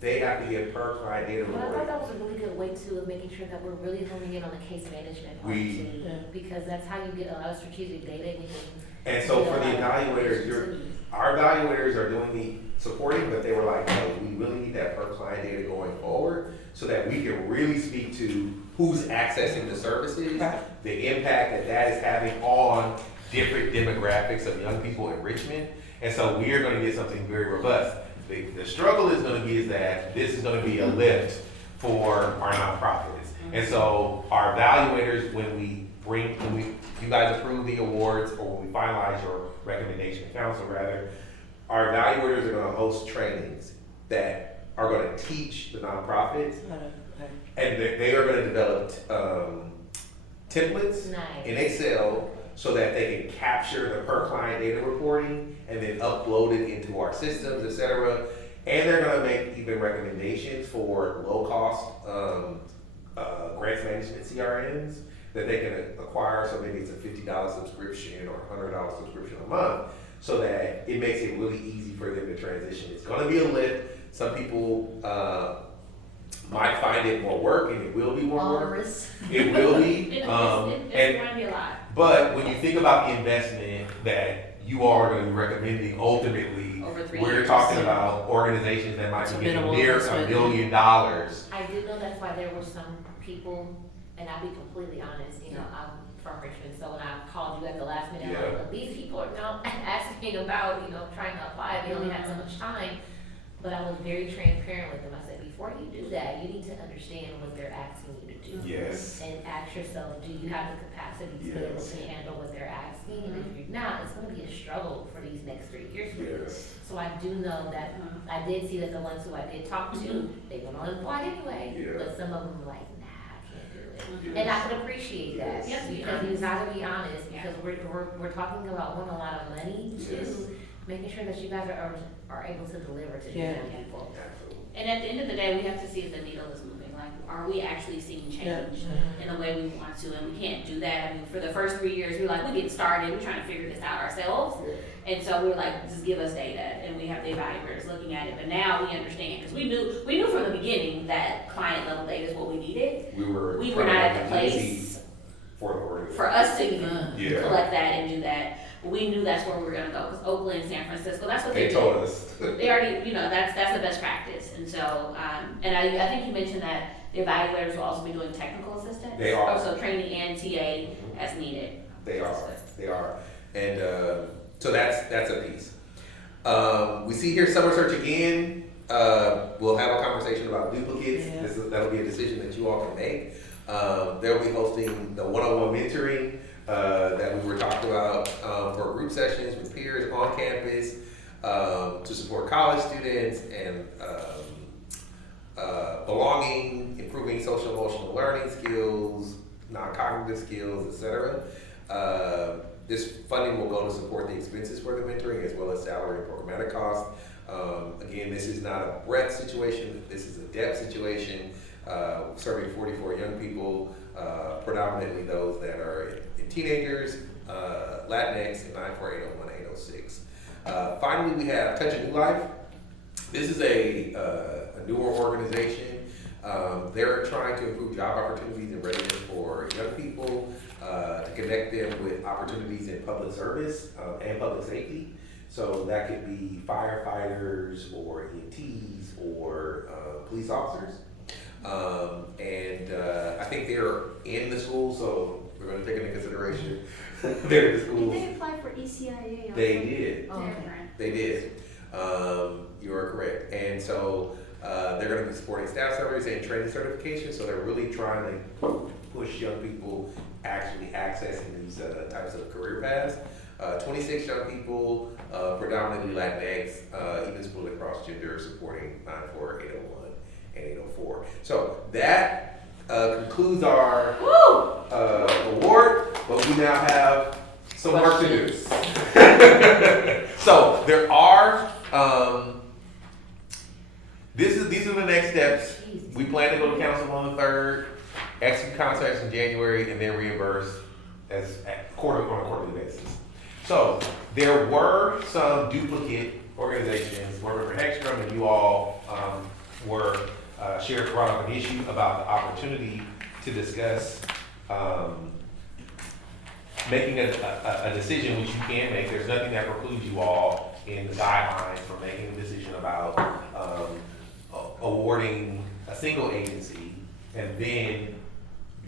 they have to get per client data Well, I thought reporting. that was a really good way too of making sure that we're really homing in on the case management part We- too. Because that's how you get a lot of strategic data and you can. And so for the get a lot of evaluators, information too. our evaluators are doing the supporting, but they were like, no, we really need that per client data going forward so that we can really speak to who's accessing the services, Right. the impact that that is having on different demographics of young people in Richmond. And so we are gonna get something very robust. The struggle is gonna be is that this is gonna be a lift for our nonprofits. And so our evaluators, you guys approve the awards, or when we finalize your recommendation to council rather, our evaluators are gonna host trainings that are gonna teach the nonprofits, and they are gonna develop, templates Nice. in Excel so that they can capture the per client data reporting and then upload it into our systems, et cetera. And they're gonna make even recommendations for low cost, grants management CRMs that they can acquire. So maybe it's a $50 subscription or $100 subscription a month, so that it makes it really easy for them to transition. It's gonna be a lift. Some people, might find it more work, and it will be more work. Onerous. It will be. It's And going to be a lot. but when you think about the investment that you all are going to be recommending, ultimately, Over 3 we're years. talking about organizations that might It's a be getting minimal near investment. $1 million. I do know that's why there were some people, and I'll be completely honest, you know, I'm from Richmond, so when I called you at the last minute, I'm like, these people are now asking about, you know, trying to apply, they only had so much time. But I was very transparent with them. I said, before you do that, you need to understand what they're asking you to do. Yes. And ask yourself, do you have the capacity to be able Yes. to handle what they're asking? And if you're not, it's gonna be a struggle for these next 3 years for you. Yes. So I do know that, I did see that the ones who I did talk to, they went on and applied anyway. Yeah. But some of them were like, nah, I can't do it. Yes. And I can appreciate that. Yes, Because you gotta be honest, because we're talking about wanting a lot of money Yes. too. Making sure that you guys are able to deliver to these Yeah. young people. Absolutely. And at the end of the day, we have to see if the needle is moving. Like, are we actually seeing change in the way we want to? And we can't do that. I mean, for the first 3 years, we're like, we're getting started, we're trying to figure this out ourselves. And so we're like, just give us data, and we have the evaluators looking at it. But now we understand, because we knew from the beginning that client level data is what we needed. We were not at the trying to make it place easy for the organization. for us to even Yeah. collect that and do that. We knew that's where we were gonna go, because Oakland, San Francisco, that's what they They did. told us. They already, that's the best practice, and so, and I think you mentioned that the evaluators will also be doing technical assistance. They are. Also training and TA as needed. They are. And so that's a piece. We see here summer search again. We'll have a conversation about duplicates. Yeah. That'll be a decision that you all can make. They'll be hosting the one-on-one mentoring that we were talking about for group sessions with peers on campus to support college students and belonging, improving social emotional learning skills, non-cognitive skills, etc. This funding will go to support the expenses for the mentoring as well as salary and programmatic costs. Again, this is not a breadth situation, this is a depth situation. Serving 44 young people, predominantly those that are in teenagers, Latinx, and 94801-806. Finally, we have Touch a New Life. This is a newer organization. They're trying to improve job opportunities and readiness for young people, to connect them with opportunities in public service and public safety. So that could be firefighters or EMTs or police officers. I think they're in the school, so we're going to take into consideration they're in the Did schools. they apply for ECIA also? They did. Oh, okay. They did. You are correct. And so they're going to be supporting staff services and training certification. So they're really trying to push young people actually accessing these types of career paths. 26 young people, predominantly Latinx, even split across gender, supporting 94801 and 804. So that concludes our award, but we now have some work to do. So there are, these are the next steps. We plan to go to council on the 3rd, execute contracts in January, and then reimburse on a quarterly basis. So there were some duplicate organizations, Working for Hextrom, and you all were, Sheriff brought up an issue about the opportunity to discuss, making a decision which you can make. There's nothing that precludes you all in the guidelines from making a decision about, awarding a single agency and then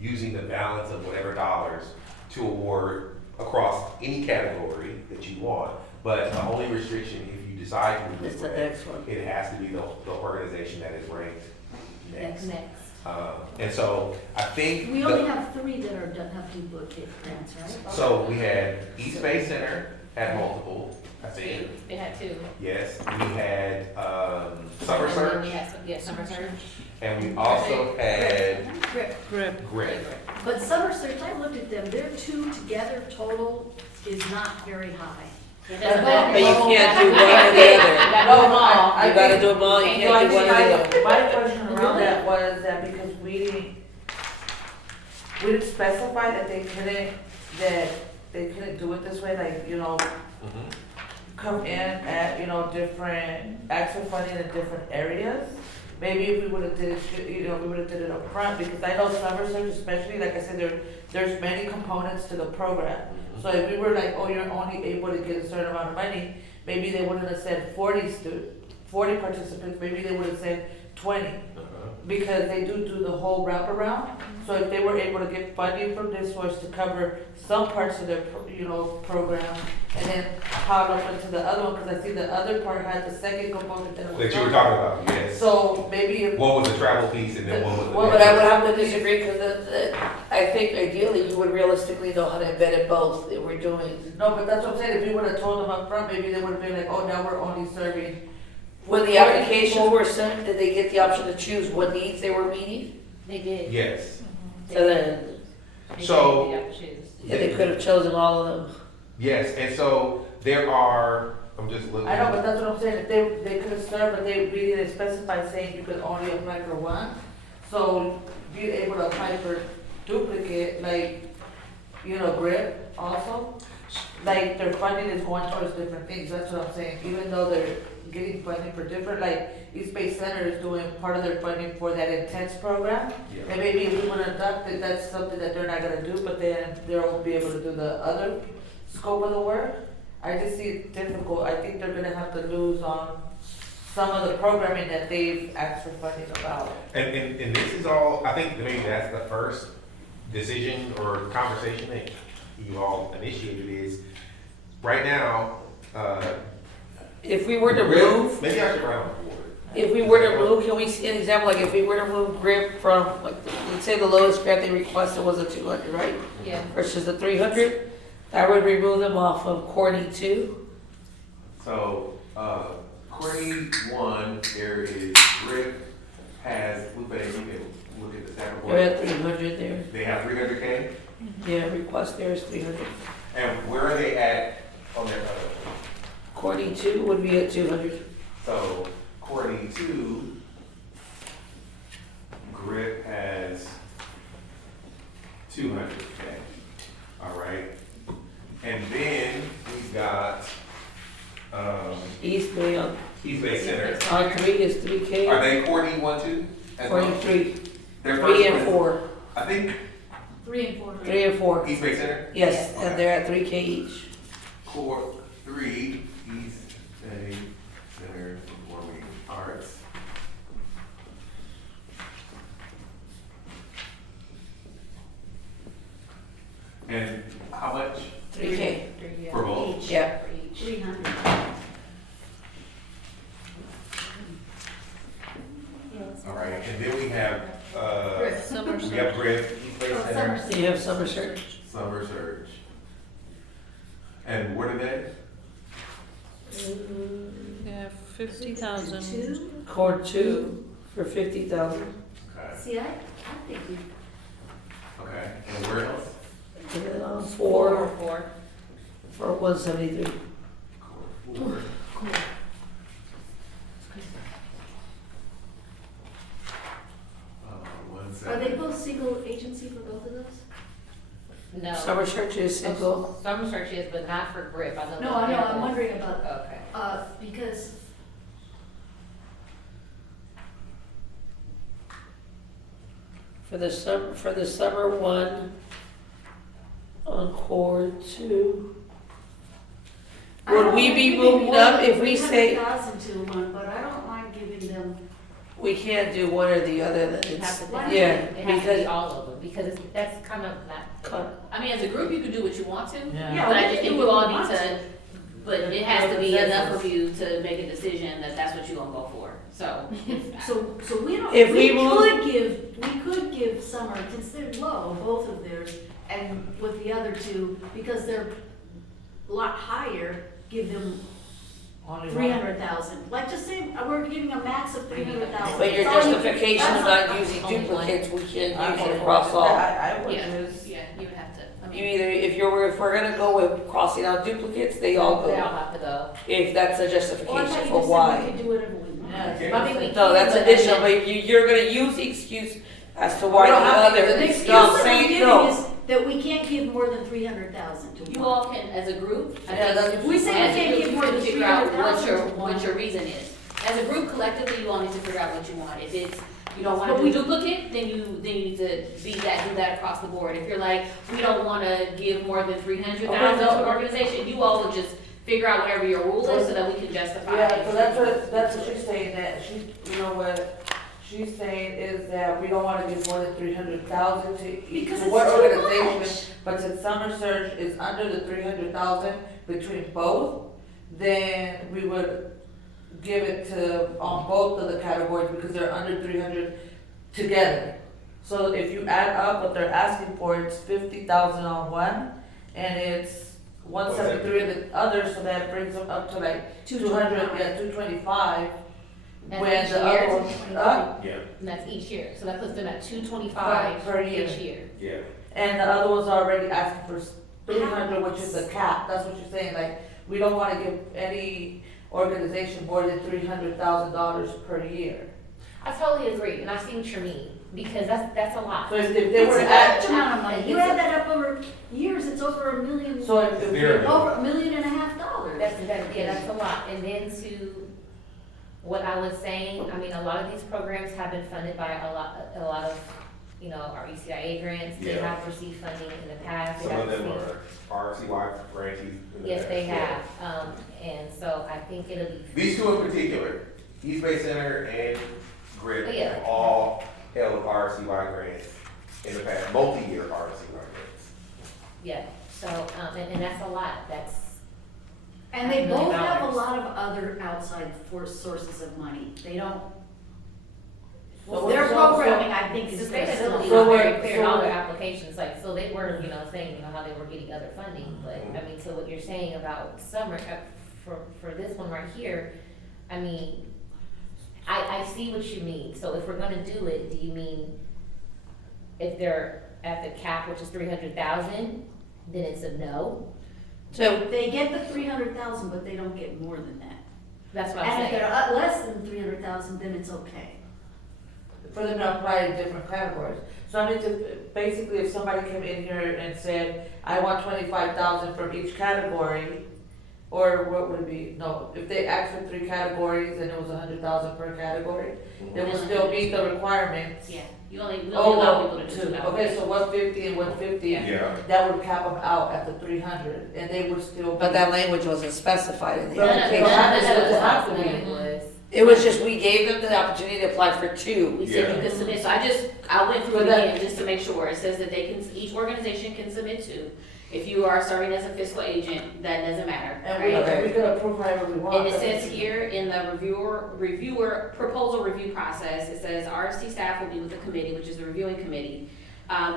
using the balance of whatever dollars to award across any category that you want. But the only restriction, if you decide to move It's the it, next one. it has to be the organization that is ranked next. Next. And so I think. We only have 3 that are, don't have duplicate grants, right? So we had East Bay Center had multiple, I think. They had 2. Yes, we had, Summer And then Search, we had, yeah, Summer Search. and we also had Grip. Grit. But Summer Search, I looked at them, their 2 together total is not very high. It But doesn't matter. But you can't do one or the You other. gotta do them all. I You gotta think- do them all, you can't do one or the other. My question around that was that because we didn't specify that they couldn't do it this way, like, you know, Mhm. come in at, you know, different extra funding in different areas. Maybe if we would've did it, you know, we would've did it up front, because I know Summer Search especially, like I said, there's many components to the program. So if we were like, oh, you're only able to get a certain amount of money, maybe they wouldn't have said 40 participants, maybe they would've said 20. Because they do the whole wraparound. So if they were able to get funding from this source to cover some parts of their, program, and then pile up into the other one, because I see the other part had the second component that was. That you were talking about, yes. So maybe if. One was the travel piece and then one was the. Well, but I would have to disagree, because I think ideally you would realistically know how to embed it both if we're doing. No, but that's what I'm saying, if we would've told them up front, maybe they would've been like, oh, now we're only serving. When the applications were sent, did they get the option to choose what needs they were meeting? They did. Yes. So then, They So- did, they got to choose. yeah, they could have chosen all of them. Yes, and so there are, I'm just looking. I know, but that's what I'm saying, if they could've served, but we didn't specify saying you could only apply for one. So being able to apply for duplicate, like, GRIP also, like their funding is going towards different things, that's what I'm saying. Even though they're getting funding for different, like East Bay Center is doing part of their funding for that intense program. Yeah. And maybe if we would have adopted, that's something that they're not gonna do, but then they'll be able to do the other scope of the work. I just see it difficult, I think they're gonna have to lose on some of the programming that they've asked for funding about. And this is all, I think maybe that's the first decision or conversation that you all initiated is, right now, If we were to Grit- move, Maybe I should write on the board. if we were to move, can we see an example, like if we were to move GRIP from, like, let's say the lowest grant they requested was a 200, right? Yeah. Versus the 300, that would remove them off of Courtney 2. So, Courtney 1, there is Rick has, Lupe, you can look at the staff report. They're at 300 there. They have 300K, Yeah, request there is 300. and where are they at on their, Courtney 2 would be at 200. so Courtney 2, Grip has 200K, all right? And then we've got, East Bay on East Bay Center. 3 is 3K. Are they Courtney 1, 2? as well? Courtney 3, Their 3 first and one is- 4. I think 3 and 4. 3 and 4. East Bay Center? Yes, and they're at 3K each. Core 3, East Bay Center Performing Arts. And how much 3K. for both? Yeah. For each. 300. All right, and then we have, Summer we have Griff, East Bay Oh, Center, Summer You have Summer Search. Summer Search. And what are they? Yeah, 50,000. 2? Core 2 for 50,000. Okay, See, I think we, okay, and where else? And then on 4 4. for 173. Core 4. cool. One Are second. they both single agency for both of those? No. Summer Search is single. Summer Search is, but not for GRIP. I know. No, I know, I'm wondering about, Okay. because For the summer one, Encore two. Would we be moving up if we say 300,000 to one, but I don't mind giving them, we can't do one or the other? Then It has it's, to, yeah, it has to be because all of them, because it's, that's kind of not. I mean, as a group, you can do what you want to. yeah, But I we just can think do you what all we need want to, but it has to be enough for you to make a decision that that's what you're gonna go for, so. So we don't, If we we could give Summer, since they're low, both of theirs, and with the other two, because they're a lot higher, give them Only 300,000. Like, just say, we're giving a max of 300,000. but your That's all you- justification of that's not using only one. duplicates, we can't I use it would- across all. I would Yeah, just, yeah, you would have to, I You mean, either, if we're gonna go with crossing out duplicates, they all They go. all have to go. If that's a Well, I justification thought you for just said why. we could do whatever we want. yeah. I mean, we No, can, that's but additional, then- but you're gonna use the excuse as to why We the don't have to other. use The an excuse No, I'm that I'm saying giving no. is that we can't give more than 300,000 to you one. all can, as a group, I Yeah, think. that's- We say we as a can't group, give you more can than figure out what 300,000 your, to one. what your reason is. As a group, collectively, you all need to figure out what you want. If it's, you don't wanna But do we- duplicate, then you need to do that across the board. If you're like, we don't wanna give more than 300,000 to an organization, you all would just figure out whatever your rule is so that we can justify it. yeah, so that's what she's saying, that you know what she's saying is that we don't wanna give more than 300,000 to each, Because to it's what too organization. much. But since Summer Search is under the 300,000 between both, then we would give it to, on both of the categories, because they're under 300 together. So if you add up what they're asking for, it's 50,000 on one, and it's 173 in the other, so that brings them up to like 200, yeah, 225. And When each the year, other one, Yeah, and that's each year, so that puts them at 225 Per year. each year. yeah. And the other one's already asking for 300, which is the cap, that's what you're saying, like, we don't wanna give any organization more than $300,000 per year. I totally agree, and I see what you mean, because that's a lot. So if they It's were a to add, large amount of money. You add that up over years, it's over $1 million, so if Very. over $1.5 million dollars. That's a lot, and then to what I was saying, I mean, a lot of these programs have been funded by a lot of, you know, our ECIA grants, they Yeah. have received funding in the past. They Some of have them received- are RCY grantees. in the Yes, past, they yeah. have, and so I think it'll be. These two in particular, East Bay Center and Grid, Yeah. have all held RCY grants in the past, multi-year RCY grants. Yeah, so, and that's a lot, that's, And they $1 both million. have a lot of other outside sources of money. They don't, their programming, I think, is very sustainability similar. is So very we're- clear so in all we're- their applications, like, so they were, you know, saying, you know, how they were getting other funding, but, I mean, so what you're saying about summer, for this one right here, I mean, I see what you mean, so if we're gonna do it, do you mean if they're at the cap, which is 300,000, then it's a no? So, They get the 300,000, but they don't get more than that. That's what I'm And if saying. they're less than 300,000, then it's okay. for them to apply in different categories. So I mean, basically, if somebody came in here and said, I want 25,000 from each category, or what would it be, no, if they asked for 3 categories and it was 100,000 per category, they would still meet the requirements. Yeah, we only Oh, allow well, people to do two, that. okay, so 150 and 150, Yeah. that would cap them out at the 300, and they would still be. but that language wasn't specified in the But- application. None of it has to be. None of it was. It was just, we gave them the opportunity to apply for 2. We said you Yeah. could submit, so I went through But it that- again, just to make sure, it says that they can, each organization can submit 2. If you are serving as a fiscal agent, that doesn't matter, And we, right? we could approve however we want. And it says here in the reviewer proposal review process, it says RFC staff will be with the committee, which is the reviewing committee,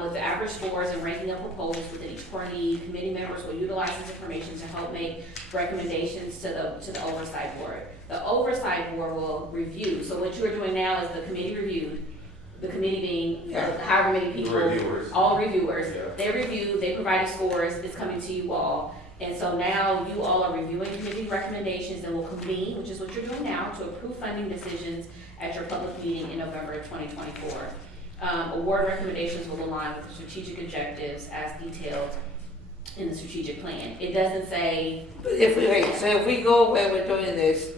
with the average scores and ranking of proposals within each party. Committee members will utilize this information to help make recommendations to the oversight board. The oversight board will review, so what you are doing now is the committee reviewed, the committee being however many people. Reviewers. All reviewers, Yeah. they review, they provide scores, it's coming to you all. And so now you all are reviewing committee recommendations and will convene, which is what you're doing now, to approve funding decisions at your public meeting in November of 2024. Award recommendations will align with the strategic objectives as detailed in the strategic plan. It doesn't say, But if we, wait, so if we go and we're doing this,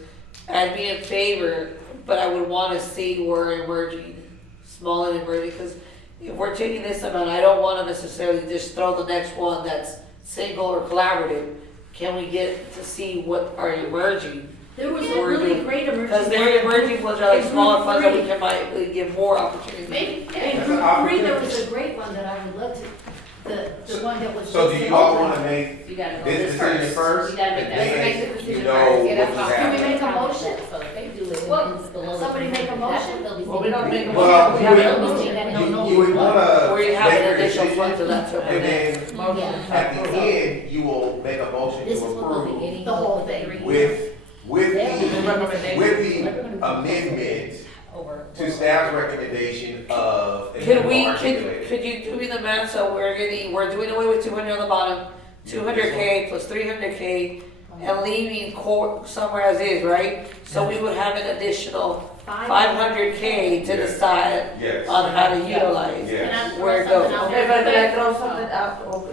I'd be in favor, but I would wanna see where emerging, small and emerging, cause if we're taking this amount, I don't wanna necessarily just throw the next one that's single or collaborative. Can we get to see what are emerging? There was a We're really doing- great emergency. Because their emerging ones are like In smaller funds that we group can might give more opportunity. Maybe, yeah. In That's group an 3, there was opportunity. a great one that I would love to, the one that was. So do just you all open. wanna make You gotta go this this decision first? You gotta make and that. then Make the decision you know first. Yeah, what that's you fine. have. Can we make a motion? So if they do it, Well, it's below. somebody make a motion? Well, we don't make a Well, motion, we you have would- a motion. You would wanna Where you have make an your additional decision, fund to that, so. and then Motion at to the approve. end, you will make a motion This to is what we'll be approve getting. The whole thing. with Recommendation. the amendment Over. to staff's recommendation of. and Could we, articulated. could you do me the math, so we're doing away with 200 on the bottom, 200K plus 300K, and leaving core somewhere as is, right? So we would have an additional 500K to decide Yes, on how to utilize yes. where it goes. Okay, but can I throw something out?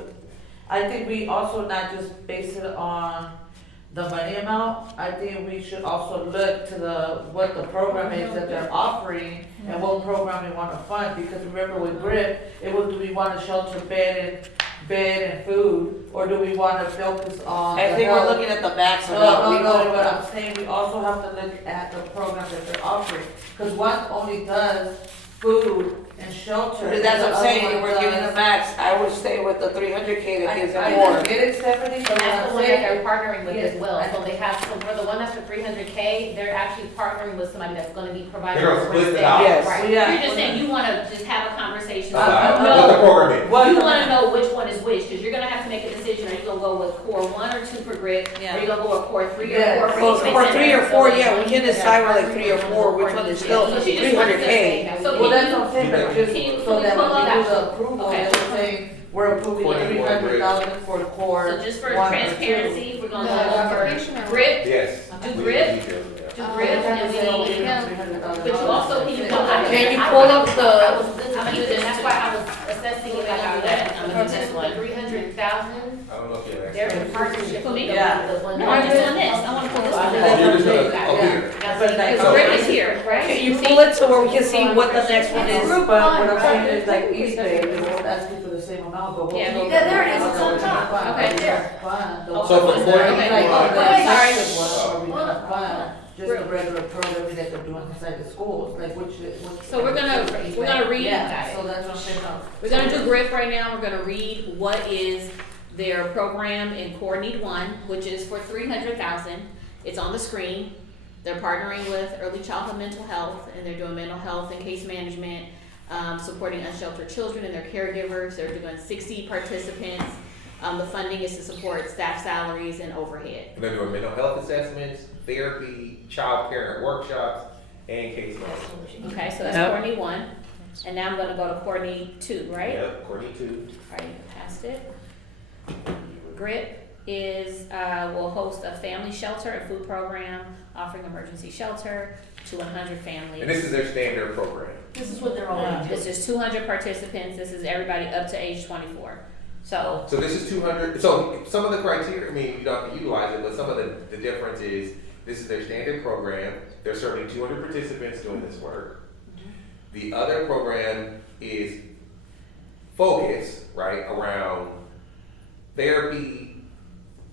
I think we also not just base it on the money amount. I think we should also look to what the program is that they're offering and what program we wanna fund, because remember with GRIP, it was, do we want to shelter bed and food, or do we wanna focus on I the think we're health? looking at the max No, amount. no, no, but I'm saying we also have to look at the program that they're offering, cause one only does food and shelter. But that's what and I'm the saying, other if one we're giving the does- max, I would stay with the 300K that gives them I more. just get it, Stephanie, but And that's I'm the one that saying. they're partnering with as Yes, well, I- so they have, so for the one that's for 300K, they're actually partnering with somebody that's gonna be providing. They're gonna the split it rest out. Yes. Right. Yeah. You're just saying you wanna just have a conversation. About no. what the program is. What You the- wanna know which one is which, cause you're gonna have to make a decision, are you gonna go with core 1 or 2 for grit? Yeah. Are you gonna go with core 3 or Yeah. 4 for Well, each for center? 3 or 4, yeah, we can decide we're like 3 or 4, which one is still So she just wants to 300K. say- So Well, that's can what I'm saying, but Can just you- so can that you when pull we do up- the approval, Okay. they're saying, we're approving 300,000 for the core. So just for 1 or 2. transparency, we're gonna No, go over application or- grip, Yes. do We grip, need details of that. do Oh, grip, they're trying and to we say, oh, need, yeah, $300,000. but you also, can you go? Can you pull up I the, was good to I'm do gonna this, do that's this why one. I was assessing it like I I'm was. gonna do that. I'm gonna do For this this one. one, 300,000, I don't know if you have they're access. in partnership For me? with Yeah. the one. No, I'm just doing this, I wanna pull this one. Oh, you're just gonna, oh, Yeah. here. But like, Because grip is here, right? can you pull it to where we can see what the next one is? But what I'm saying is like East Bay, they won't ask you for the same amount, but we'll. Yeah. know Yeah, there that it is, we're it's gonna on top. fund, Okay. we're gonna fund the- So for Okay, point like, one- the Wait, executive one, sorry. or we Hold gonna on, fund just the regular programming that they're doing inside the schools, like which. So we're gonna read. Yeah, so that's what I'm saying. We're gonna do GRIP right now, we're gonna read what is their program in Core Need 1, which is for 300,000. It's on the screen. They're partnering with early childhood mental health, and they're doing mental health and case management, supporting unsheltered children and their caregivers. They're doing 60 participants. The funding is to support staff salaries and overhead. And they're doing mental health assessments, therapy, child parent workshops, and case management. Okay, so that's Yep. Core Need 1. And now I'm gonna go to Core Need 2, right? Yep, Courtney too. Alright, passed it. GRIP is, will host a family shelter and food program offering emergency shelter to 100 families. And this is their standard program. This is what they're already doing. This is 200 participants, this is everybody up to age 24. So, So this is 200, so some of the criteria, I mean, you don't have to utilize it, but some of the difference is, this is their standard program, they're serving 200 participants doing this work. The other program is focused, right, around therapy,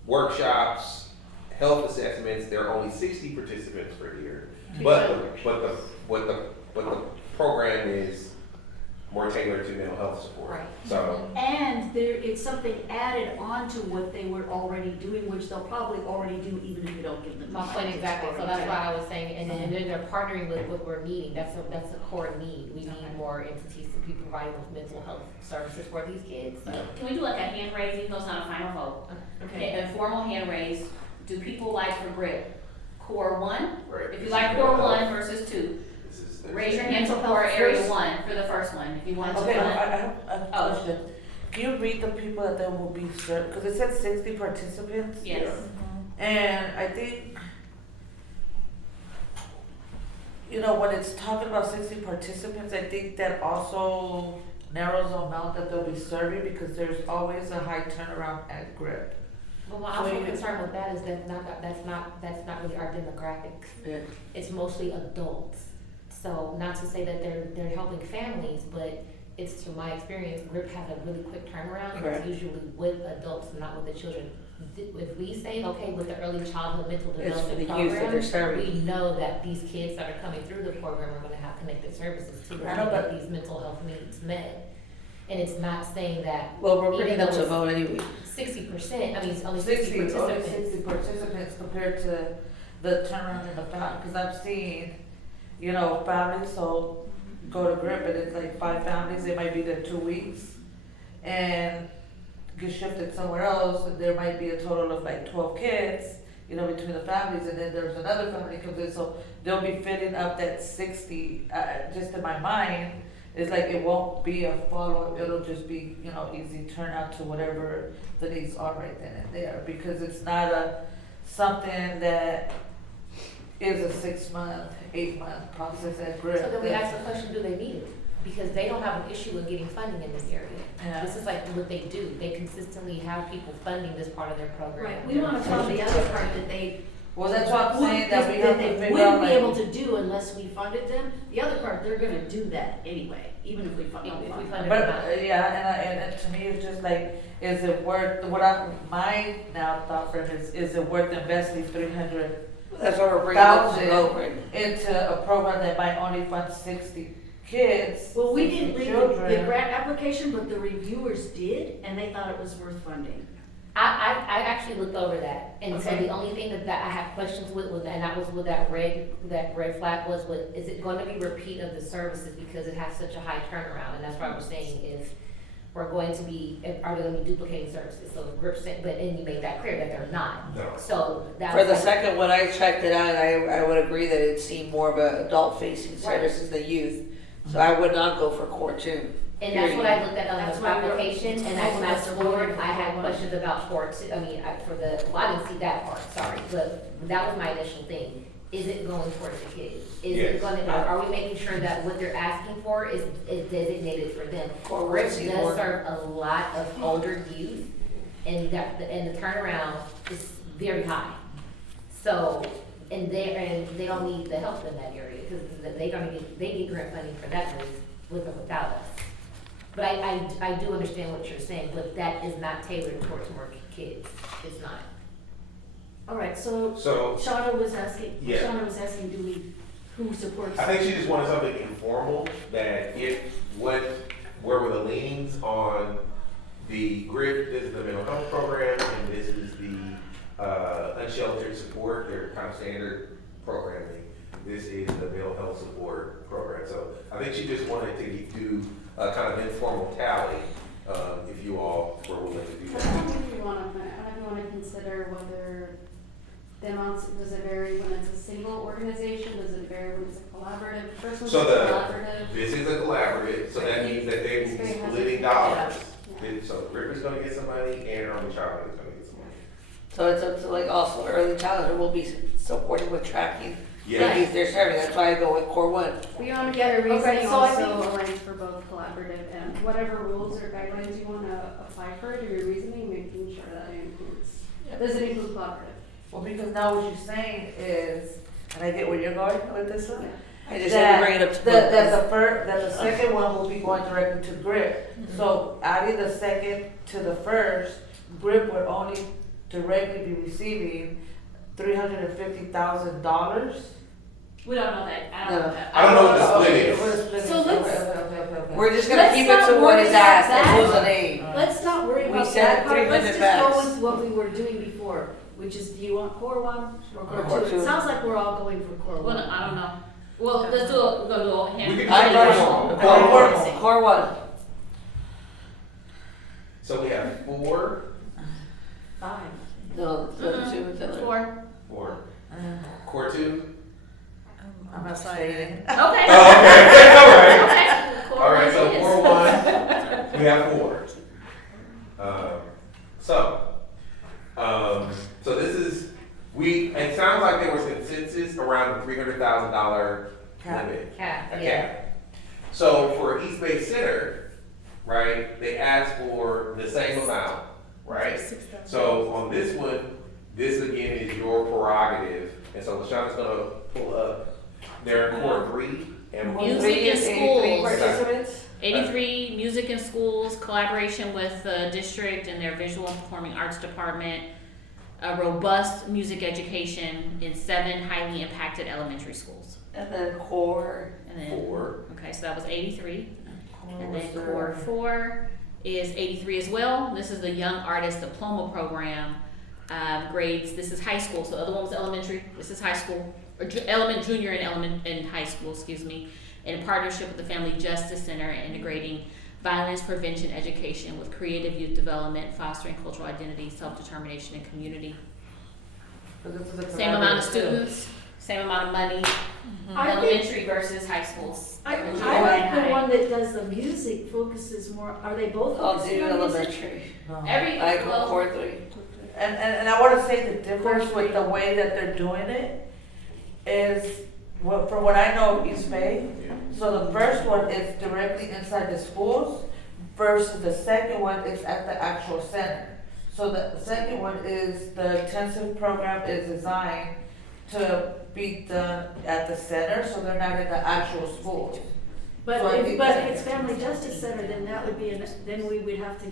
workshops, health assessments, there are only 60 participants per year. But the program is more tailored to mental health support. Right. So, And there, it's something added on to what they were already doing, which they'll probably already do even if you don't give them. My point exactly, so that's why I was saying, and then they're partnering with what we're needing, that's a core need. We need more entities to be providing those mental health services for these kids, so. can we do like a hand raise, even though it's not a final vote? Okay. An informal hand raise, do people like for GRIP? Core 1? right. If you like Core 1 versus 2, This is their raise your standard. hand for Mental Core health Area first. 1 for the first one, if you want to Okay, fund. I have a question. Can you read the people that they will be served, because it said 60 participants? Yes. And I think, you know, when it's talking about 60 participants, I think that also narrows the amount that they'll be serving, because there's always a high turnaround at GRIP. But my also concern with that is that's not really our demographics. Yeah. It's mostly adults. So not to say that they're helping families, but it's to my experience, GRIP has a really quick turnaround, and Correct. it's usually with adults, not with the children. If we say, okay, with the early childhood mental It's for the development youth that they're program, serving. we know that these kids that are coming through the program are gonna have connected services to I know, but- get these mental health needs met. And it's not saying that Well, we're bringing even them though to it's vote anyway. 60%, I mean, it's only 60, 60 only participants. 60 participants compared to the turnaround in the family, because I've seen, you know, families, so go to GRIP and it's like 5 families, they might be there 2 weeks, and get shifted somewhere else, and there might be a total of like 12 kids, you know, between the families, and then there's another family comes in, so they'll be filling up that 60, just in my mind, it's like it won't be a follow-up, it'll just be, you know, easy turnout to whatever the needs are right then and there, because it's not something that is a 6-month, 8-month process at GRIP. So then we ask the question, do they need it? Because they don't have an issue with getting funding in this area. Yeah. This is like what they do. They consistently have people funding this part of their program. Right, we wanna fund the other part that they. Well, that's what I'm saying, that we that have to they figure out, wouldn't be able like, to do unless we funded them. The other part, they're gonna do that anyway, even if we fund If we them. fund it but, or not. and to me, it's just like, is it worth, my now thought frame is it worth investing 300 That's why we're bringing them to vote, right? into a program that might only fund 60 kids? Well, we 60 didn't read children? the grant application, but the reviewers did, and they thought it was worth funding. I actually looked over that, and so Okay. the only thing that I had questions with was, and that was with that red flag was, is it gonna be repeat of the services because it has such a high turnaround, and that's why we're saying if we're going to be, are they gonna be duplicating services? So GRIP said, but, and you made that clear that they're not. No. So that For was the like- second one, I checked it out, and I would agree that it seemed more of an adult-facing services than youth. So I would not go for core 2. And that's what I looked at on That's the why we're- application, and I all of fast us are forward, voting for I had one. questions about core two, I mean, well, I didn't see that part, sorry, but that was my initial thing. Is it going towards the kids? Is it Yes. gonna, are we making sure that what they're asking for is designated for them? Or GRIP receive does more. serve a lot of older youth, and and the turnaround is very high. So, and they don't need the help in that area, because they need grant funding for that with or without us. But I do understand what you're saying, but that is not tailored towards more kids, it's not. All right, so So, Shauna was asking, Yeah. who supports? I think she just wanted something informal, that where were the leanings on the GRIP, this is the mental health program, and this is the unsheltered support, they're kind of standard programming. This is the mental health support program, so I think she just wanted to do a kind of informal tally, if you all were willing to do I that. don't know if you wanna consider whether the amounts, does it vary when it's a single organization, does it vary when it's a collaborative, first one's a So collaborative? this is a collaborative, so that means that they will be splitting dollars. So GRIP is gonna get some money and Early Childhood is gonna get some money. So it's up to like also early childhood will be supported with tracking the Yes. youth they're serving. That's why I go with core 1. We wanna get a Okay, reasoning so I also think- aligns for both collaborative and whatever rules or guidelines you wanna apply for, do your reasoning, making sure that it includes, does it include collaborative? Well, because now what you're saying is, and I get where you're going with this one, I just had to bring it up to both. that the second one will be going directly to GRIP. Mm-hmm. So adding the second to the first, GRIP would only directly be receiving $350,000. We don't know that, I don't know that. I don't know what the split Okay, is. what the split is. So let's- Okay. We're just gonna Let's keep it not to what worry is about asked and that. who's the name. Let's not worry We about said that part, let's 300 just go backs. with what we were doing before, which is, do you want core 1 or Core core 2? two. It sounds like we're all going for core 1. Well, no, I don't know. Well, let's do it, we're gonna do all hand. We can I do vote it. core 1. So we have 4, 5. No, the two with the other. 4. 4, core 2. I'm not saying. Okay. Oh, okay, all right. Okay. All right, so It is. 4, 1, we have 4. So this is, it sounds like there was consensus around the $300,000 Cap. limit. Cap, A yeah. cap. So for East Bay Center, right, they asked for the same amount, right? So on this one, this again is your prerogative, and so LaShonda's gonna pull up their core 3 and Music in 83 schools. participants? 83, music in schools, collaboration with the district and their visual and performing arts department, a robust music education in 7 highly impacted elementary schools. And then core. And then, 4. okay, so that was 83. And then core 4 is 83 as well. This is the Young Artist Diploma Program. Grades, this is high school, so the other one was elementary, this is high school, or junior and high school, excuse me, in partnership with the Family Justice Center, integrating violence prevention education with creative youth development, fostering cultural identity, self-determination, and community. So this is a Same amount of collaborative. students, same amount of money, I think, elementary versus high school. I Junior like and the high. one that does the music focuses more, are they both I'll focusing do on music? elementary. No. Every, I go well, core 3. And I wanna say the difference with the way that they're doing it is, from what I know of East Bay, so the first one is directly inside the schools versus the second one is at the actual center. So the second one is, the intensive program is designed to be done at the center, so they're not in the actual schools. But So I if, think but that- if it's Family Justice Center, then that would be, then we would have to,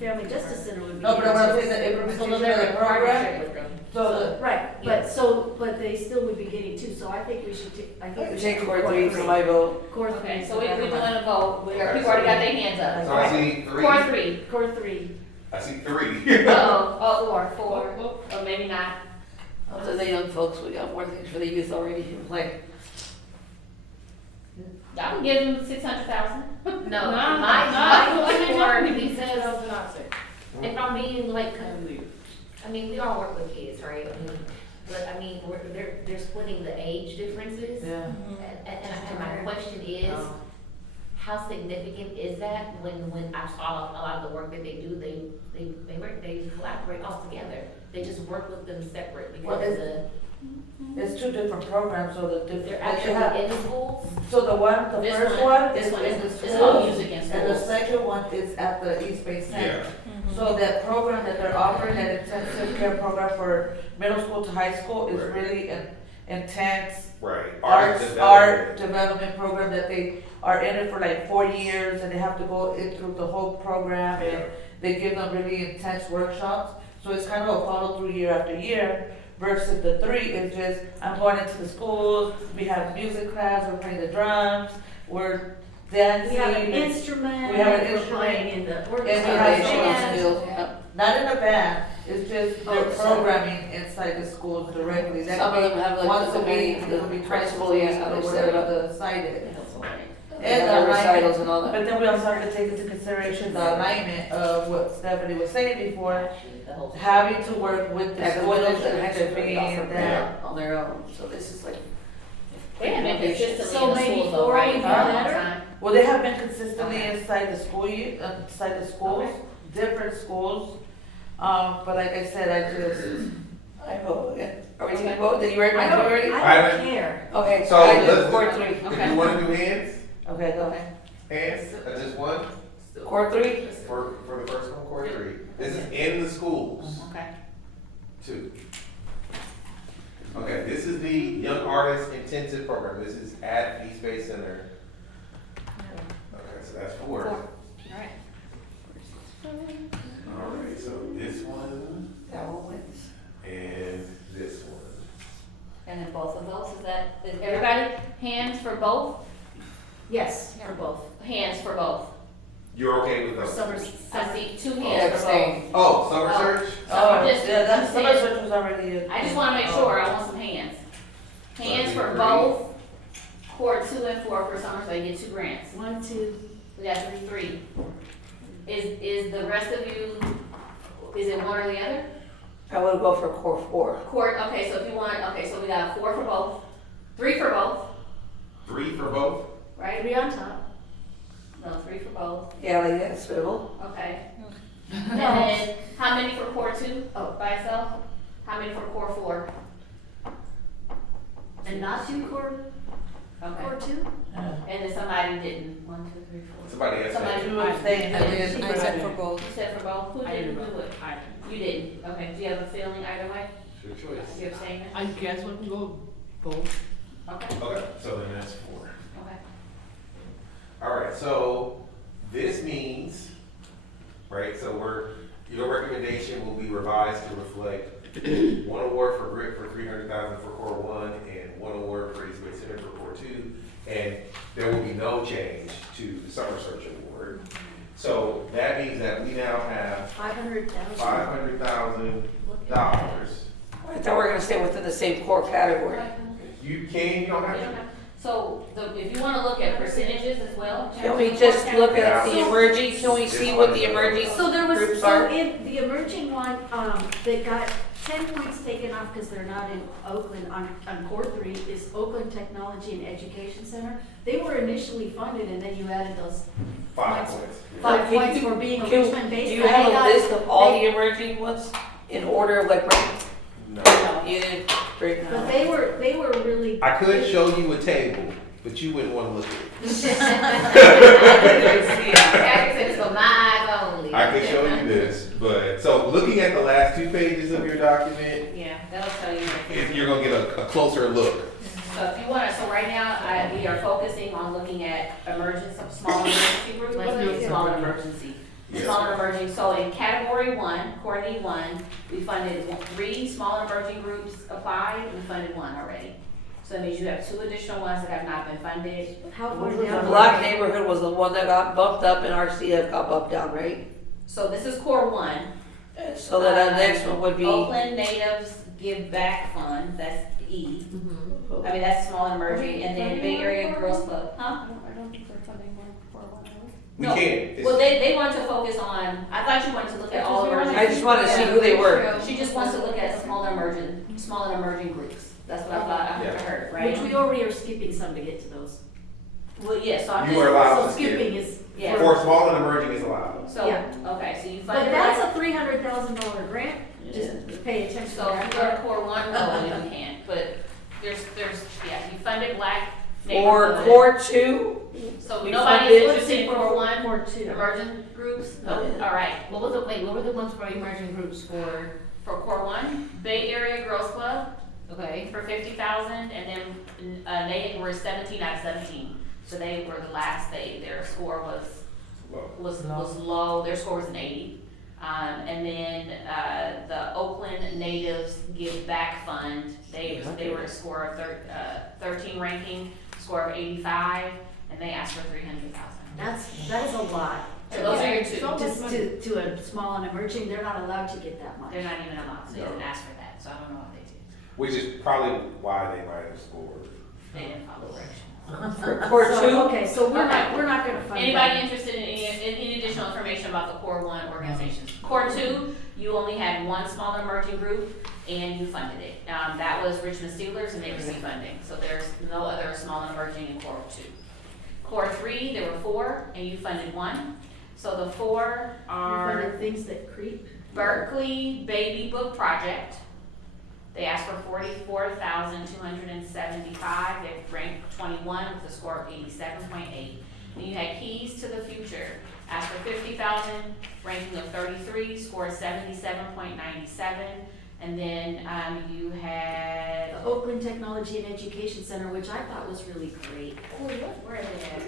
Family Justice Center would be. No, but I wanna say the so implementation of they're the in program, partnership with them. so Right, but they still would be getting 2, so I think we should I think we should. Take do core 3 for my vote. Core 3. Okay, so we're doing a vote, people already got their hands up. So I see 3. Core 3. Core 3. I see 3. Oh, 4, or maybe not. To the young folks, we got more things for the youth already in play. I would give them 600,000. No, No, my no. core, because if I'm being like, I mean, we all work with kids, right? I mean, but I mean, they're splitting the age differences. yeah. And my question is, how significant is that when I saw a lot of the work that they do, they collaborate all together. They just work with them separate Well, because It's 2 different programs, so the different. they're they have- actually in schools. So the This first one this is one in the is called schools, music in and the schools. second one is at the East Bay Center. Yeah. So that program that they're offering, that intensive care program for middle school to high school is Right. really an intense Right. art development program that they are in it for like 4 years, and they have to go in through the whole program, Yeah. and they give them really intense workshops. So it's kind of a follow through year after year, versus the 3 is just, I'm going into the schools, we have music class, we're playing the drums, we're dancing. We have an instrument. We have an we're instrument. playing in the And we orchestra. have Foundational bands. skills. Not in a band, it's just Oh, they're so- programming inside the schools directly. That Some of could them have be like once the a week, the it could be twice a principal, week, yeah, how or they set it whatever up. the site is. And And the the alignment, recitals and all that. but then we also have to take into consideration the alignment of what Stephanie was saying before, having to work with the Yeah, 'cause school middle district and high to school be they offer that. that on their own, so this is like. They have been consistently So in the maybe schools though, 4 right? would be For a long better? time. Well, they have been consistently inside the school, inside the schools, different schools. But like I said, I vote again. Are we taking a vote? Did you write I mine already? don't I- care. Okay, So I did let's core do- 3. If you wanna do hands, okay, go. hands, just one, Core 3? for the first one, core 3. This is in the schools, Okay. 2. Okay, this is the Young Artist Intensive Program, this is at East Bay Center. Okay, so that's 4. All right. Alright, so this one That one wins. and this one. And then both of those, is everybody, hands for both? Yes, for both. Hands for both. You're okay with For those? summer, I see 2 Yeah, hands for both. abstain. Oh, Summer Oh. Search? Oh, Just- yeah, that's, just summer hands. search was already. I just wanna make sure, I want some hands. Hands for both, core 2 and 4 for summer, so you get 2 grants. 1, 2. We got 3. Is the rest of you, is it one or the other? I would go for core 4. Court, okay, so if you want, okay, so we got 4 for both, 3 for both, 3 for both? right? 3 on top. No, 3 for both, Yeah, like that swivel. okay. And then, how many for core 2? Oh. By itself? How many for core 4? And not 2 core Okay. 2? And then somebody didn't, 1, 2, 3, 4. Somebody else Somebody said. You abstained. I said for both. You said for both, who I didn't, didn't who would? You didn't, okay, do you have a feeling either way? Your choice. You abstaining? I guess we can go both. Okay, Okay, so then that's 4. okay. Alright, so no change to the summer search award. So that means that we now have $500,000. $500,000. I thought we were gonna stay within the same core category. You don't have to. So, if you wanna look at percentages as well. Can we just look at the emerging, can we see what the emerging So there was, groups so are? in the emerging one, that got 10 points taken off because they're not in Oakland on core 3 is Oakland Technology and Education Center. They were initially funded and then you added those 5 points. 5 Can points you- for being a can- Richmond based. Do you have a list of all the emerging ones in order of like, No. you didn't break them But out? they were really. I could show you a table, but you wouldn't want to look at it. Patrick said it's for my eyes only. I can show you this, but, so looking at the last 2 pages of your document, Yeah, that'll tell you. you're gonna get a closer look. So if you wanna, so right now, we are focusing on looking at emergency, some small emergency groups, small emergency. Yes. Smaller emerging, so in category 1, core need 1, we funded 3 small emerging groups applied, we funded 1 already. So that means you have 2 additional ones that have not been funded. How far The down? black neighborhood was the one that got bumped up and RCF got bumped down, right? So this is core 1. And so then the next one would be, Oakland Natives Give Back Fund, that's E. I mean, that's small and emerging, and then Bay Area Girls Club, huh? I don't think they're funding one for one, are We No. can't. Well, they want to focus on, I thought you wanted to look at all emerging. I just wanted to see who they were. She just wants to look at small and emerging groups. That's what I thought, I Yeah. heard, Which right? we already are skipping some to get to those. Well, yeah, so I'm You are just, allowed So to skip. skipping is. Yeah. For small and emerging is allowed. so, Yeah. okay, so you But funded. that's a $300,000 grant, just pay attention to So if you go to that. core 1, no, you can't, but yeah, you funded black for neighborhood. core 2, So we nobody's funded- interested in core 1, Core 2. emergent groups? No. All right. What were the ones for emerging groups for, For core 1, Bay Area Girls Club okay? for 50,000, and then they were 17 out of 17. So they were the last. Their score was low. Their score was an 80. And then the Oakland Natives Give Back Fund, they were a score of 13 ranking, score of 85, and they asked for 300,000. That is a lot. So those are your 2. To a small and emerging, they're not allowed to get that much. They're not even allowed. They No. didn't ask for that, so I don't know what they did. Which is probably why they might have scored. They didn't follow directions. for core 2. So, okay, so we're not gonna fund Anybody that. interested in any additional information about the core 1 organizations? Core 2, you only had 1 small and emerging group, and you funded it. That was Richmond Steelers, and they received funding. So there's no other small and emerging in core 2. Core 3, there were 4, and you funded 1. So the 4 We are funded things that creep. Berkeley Baby Book Project. They asked for 44,275. They ranked 21 with a score of 87.8. Then you had Keys to the Future. Asked for 50,000, ranking of 33, score 77.97. And then you had, The Oakland Technology and Education Center, which I thought was really great. where are they at?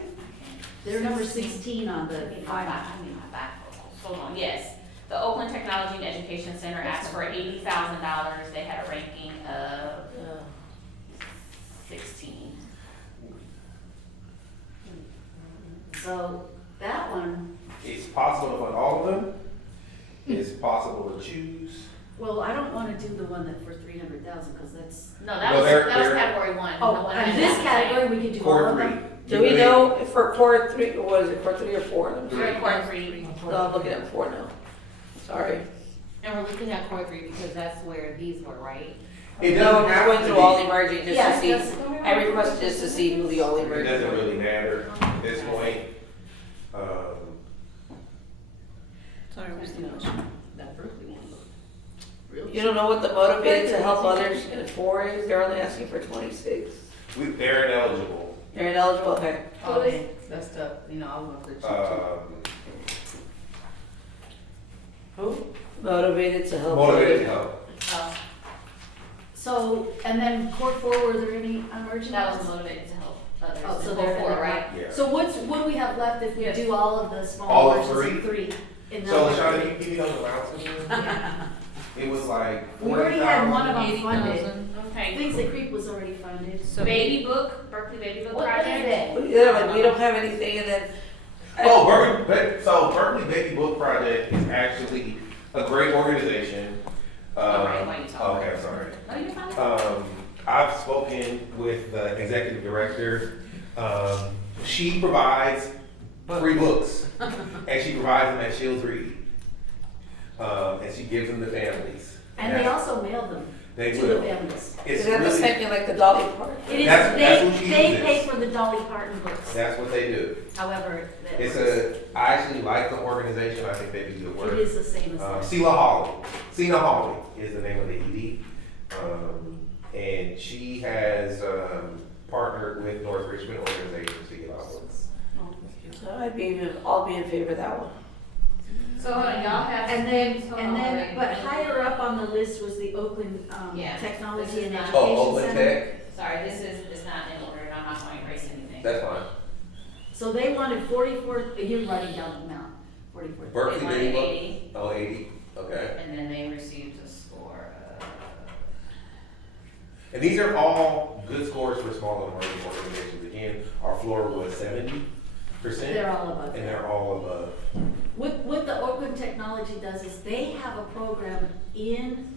They're number 16 on the I need my five. bifocals. Hold on, yes. The Oakland Technology and Education Center asked for $80,000. They had a ranking of 16. So that one, It's possible to fund all of them. It's possible to choose. well, I don't wanna do the one that for 300,000, cause that's, No, No, that was they're- category 1. The oh, one in that this was category, we can do all Core of 3. them. Do we know if for core 3, what is it, core 3 or 4? You're in core 3. No, I'm looking at 4 now. Sorry. And we're looking at core 3 because that's where these were, right? It No, doesn't I'm just have going to through be. all emerging just Yeah, to see. that's- I requested just to see who the all It emerging. doesn't really matter at this point. Sorry, what's the motion? That Berkeley one. You don't know what the motivated to help others in 4 is? They're only asking for 26. They're ineligible. They're ineligible, okay. That's the, all of the. Who? Motivated to help Motivated to others. help. So, and then core 4, were there any emerging? That was ones? motivated to help others. Oh, so In they're core 4, right? Yeah. So what do we have left if we Yes. do all of the small All of emergency 3? In So, that- Lashana, can you give me those amounts again? It was like We already had one of 40,000. them funded. 80,000. Okay, Things Creek was already funded. So Baby Book, Berkeley Baby Book What is Project. that? Yeah, like we don't have anything and then. Oh, Berkeley Baby Book Project is actually a great organization. Alright, why you talking? Okay, I'm sorry. No, you're fine. I've spoken with the executive director. She provides free books, and she provides them at Shields Reed. And she gives them to families. And they also mail them They to the will. families. It's Is that the really, same thing like the Dolly Parton? It is, That's what she they uses. pay for the Dolly Parton books. that's what they do. However, I actually like the organization. I think they do good work. it is the same as that. Sela Hawley is the name of the ED. And she has partnered with North Richmond organizations to get out books. So I'll be in favor of that one. So hold on, y'all have. And then, hold on, wait. but higher up on the list was the Oakland, Yeah, this Technology is and not- Education Oakland Center. Tech? Sorry, it's not in order, and I'm not going to erase anything. That's fine. So they wanted 44, you're writing down the amount, 44. Berkeley They wanted Baby Book? 80, Oh, 80, okay. and then they received a score of. And these are all good scores for small and emerging organizations. Again, our floor was 70%. They're all above And that. they're all above. What the Oakland Technology does is they have a program in,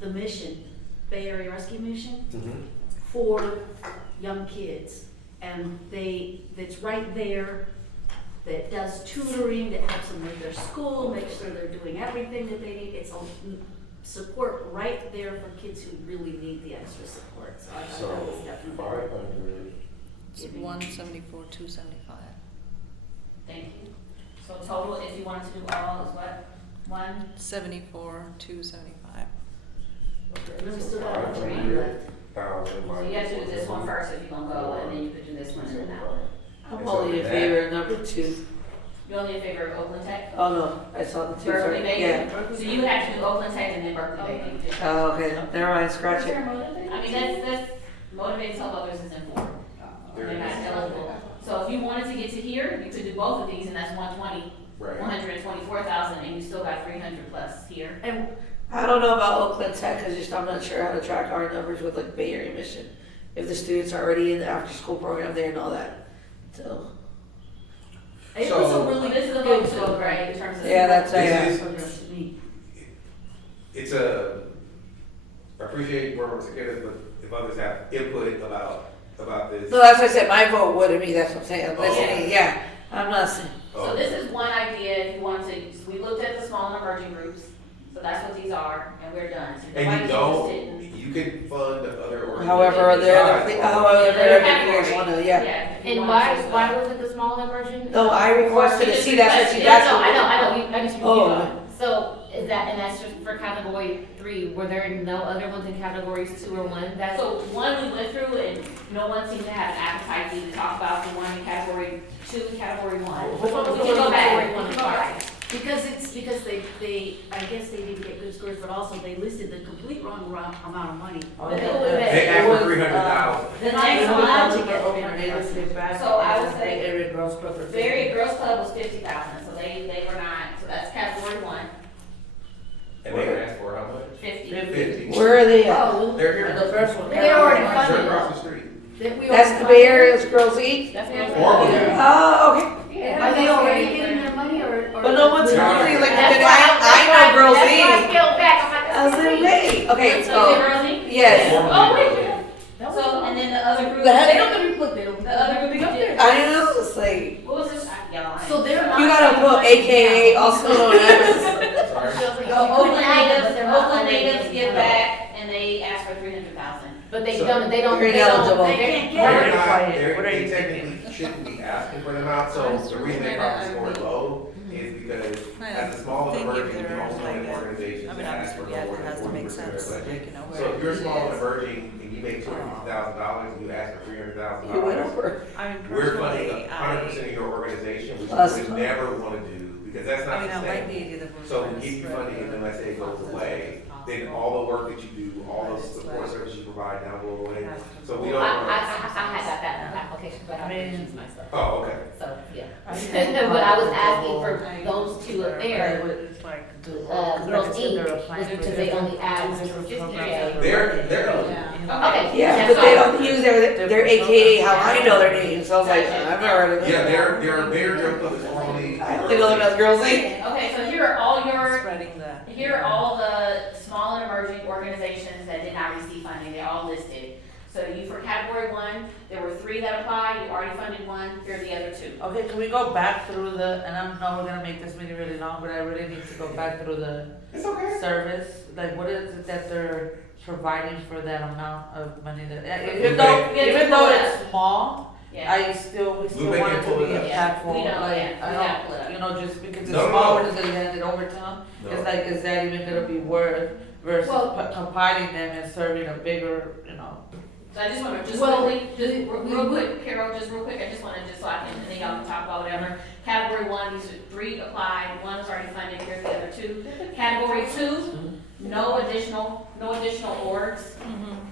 the mission, Bay Area Rescue Mission, for young kids. And that's right there, that does tutoring, that helps them with their school, makes sure they're doing everything that they need. It's a support right there for kids who really need the extra support. So I So, thought that was definitely. 500. It's 174, 275. Thank you. So total, if you wanted to do all, is what? 74, 275. Okay, Let me so still have 500,000 So you have to do this one first if you're gonna go, and then you could do this one and then that one. I'm only in favor of number 2. You're only in favor of Oakland Tech? Oh no, I saw the 2. Berkeley Sorry. Baby? Yeah. So you have to do Oakland Tech and then Berkeley Baby. Oh, okay. Never mind. Scratch it. I mean, that's motivated to help others is important. They're not eligible. So if you wanted to get to here, you could do both of these, and that's 120, Right. 124,000, and you still got 300 plus here. And I don't know about Oakland Tech because I'm not sure how to track our numbers with like Bay Area Mission. If the students are already in the after school program there and all that. So it was a So- really This is a good vote too, program. right, in terms of. yeah, that's This yeah. is- It's a I appreciate working with together, but if others have input about this. No, that's what I said. My vote wouldn't be. That's what I'm saying. I'm Oh. listening. Yeah, I'm not saying. So this is one idea, if you wanted to, so we looked at the small and emerging groups, so that's what these are, and we're done. So And nobody's you don't, interested in- you can fund other organizations. However, Other they're categories. you wanna, yeah. if you And wanted why to. was it the small immersion? No, I requested to see that's what you. Yeah, That's no, what. I know, I just, Oh. so, is that, and that's just for category 3, were there no other ones in categories 2 or 1 that? So one we went through and no one seemed to have an appetite to even talk about the one in category 2, category 1. Which one was We the can one go in back. category We one? can go back. Because they, I guess they didn't get good scores, but also they listed the complete wrong amount of money. But it was- They asked for 300,000. The next one, So I would say Area Girls Club. Very Girls Club was 50,000, so they were not, so that's category 1, And they asked for how much? 50. 50. Where are they at? Oh, They're here. The first one. They already They're funded across it. the street. That we That's already the Bay Area's funded. Girls Eat. That's what Or we do. Oh, okay. Are they already getting their money or? But no one's Yeah. really like. That's I why know Girls That's why I Eat. scaled back, I'm like, I was like, wait. Okay, So so Rosie? yes. Oh, wait, so, and then the other group. The head- They don't get report, they don't. The other group you did. I know. It's like What was this? Y'all. So they're not. you gotta put AKA also known as. Sorry. Oakland natives, They're not Oakland funded. natives give back, and they ask for 300,000. But they So- don't, You're ineligible. They can't They're get it. not, What are they you technically shouldn't be asking for the amount, so the reason they probably scored low is because as a small and emerging, the only organization I mean, to ask for obviously, yeah, more it than has to 40% make of sense, their like, budget. you know, So where if you're it small and is. emerging and you make $250,000 and you ask for $300,000, You went over. I mean, we're funding personally, 100% of your organization, which Us. you would never want to do, because that's I not mean, I like the sustainable. idea that we're. So trying we to give you spread funding, and then let's say it goes away, then all the work that you do, all the support services you provide down will go away. So we don't I want had that application, but I didn't choose myself, Oh, okay. so, yeah. But I was asking for those 2 up there. It's like Girls Inc. was because they only asked for 50K. They're, Okay. Yeah, but they don't use their AKA how I know their names, so I was like, I've never heard of it. yeah, their Bear Club is formally. I only know them as Girls Inc. Okay, so here are all your, Spreading the. here are all the small and emerging organizations that did not receive funding, they're all listed. So you, for category 1, there were 3 that applied, you already funded 1, here are the other 2. Okay, can we go back through the, and I know we're gonna make this meeting really long, but I really need to go back through the It's okay. service. Like, what is it that they're providing for that amount of money that, Lupe. even though it's small, Yeah. we still Lupe want it can to pull be it up. impactful. We know, Like, yeah, we I gotta pull it up. don't, you know, just because it's No, no, small, no. we're just gonna hand it over to them. No. It's like, is that even gonna be worth versus Well- compiling them and serving a bigger, you know? So I just wanna, just Well, quickly, just real quick, Carol, just real quick, I just wanna, just so I can, and then y'all can talk about whatever. Category 1, these are 3 applied, 1 is already funded, here's the other 2. Category 2, no additional orgs,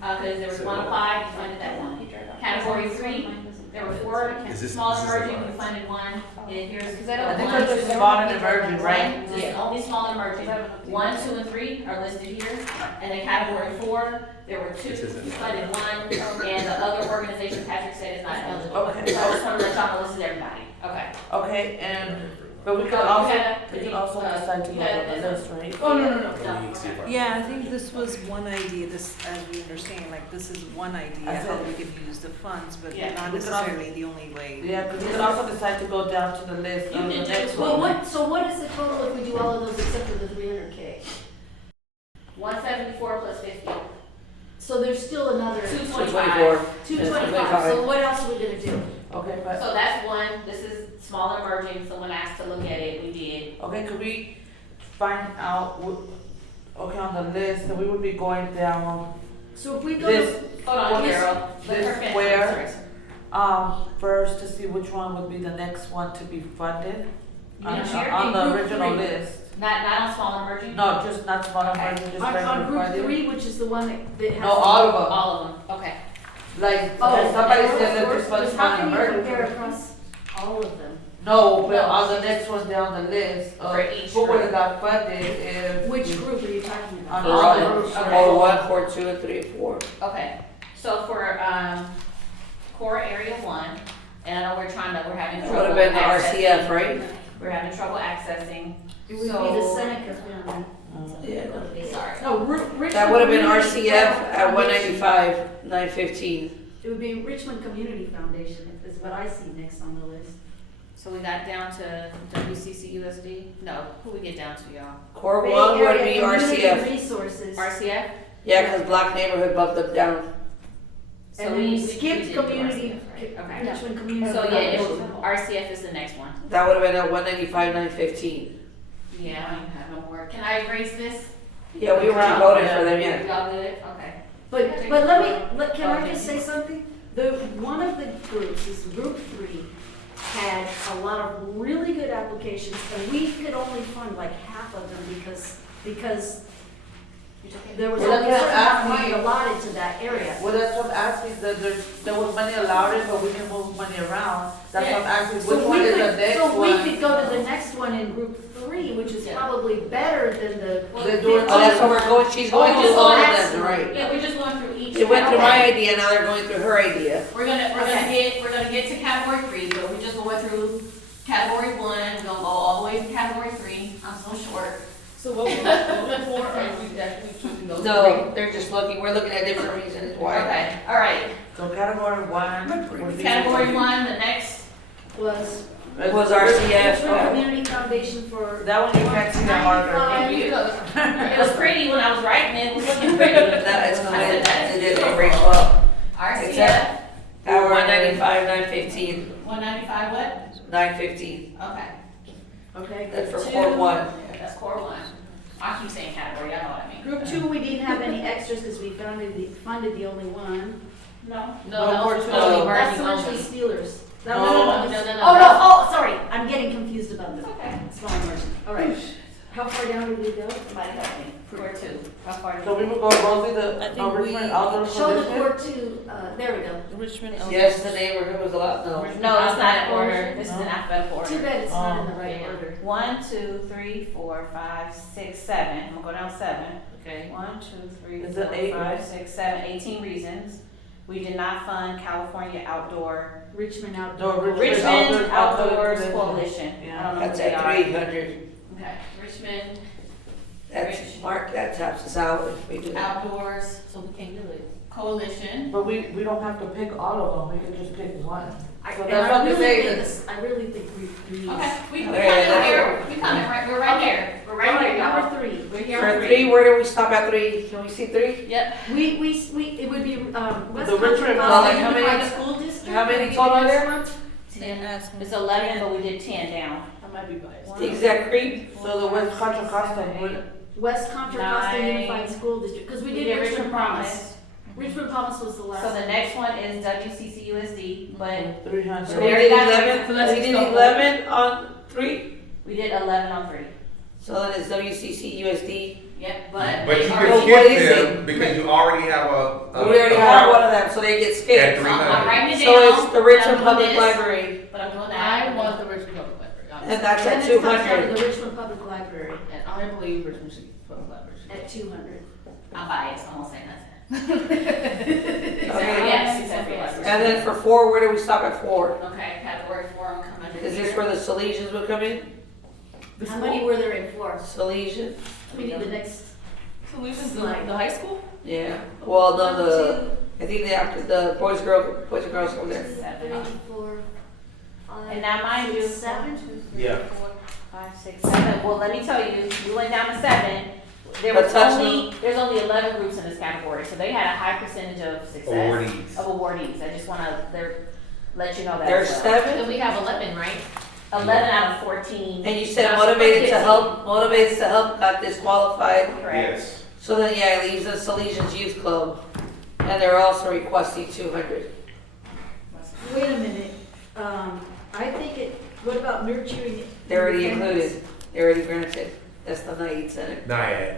cause there was 1 applied, you funded that 1. Category 3, there were 4 Is this- small is and this emerging, the you funded 1, and here's. I think they're just small and emerging, right? Just only small and emerging. 1, 2, and 3 are listed here. And in category 4, there were 2, you funded 1, and the other organization Patrick said is not eligible. Okay. So I just wanna let y'all know this is everybody. Okay. Okay, but we So can you also, had we can also decide to go on the list, right? Oh, no. Yeah, I think this was one idea, this, as we understand, like, this is one idea, That's how it. we can use the funds, but Yeah. not We can necessarily the only way. Yeah, because we can also decide to go down to the list You of the can next just- one. Well, what is the total if we do all of those except for the 300K? 174 plus 50. So there's still another 225. 225, so what else are we gonna do? Okay, but, So that's 1. This is small and emerging. Someone asked to look at it. We did. okay, could we find out, okay, on the list, that we would be going down, So if we go this, to, Hold on, this- Carol. Let her this finish. where, first to see which one would be the next one to be funded? You On, know, here on in the group original 3. list. Not on small and emerging? No, just not small Okay. numbers, just on regular group funding. 3, which is the one that has. No, all of them. All of them. Okay. Like, Oh, if somebody of says that course, this one's but how not can you emergency. compare across all of them? No, but No. on the next one down the list, For each who would group. have got funded if. Which group are you talking about? On All all of of them. them. Okay. Core 1, Core 2, and 3 and 4. Okay, so for, core area 1, and I know we're having That trouble. would have been the accessing- RCF, right? We're having trouble accessing, It would be the so. Seneca family. Yeah. Sorry. No, Richmond. That would have been Community RCF at Foundation. 195, 915. It would be Richmond Community Foundation, is what I see next on the list. So we got down to WCCUSD? No, who we get down to, y'all? Core Bay 1 would Area be Community RCF. Resources. RCF? Yeah, because Black Neighborhood bumped them down. So And we- then we you skipped did do community, RCF, right? Okay. Richmond Community. So yeah, it was, Foundation. RCF is the next one. That would have been at 195, 915. Yeah, I don't even have no more. Can I erase this? Yeah, we weren't voting for them yet. Y'all good? Okay. But can I just say something? One of the groups, is group 3, had a lot of really good applications, and we could only fund like half of them because there was Well, only a that's certain amount of asking- money allotted to that area. Well, that's what I'm asking, there was money allowed, but we can move money around. That's what I'm asking, So which one is the next So we one? could go to the next one in group 3, which is Yeah. probably better than the. They're doing- Oh, that's what we're going, she's going Oh, through all of that's- them, right? Yeah, we're just going through each. It went through my category. idea, now they're going through her idea. We're gonna get to category 3, but we're just going through category 1, we're gonna go all the way to category 3. I'm so short. So what we're looking for, or are we definitely choosing those? No, they're just looking, we're looking at different reasons why. Okay, all right. So category 1 would be. Category 1, the next, Was Was RCF. Richmond Community Foundation for. That one you can't see that marker. it was pretty when I was writing it, it was looking pretty. That is I said, that it is didn't beautiful. break well. RCF, At 195, 915, 195 what? 915. Okay, Okay. That's for group Core 2. 1. that's core 1. I keep saying category, y'all know what I mean. Group 2, we didn't have any extras because we funded the only one. No. No, that was core for two. the That's emerging the one for only. Steelers. That No, was- no. Oh, no, oh, sorry, I'm getting confused about It's them. okay. Small emerging. All right. How far down did we go? Somebody help me. Core two, how far? So we would go Rosie, I the think we- Richmond outdoor Show the condition? court to, there we go. Richmond. Yes, the neighborhood was a lot, no. No, it's not in order, this is in alphabetical order. Too bad it's not in the right Yeah. order. 1, 2, 3, 4, 5, 6, 7. I'm gonna go down 7. Okay. 1, 2, 3, Is 4, it 8, 5, right? 6, 7, 18 reasons. We did not fund California Outdoor, Richmond No, Outdoor. Richmond Outdoors Condition. Coalition. I Yeah. don't know That's who they at are. 300. Okay, Richmond That's, Mark, that tops us out if we do that. Outdoors So we can't do it. Coalition. But we don't have to pick all of them, we can just pick one. So And that's what I I'm really saying, think that- this, I really think we. Okay, we Okay, coming let's here, we coming, right, we're right here, we're right All here, right, y'all. number 3. We're here For on 3, where do we stop at 3? Can we see 3? Yep, It would be, West The Country Richmond, Valley like, how many- Unified School District. how many would be total the are next there? one. 10. It's 11, but we did 10 down. I might be biased. Exact Creek? So the West Contra Costa would, West Contra Costa 9. Unified School District, because we did Richmond Promise. Richmond Promise was the last So one. the next one is WCCUSD, but 300. So we did 11, we did 11 on 3? we did 11 on 3. So then it's WCC USD. Yep, but. But you What can is skip them because you already have We already have one of them, so they get At skipped. 300. I'm writing it So down. it's the Richmond but I'm Public doing this, Library, But I'm doing I that. want the Richmond Public Library, and honestly. that's Then at it comes down to 200. the Richmond Public Library And I believe Richmond should be Public Library. at 200. I'm biased, I won't say nothing. Okay. Yes, except for yes. And then for 4, where do we stop at 4? Okay, category 4, I'm coming under Is this here. where the Salesians would come in? How many were there in 4? Salesian? We need the next. Solutions, the Slide. high school? Yeah. Well, no, I think they after the boys and girls over there. 7. 3, 4, 5. And now mind you, 7. 1, 2, 3, Yeah. 4, 5, 6, 7. Well, let me tell you, we went down to 7. But touch There's only 11 groups in this category, so they had a high percentage of success. Awardees. Of awardees. I just wanna, let you know that There's as well. 7? Then we have 11, right? 11 out of 14. And you said motivated to help got disqualified. Correct. Yes. So then, yeah, it leaves the Salesians Youth Club. And they're also requesting 200. Wait a minute. I think what about nurturing? They're already independence? included. They're already granted. That's the Naid Center. Naiad.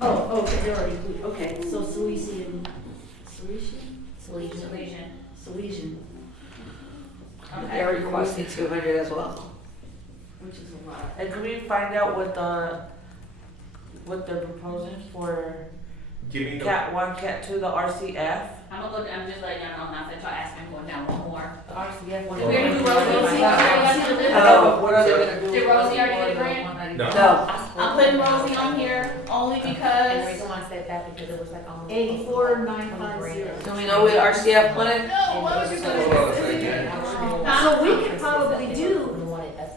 Oh, okay, they're already included. Okay, so Salesian. Salesian. They're requesting 200 as well. Which is a lot. and can we find out what they're proposing for Give me the. Cat 1, Cat 2, the RCF? I'm just letting y'all know, not that y'all ask me, I'm going down one more. The RCF. Did we already do Rosie? What are they gonna do? Did Rosie already get a for the grant? 190? No. I'm putting Rosie on here only And the because. reason why I said that because it was like almost. 84,950. Do we know what RCF wanted? So we could probably do,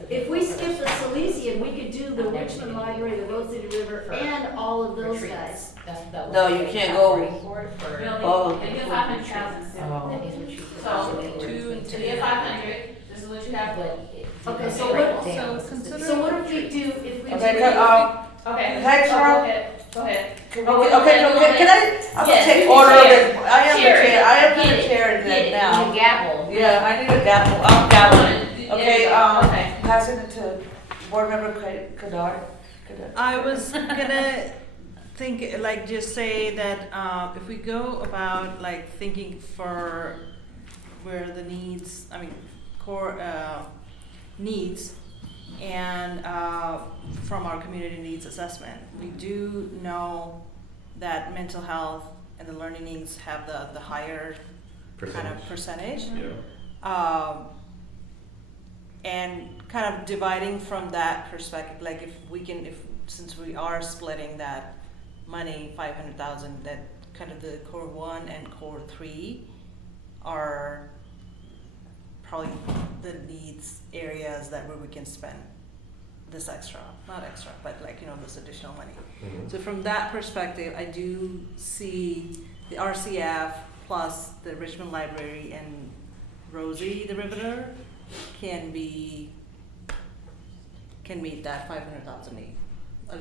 if we skip the Salesian, we could do the Richmond Library, the Rose City River, and all of those guys. No, you can't go. We Oh. only, they get 500,000 still. So, to get 500, this is what you have. Okay, so what if we do, if we do? Okay, Okay. Hey, Oh, Cheryl. Go ahead, go ahead. can Oh, we, we're okay, gonna no, do can I, I'm gonna Yes, take you order of chair. this, I am the Chair it. chair, I am Get the it. chair in Get that it. now. You gavel. Yeah, I need a gavel, I'm gaveling. There you Okay, go. Okay. passing it to board member Kadar. I was gonna think, like, just say that, if we go about, like, thinking for where the needs, core, needs, and, from our community needs assessment, we do know that mental health and the learning needs have the higher kind of percentage. Yeah. And kind of dividing from that perspective, like since we are splitting that money, 500,000, that kind of the core 1 and core 3 are probably the needs areas that where we can spend this extra, not extra, but this additional money. Mhm. So from that perspective, I do see the RCF plus the Richmond Library and Rosie, the Riveter, can meet that 500,000 need.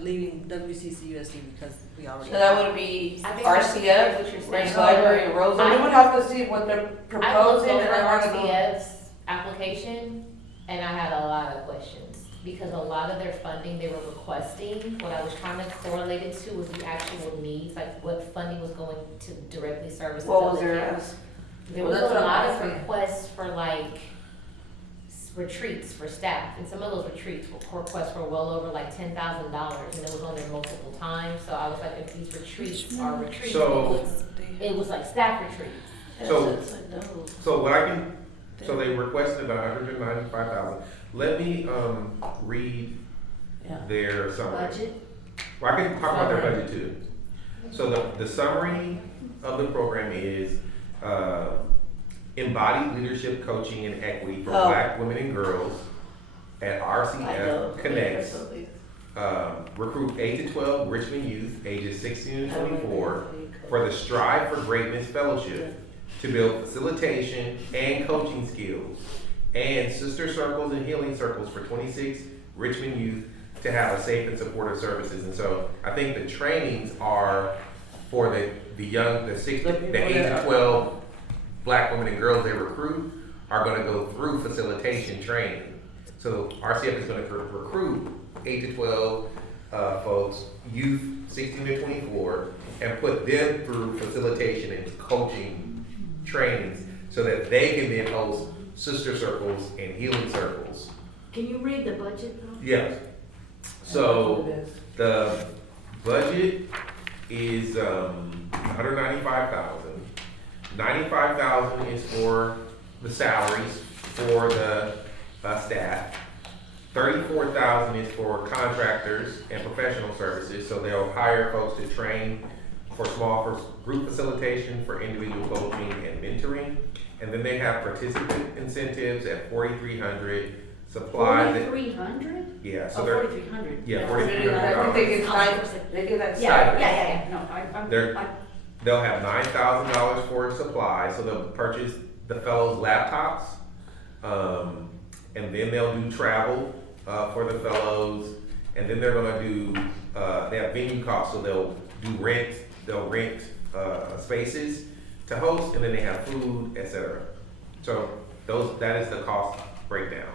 Leaving WCC USD because we already. So that would be I think that's what you're RCF, saying. Rich Library, and So Rosa. we would have to see what they're I looked proposing over and then we're gonna go. RCF's application and I had a lot of questions. because a lot of their funding they were requesting, what I was trying to correlate it to was the actual needs, like what funding was going to directly service. What was the their kids. ask? There Well, was that's a what I'm lot of asking. requests for like retreats for staff, and some of those retreats were requests for well over like $10,000, and it was on there multiple times, so I was like, if these retreats are retreats, So- it was like staff retreats. So- It's like, no. So what I can, so they requested about 195,000. Let me, read Yeah. their summary. Budget? Well, I can talk about their budget too. So the summary of the program is, embodied leadership, coaching, and equity for Oh. Black women and girls at I know. RCF Connects. Absolutely. Recruit 8 to 12 Richmond youth, ages 16 to 24, for the Strive for Greatness Fellowship to build facilitation and coaching skills, and sister circles and healing circles for 26 Richmond youth to have a safe and supportive services. And so I think the trainings are for the young, the 6 to the 8 to 12 Black women and girls they recruit are going to go through facilitation training. So RCF is going to recruit 8 to 12 folks, youth 16 to 24, and put them through facilitation and coaching trainings so that they can then host sister circles and healing circles. Can you read the budget though? Yes. So the budget is 195,000. 95,000 is for the salaries for the staff. 34,000 is for contractors and professional services, so they'll hire folks to train for group facilitation, for individual coaching and mentoring. And then they have participant incentives at 4,300, supplies at, 4,300? yeah, so Oh, they're, 4,300. yeah, I 4,300. think they get they get that Yeah, stipend. yeah, no, They're- I, They'll have $9,000 for supplies, so they'll purchase the fellows' laptops, and then they'll do travel for the fellows, and then they're gonna do, they have venue costs, so they'll rent spaces to host, and then they have food, etc. So that is the cost breakdown.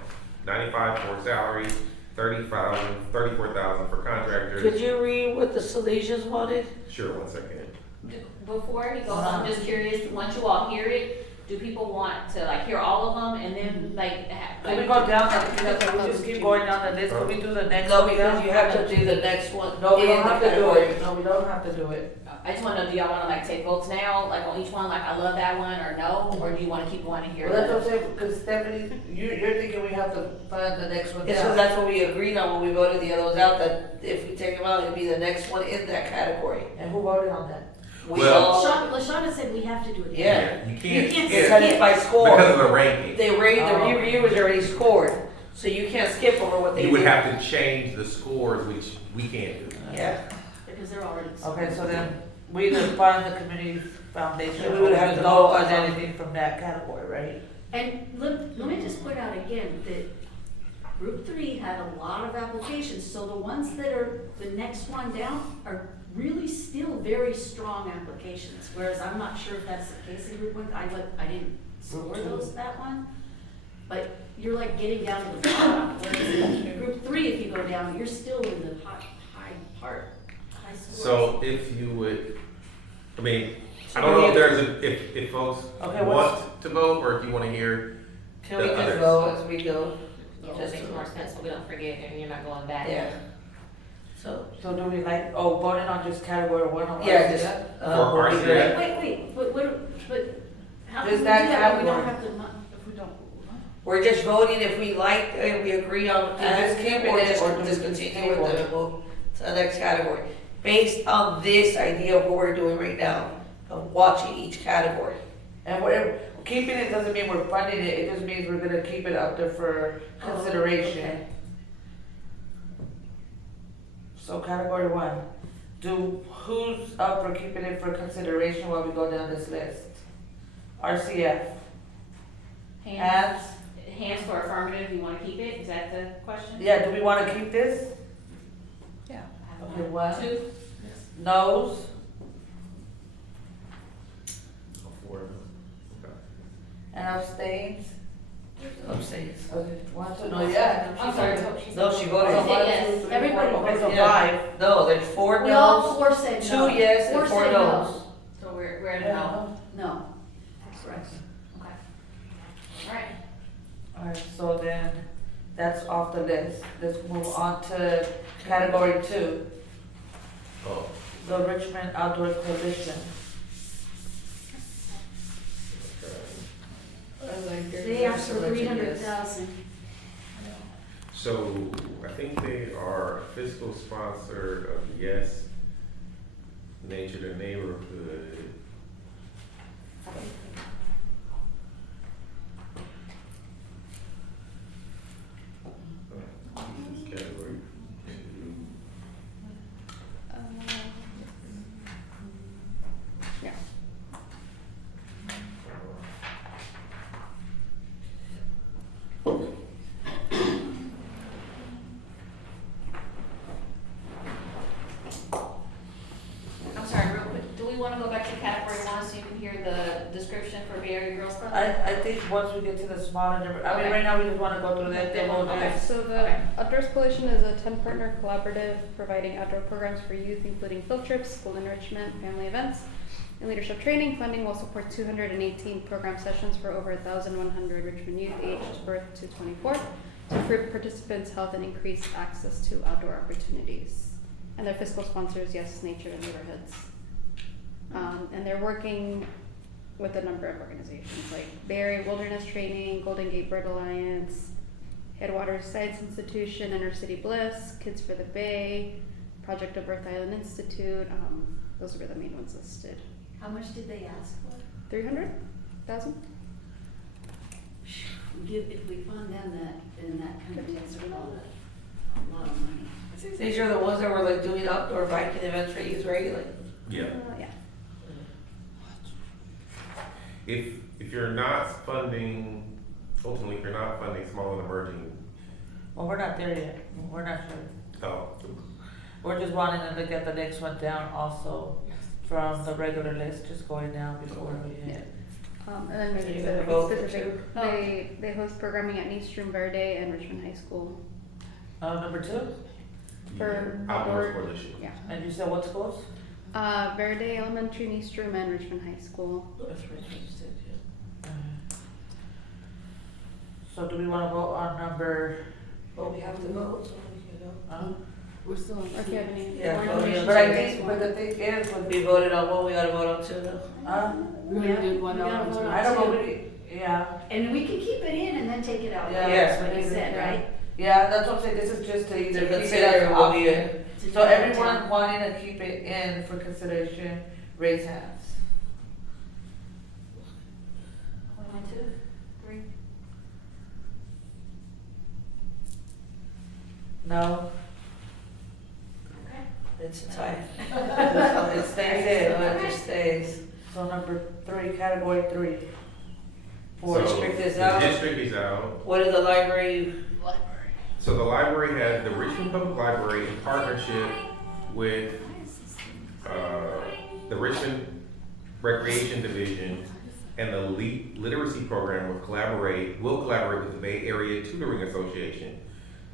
95 for salaries, 34,000 for contractors. Could you read what the Salesians wanted? Sure, 1 second. Before he goes, I'm just curious, once you all hear it, do people want to like hear all of them and then like Can we go down, we just keep going down the list, can we do the next? No, one because down? you have to do the next one. No, we in don't the have to do category. it, no, we don't have to do it. I just wanna know, do y'all wanna like take votes now, like on each one, like I love that one, or no, or do you wanna keep going and hear? Well, that's the- what I'm saying, because Stephanie, you're thinking we have to find the next one It's because down. that's what we agreed on when we voted the others out, that if we take them out, it'd be the next one in that category. And who voted on that? We Well- all, LaShawna said we have to do it. yeah, You You can't can't skip because it's by because of score. the ranking. They rated, the Oh. reviewers already scored, so you can't skip over what they You would did. have to change the scores, which we can't do. Yeah, Because they're already. Okay, so then, we either fund the community foundation, And we or would we have to don't vote fund on- anything from that category, right? And let me just point out again that Group 3 had a lot of applications, so the ones that are the next one down are really still very strong applications, whereas I'm not sure if that's the case in Group 1, I didn't score those, that one. But you're like getting down to the bottom, whereas in Group 3, if you go down, you're still in the high part, high scores. So if you would, I mean, I don't know if there's if folks Okay, what's- want to vote or if you want to hear. can we The just others. go as we go? Yeah, Just it makes more sense, so we don't forget and you're not going back. Yeah. So, So do we like, voting on just category one on yeah, just, RCF? For would be RCF? great. Wait, but how can Is we do that that if we don't category? have the money, if we don't? We're just voting if we like, and we agree on, Just keep or it, just or do we discontinue table with it? the move to the next category. Based on this idea of what we're doing right now, of watching each category. And we're, keeping it doesn't mean we're funding it, it just means we're gonna keep it out there for consideration. okay. So category one, who's up for keeping it for consideration while we go down this list? RCF, Hands, and, hands for affirmative, you wanna keep it, is that the question? yeah, do we wanna keep this? Yeah. Okay, one, 2, no's, and abstains? Abstains. Okay, 1, 2, no, yeah. I'm sorry, No, she voted. So 1, yes. 2, 3, Everybody 4, okay, so Yeah. 5. No, there's 4 We all no's, 4 said no. 2 yes, 4 and 4 said no's. So we're at no. No. Correct. Okay. Alright. Alright, so then, that's off the list. Let's move on to category 2, Oh, the Richmond Outdoor Coalition. They asked for 300,000. so I think they are a fiscal sponsor of Yes, Nature to Neighborhood. This is category 2. Yeah. I'm sorry, real quick, do we wanna go back to category 1 so you can hear the description for Bay Area Girls Club? I think once we get to the smaller number, I mean, Okay. right now we just wanna go through that demo. Okay. So the Okay. Outdoors Coalition is a 10-partner collaborative providing outdoor programs for youth, including field trips, school enrichment, family events, and leadership training. Funding will support 218 program sessions for over 1,100 Richmond youth aged birth to 24 to improve participants' health and increase access to outdoor opportunities. And their fiscal sponsors, Yes, Nature and Neighborhoods. And they're working with a number of organizations like Bay Area Wilderness Training, Golden Gate Bird Alliance, Headwaters Science Institution, Inner City Bliss, Kids for the Bay, Project of Earth Island Institute. Those were the main ones listed. How much did they ask for? 300,000? If we fund them that, in that context, we're not a lot of money. These are the ones that were like doing outdoor biking events for youth, right? Like, Yeah. Yeah. If you're not funding, ultimately, if you're not funding small and emerging, Well, we're not there yet. We're not sure. oh, We're just wanting to look at the next one down also from the regular list, just going down before we hit. And then maybe You gotta vote for specific, they host programming at Nystrom Verde and Richmond High School. Number 2, For outdoor outdoor- coalition. Yeah. and you said what schools? Verde Elementary, Nystrom, and Richmond High School. that's what you said, yeah. So do we wanna vote on number, But we have to vote, so we can go. We're still on. Or if you have any Yeah, more vote, information. but I you guys think, but want. the thing is, with We voted on one, we gotta vote on 2 though. We gotta do one We gotta on vote two. on I don't know, yeah, And we can keep it in and then take it out. Yeah. Yes, What we you can, said, yeah. right? yeah, that's what I'm saying, this is just to either To keep it consider as what we, option. So everyone wanting to keep it in for consideration, raise hands. 1, 2, 3. No? Okay. it's a tie. It stays in. So it just stays. So number 3, category 3. So district is the out. district is out. What is the library? So the library has the Richmond Public Library in partnership with the Richmond Recreation Division and the Literacy Program will collaborate with the Bay Area Tutoring Association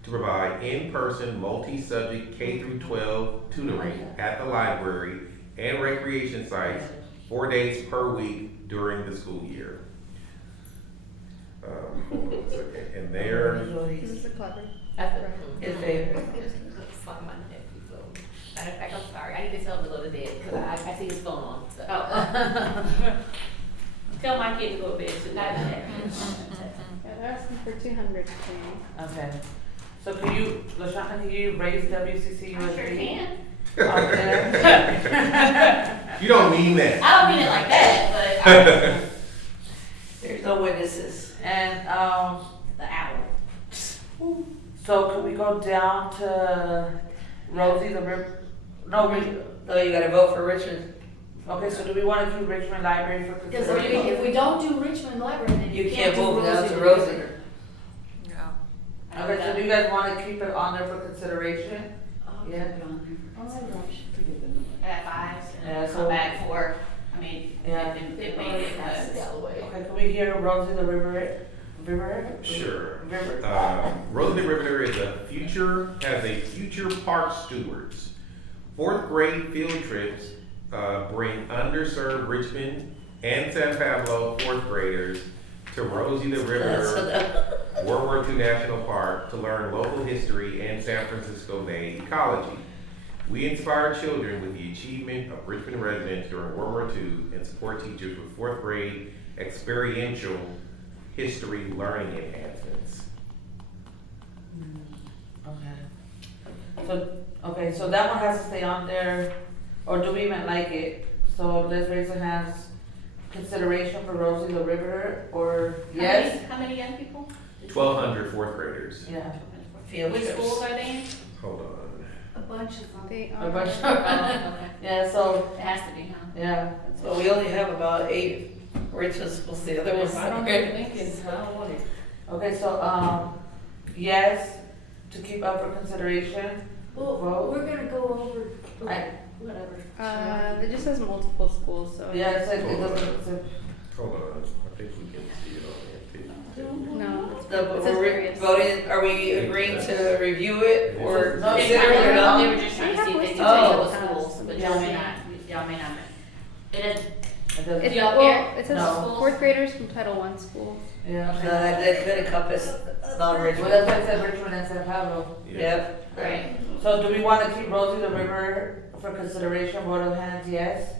to provide in-person multi-subject K through 12 tutoring at the library and recreation sites 4 days per week during the school year. Hold on a second. And there, This is the collaborative. In favor. Matter of fact, I'm sorry, I need to tell him to go to bed, because I see his phone on, so. Tell my kid to go to bed too. Yeah, they're asking for 200K. Okay. So can you, LaShonda, can you raise WCC I sure USD? can. Out there? you don't mean that. I don't mean it like that, but There's no witnesses. And, the owl. so can we go down to Rosie the no, No, you gotta vote for Richmond. okay, so do we wanna do Richmond Library for Because consideration? if we don't do Richmond Library, then You you can't can't do move down Rosie to the Rosie. River. Okay, so do you guys wanna keep it on there for consideration? I'll Yeah. put it on there. I got 5s Yeah, and so- come back for, I mean, Yeah. it made it, Okay, can we hear Rosie the River? River? Sure. River. Roosevelt River is has a future park stewards. Fourth grade field trips bring underserved Richmond and San Pablo fourth graders to Rosie the River World War II National Park to learn local history and San Francisco Bay ecology. We inspire children with the achievement of Richmond residents during World War II and support teachers with fourth grade experiential history learning enhancements. Okay, so that one has to stay on there, or do we even like it? So let's raise our hands, consideration for Rosie the River, or yes? How many young people? 1,200 fourth graders. Yeah. Field Which trips. schools are they in? Hold on. A bunch of them. They A are. bunch. Oh, okay. Yeah, so, It has to be, huh? yeah. So we only have about 8 Richmond schools, the other ones. I don't think it's, I don't want it. Okay, so, yes, to keep up for consideration. Well, Vote. we're gonna go over, I- whatever. It just says multiple schools, so. Yeah, it said, it doesn't, it said, Hold on. I think we can see it on here too. No, it's, No, but it says we're various. voting, are we agreeing to review it or No, They consider it or not? were just trying to see if they could Oh. take those schools, but Yeah. y'all may not. It is, it doesn't, It's, Do y'all well, care? it says No. fourth graders from Title I schools. yeah. No, that could encompass Well, non-Richmond. that's why I said Richmond and San Pablo. Yep. right. So do we wanna keep Rosie the River for consideration, vote of hands, yes?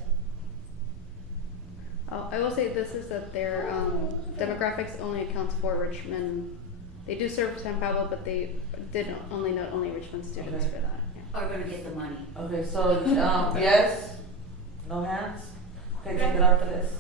I will say this is that their demographics only accounts for Richmond. They do serve San Pablo, but they did only note only Richmond students Okay. for that. Yeah. Are gonna get the money. Okay, so, yes? No hands? Okay, take it off the list.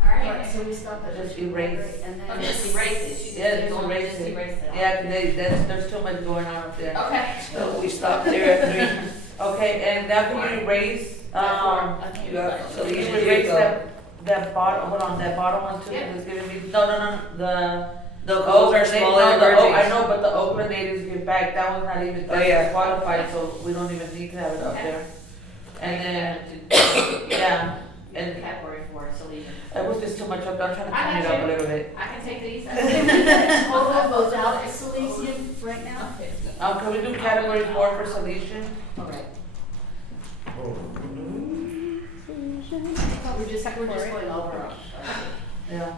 Alright, so we stop at. Just erase. And Oh, then. just erase it. Yeah, Just just erase just it. erase it. Yeah, 'cause there's too much going on up there. Okay. So we stopped there at 3. Okay, and now can you erase, You got, so can these you are erase your that bottom, hold on, that bottom one too, Yeah. that was giving me, no, the. No, those are Oakland- smaller no, the Oak- I emergencies. know, but the Oakland natives give back, that one's not even, Oh, yeah. that's qualified, so we don't even need to have it up there. And then, yeah, and Category 4, so leave it. it was just too much up, I'm trying to I clean it got up a you. little bit. I can take these. Total without Silesian right now? Can we do category 4 for Salesian? Alright, Oh. we're just going over. Yeah.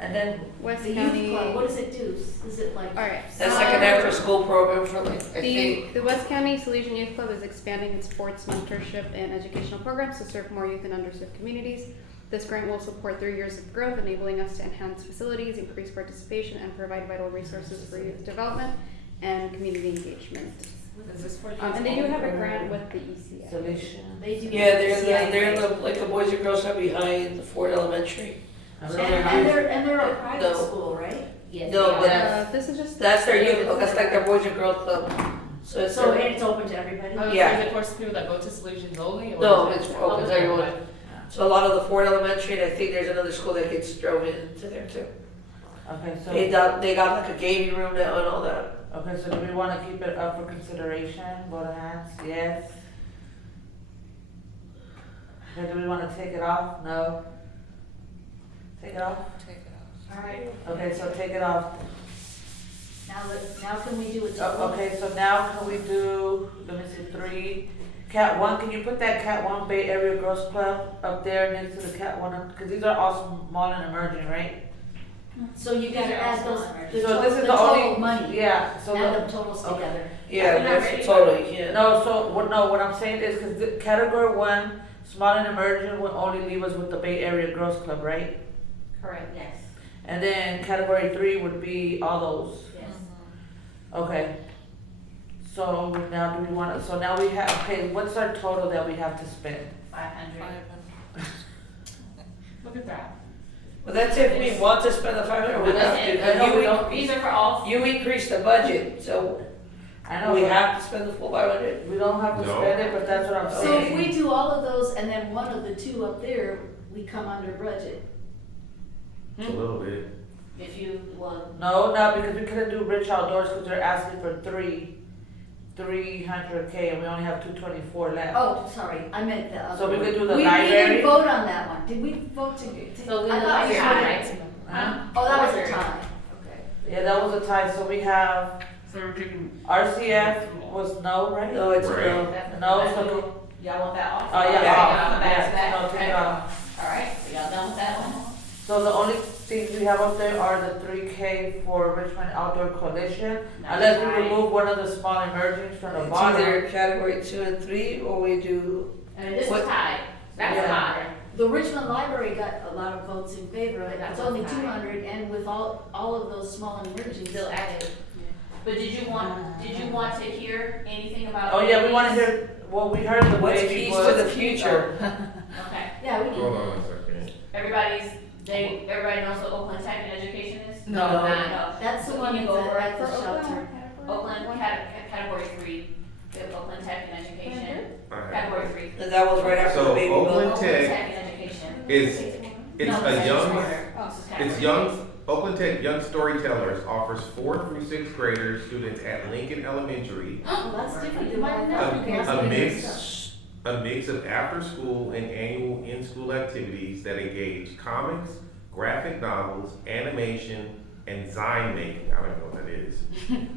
And then, West The County. youth club, what does it do? Is it like? Alright. That's like an after-school program for like, I think. The West County Salesian Youth Club is expanding its sports mentorship and educational programs to serve more youth in underserved communities. This grant will support 3 years of growth, enabling us to enhance facilities, increase participation, and provide vital resources for youth development and community engagement. Is this for And they do have a grant with the ECA. Salesian. They do. Yeah, they're the, like the boys and girls are behind the Ford Elementary. And And they're a private No. school, right? Yes. No, they but are. This is just. That's their youth club, that's like their boys and girls club. So it's, So, and it's open to everybody? Yeah. Is it for people that go to Solutions only? Or No, is it- it's open to everyone. So a lot of the Ford Elementary, and I think there's another school that gets thrown into there too. Okay, so. They got like a gaming room now and all that. Okay, so do we wanna keep it up for consideration, vote of hands, yes? Okay, do we wanna take it off, no? Take it off? Alright, Okay, so take it off. now can we do it? Okay, so now can we do, let me see, 3, Cat 1, can you put that Cat 1 Bay Area Girls Club up there next to the Cat 1, cause these are all small and emerging, right? So you gotta add those, the So this is the total only, money, yeah, so add the, the totals okay. together. Yeah, We're not that's ready. totally, yeah. no, so, what I'm saying is, cause the category 1, small and emerging will only leave us with the Bay Area Girls Club, right? Correct, yes. And then category 3 would be all those. Yes. Okay. So now do we wanna, so now we have, okay, what's our total that we have to spend? 500. Look at that. But that's if we want to spend the 500, we have I to. know we You, don't- These are for all. you increase the budget, so I know we but have to spend the full 500. we don't have to No. spend it, but that's what I'm So if saying. we do all of those and then one of the two up there, we come under budget. It's a little bit. If you want. No, because we couldn't do Rich Outdoors because they're asking for three 300K and we only have 224 left. Oh, sorry, I meant the other So we one. could do the We library? didn't vote on that one. Did we vote to? So we I look thought like we you're voted. right. Huh? Oh, that was a Library. tie. Okay. Yeah, that was a tie, so we have, RCF was no, right? No, it's Right. no. No, so, Y'all want that off? oh, yeah, Okay, off. y'all come back to Yeah, that? no, take it Okay. off. All right, so y'all done with that one? So the only things we have up there are the 3K for Richmond Outdoor Coalition, unless we Right. remove one of the small emergings from the It's bottom. either category 2 and 3, or we do, And this What- is tied, that's Yeah. tied. The Richmond Library got a lot of votes in favor of it. That's It's only okay. 200, and with all of those small emergencies. Still active. But did you want to hear anything about? Oh, yeah, we wanna hear, well, we heard the what's baby keys was. to the future? Okay, Yeah, we Hold can. on a second. everybody knows what Oakland Tech and Education is? No. No. That's the So one can you go over at it the for shelter. Oakland, category 3, we have Oakland Tech and Education, Alright. category 3. And that was right after So the baby Oakland book. Tech and Education. It's No, a that's young, order. This is category it's young, Oakland Tech Young Storytellers offers 4th through 6th graders, students at Lincoln Elementary, Oh, that's different than Might what not I be thought. a mix of after-school and annual in-school activities that engage comics, graphic novels, animation, and zine making. I don't know what that is.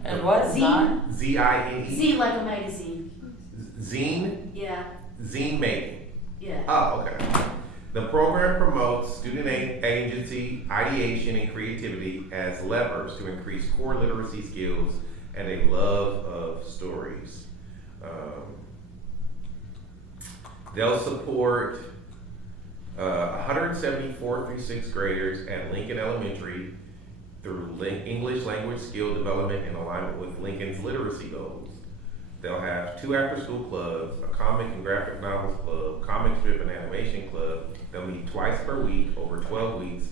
And what, Zine? Z-I-N-E. See, like a magazine. Zine, Yeah, zine making. yeah. Oh, okay. The program promotes student agency, ideation, and creativity as levers to increase core literacy skills and a love of stories. They'll support 174 through 6th graders at Lincoln Elementary through English language skill development in alignment with Lincoln's literacy goals. They'll have 2 after-school clubs, a comic and graphic novels club, comic strip and animation club. They'll meet twice per week over 12 weeks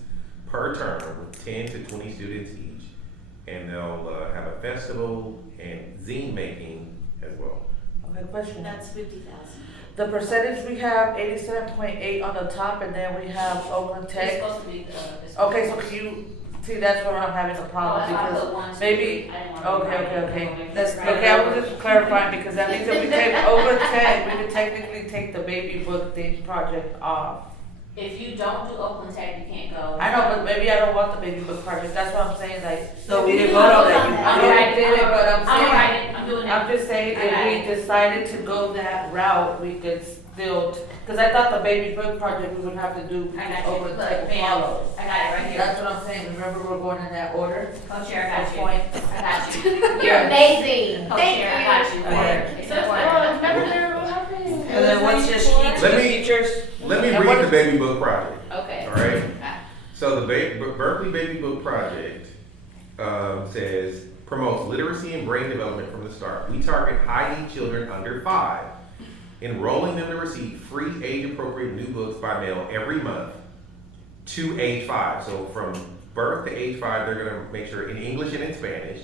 per term with 10 to 20 students each. And they'll have a festival and zine making as well. Okay, question. That's 50,000. The percentage we have 87.8 on the top, and then we have Oakland It's Tech. supposed to be the. it's Okay, so supposed can you, see, that's where I'm having a Oh, problem, that's why I because put 1, 2, maybe- 3. I didn't want okay, to. okay. Okay, I was just clarifying, because that means if we take Oakland Tech, we could technically take the baby book thing project off. If you don't do Oakland Tech, you can't go. I know, but maybe I don't want the baby book project, that's what I'm saying, like, No, we didn't vote on that. I'm Yeah, I writing, did it, but I'm I'm saying- writing, I'm doing it. I'm just saying, if we decided to go that route, we could still, because I thought the baby book project we would have to do I got you, Oakland look, Tech bam, follows. I got it right here. That's what I'm saying, remember we're going in that order? Co-chair, I got you. Point. I got you. You're amazing. Co-chair, I got you. Thank It's So, important. remember there, what happened? And then what's just key to Let the me- futures? Let me And what read the is- baby book project. Okay. All right. Okay. So the Berkeley Baby Book Project says promotes literacy and brain development from the start. We target high need children under 5, enrolling them to receive free age-appropriate new books by mail every month to age 5. So from birth to age 5, they're going to make sure in English and in Spanish.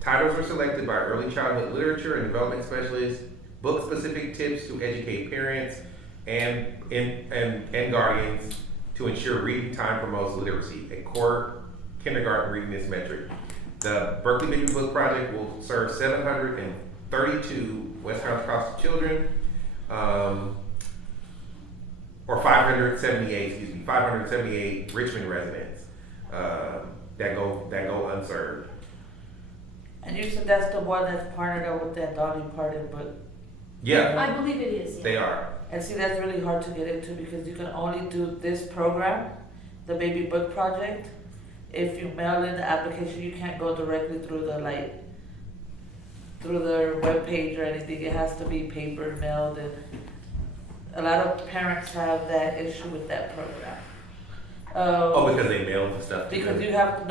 Titles are selected by early childhood literature and development specialists. Book-specific tips to educate parents and guardians to ensure reading time promotes literacy, a core kindergarten readiness metric. The Berkeley Baby Book Project will serve 732 West Coast children, or 578 Richmond residents that go unserved. And you said that's the one that's partnered up with that Dolly Parton book. Yeah, I believe it is, yeah. they are. And see, that's really hard to get into because you can only do this program, the baby book project. If you mail in the application, you can't go directly through through their webpage or anything. It has to be paper mailed, and a lot of parents have that issue with that program. Because they mailed the stuff to Because them. you have to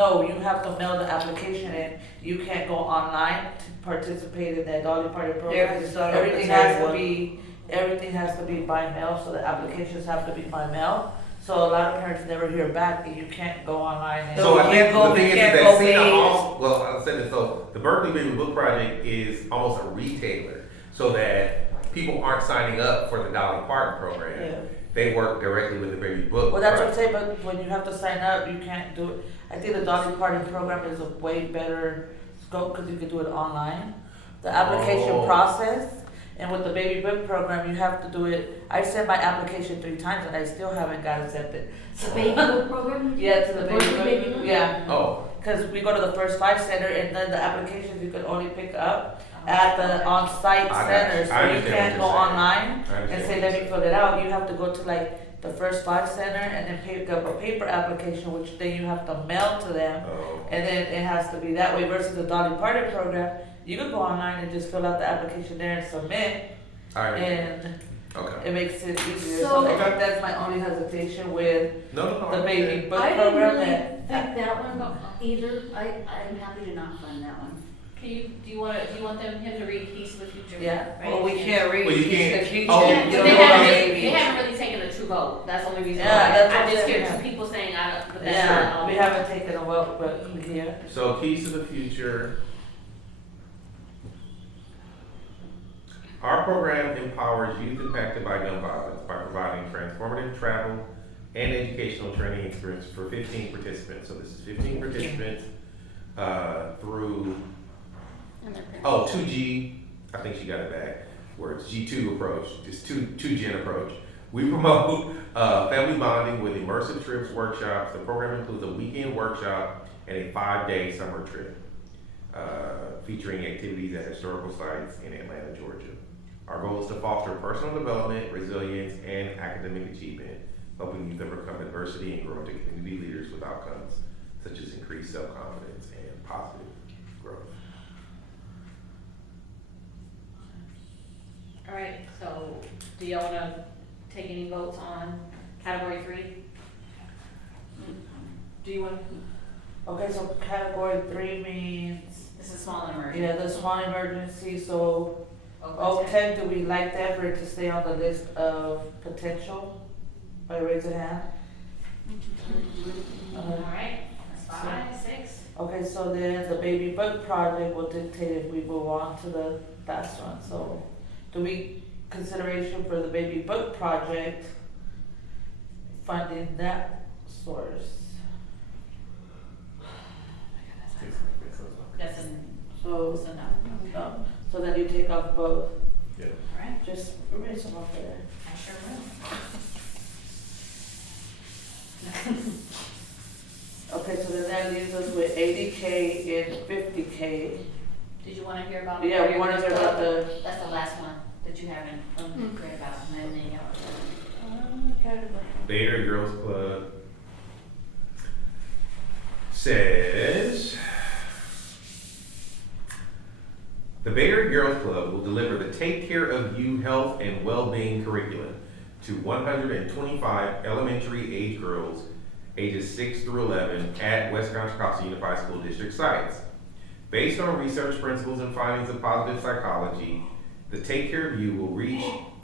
mail the application in. You can't go online to participate in that Dolly Parton program. Yeah, 'cause it's not Everything open to has to everyone. be, everything has to be by mail, so the applications have to be by mail. So a lot of parents never hear back, and you can't go online and. So I we think can't go- the thing we is can't that go Cena page. well, I said it, so the Berkeley Baby Book Project is almost a retailer, so that people aren't signing up for the Dolly Parton program. Yeah. They work directly with the baby book. Well, that's what I'm Project. saying, but when you have to sign up, you can't do it. I think the Dolly Parton program is a way better scope, because you can do it online. the application Oh. process. And with the baby book program, you have to do it, I sent my application 3 times and I still haven't got accepted. The baby book program? Yeah, to the baby book, book? yeah. Oh, Cause we go to the First Five Center and then the applications you can only pick up at the on-site I got center. you. I So you understand can't what go you're saying. online I and understand say, what let you're me fill it out. You have to go to like the First Five Center and then pick up a paper application, which then you have to mail to them. oh, And then it has to be that way versus the Dolly Parton program. You can go online and just fill out the application there and submit, I understand. and Okay. it makes it easier. So So- I think that's my only hesitation with No, the baby book I didn't program. really that- think that one either. I'm happy to not fund that one. Can you, do you want him to read Keys to the Future? Yeah. Right? Well, we can't read Well, you Keys to the can't- Future. oh, Yeah, You but don't they know haven't, about really, baby. they haven't really taken a true vote, that's the only reason Yeah, why. that's I what just I'm hear saying. two people saying, I don't, but that's Yeah, not. we haven't taken a vote, but here. So Keys to the Future. Our program empowers youth impacted by gun violence by providing transformative travel and educational training experience for 15 participants. So this is 15 participants through, And their parents. oh, 2G, I think she got it back, where it's G2 approach, this 2Gen approach. We promote family bonding with immersive trips, workshops. The program includes a weekend workshop and a 5-day summer trip featuring activities at historical sites in Atlanta, Georgia. Our goal is to foster personal development, resilience, and academic achievement, helping youth overcome adversity and grow into community leaders with outcomes such as increased self-confidence and positive growth. All right, so do y'all wanna take any votes on category 3? Do you want, Okay, so category 3 means, this is small and emerging. yeah, the small emergency, so Over 10, do we like that for it to stay on the list of potential? By raise a hand? All right, that's 5, 6. Okay, so then the baby book project will dictate if we move on to the last one, so do we, consideration for the baby book project, funding that source? That's So, a no. no, so then you take off both, Yeah. All right, just erase them off there. I sure will. Okay, so then that leaves us with 80K and 50K. Did you wanna hear about? Yeah, we wanna hear about the, That's the last one that you haven't, read about, and then y'all. Bay Area Girls Club says the Bay Area Girls Club will deliver the Take Care of You Health and Wellbeing curriculum to 125 elementary age girls ages 6 through 11 at West Contra Costa Unified School District sites. Based on research principles and findings of positive psychology, the Take Care of You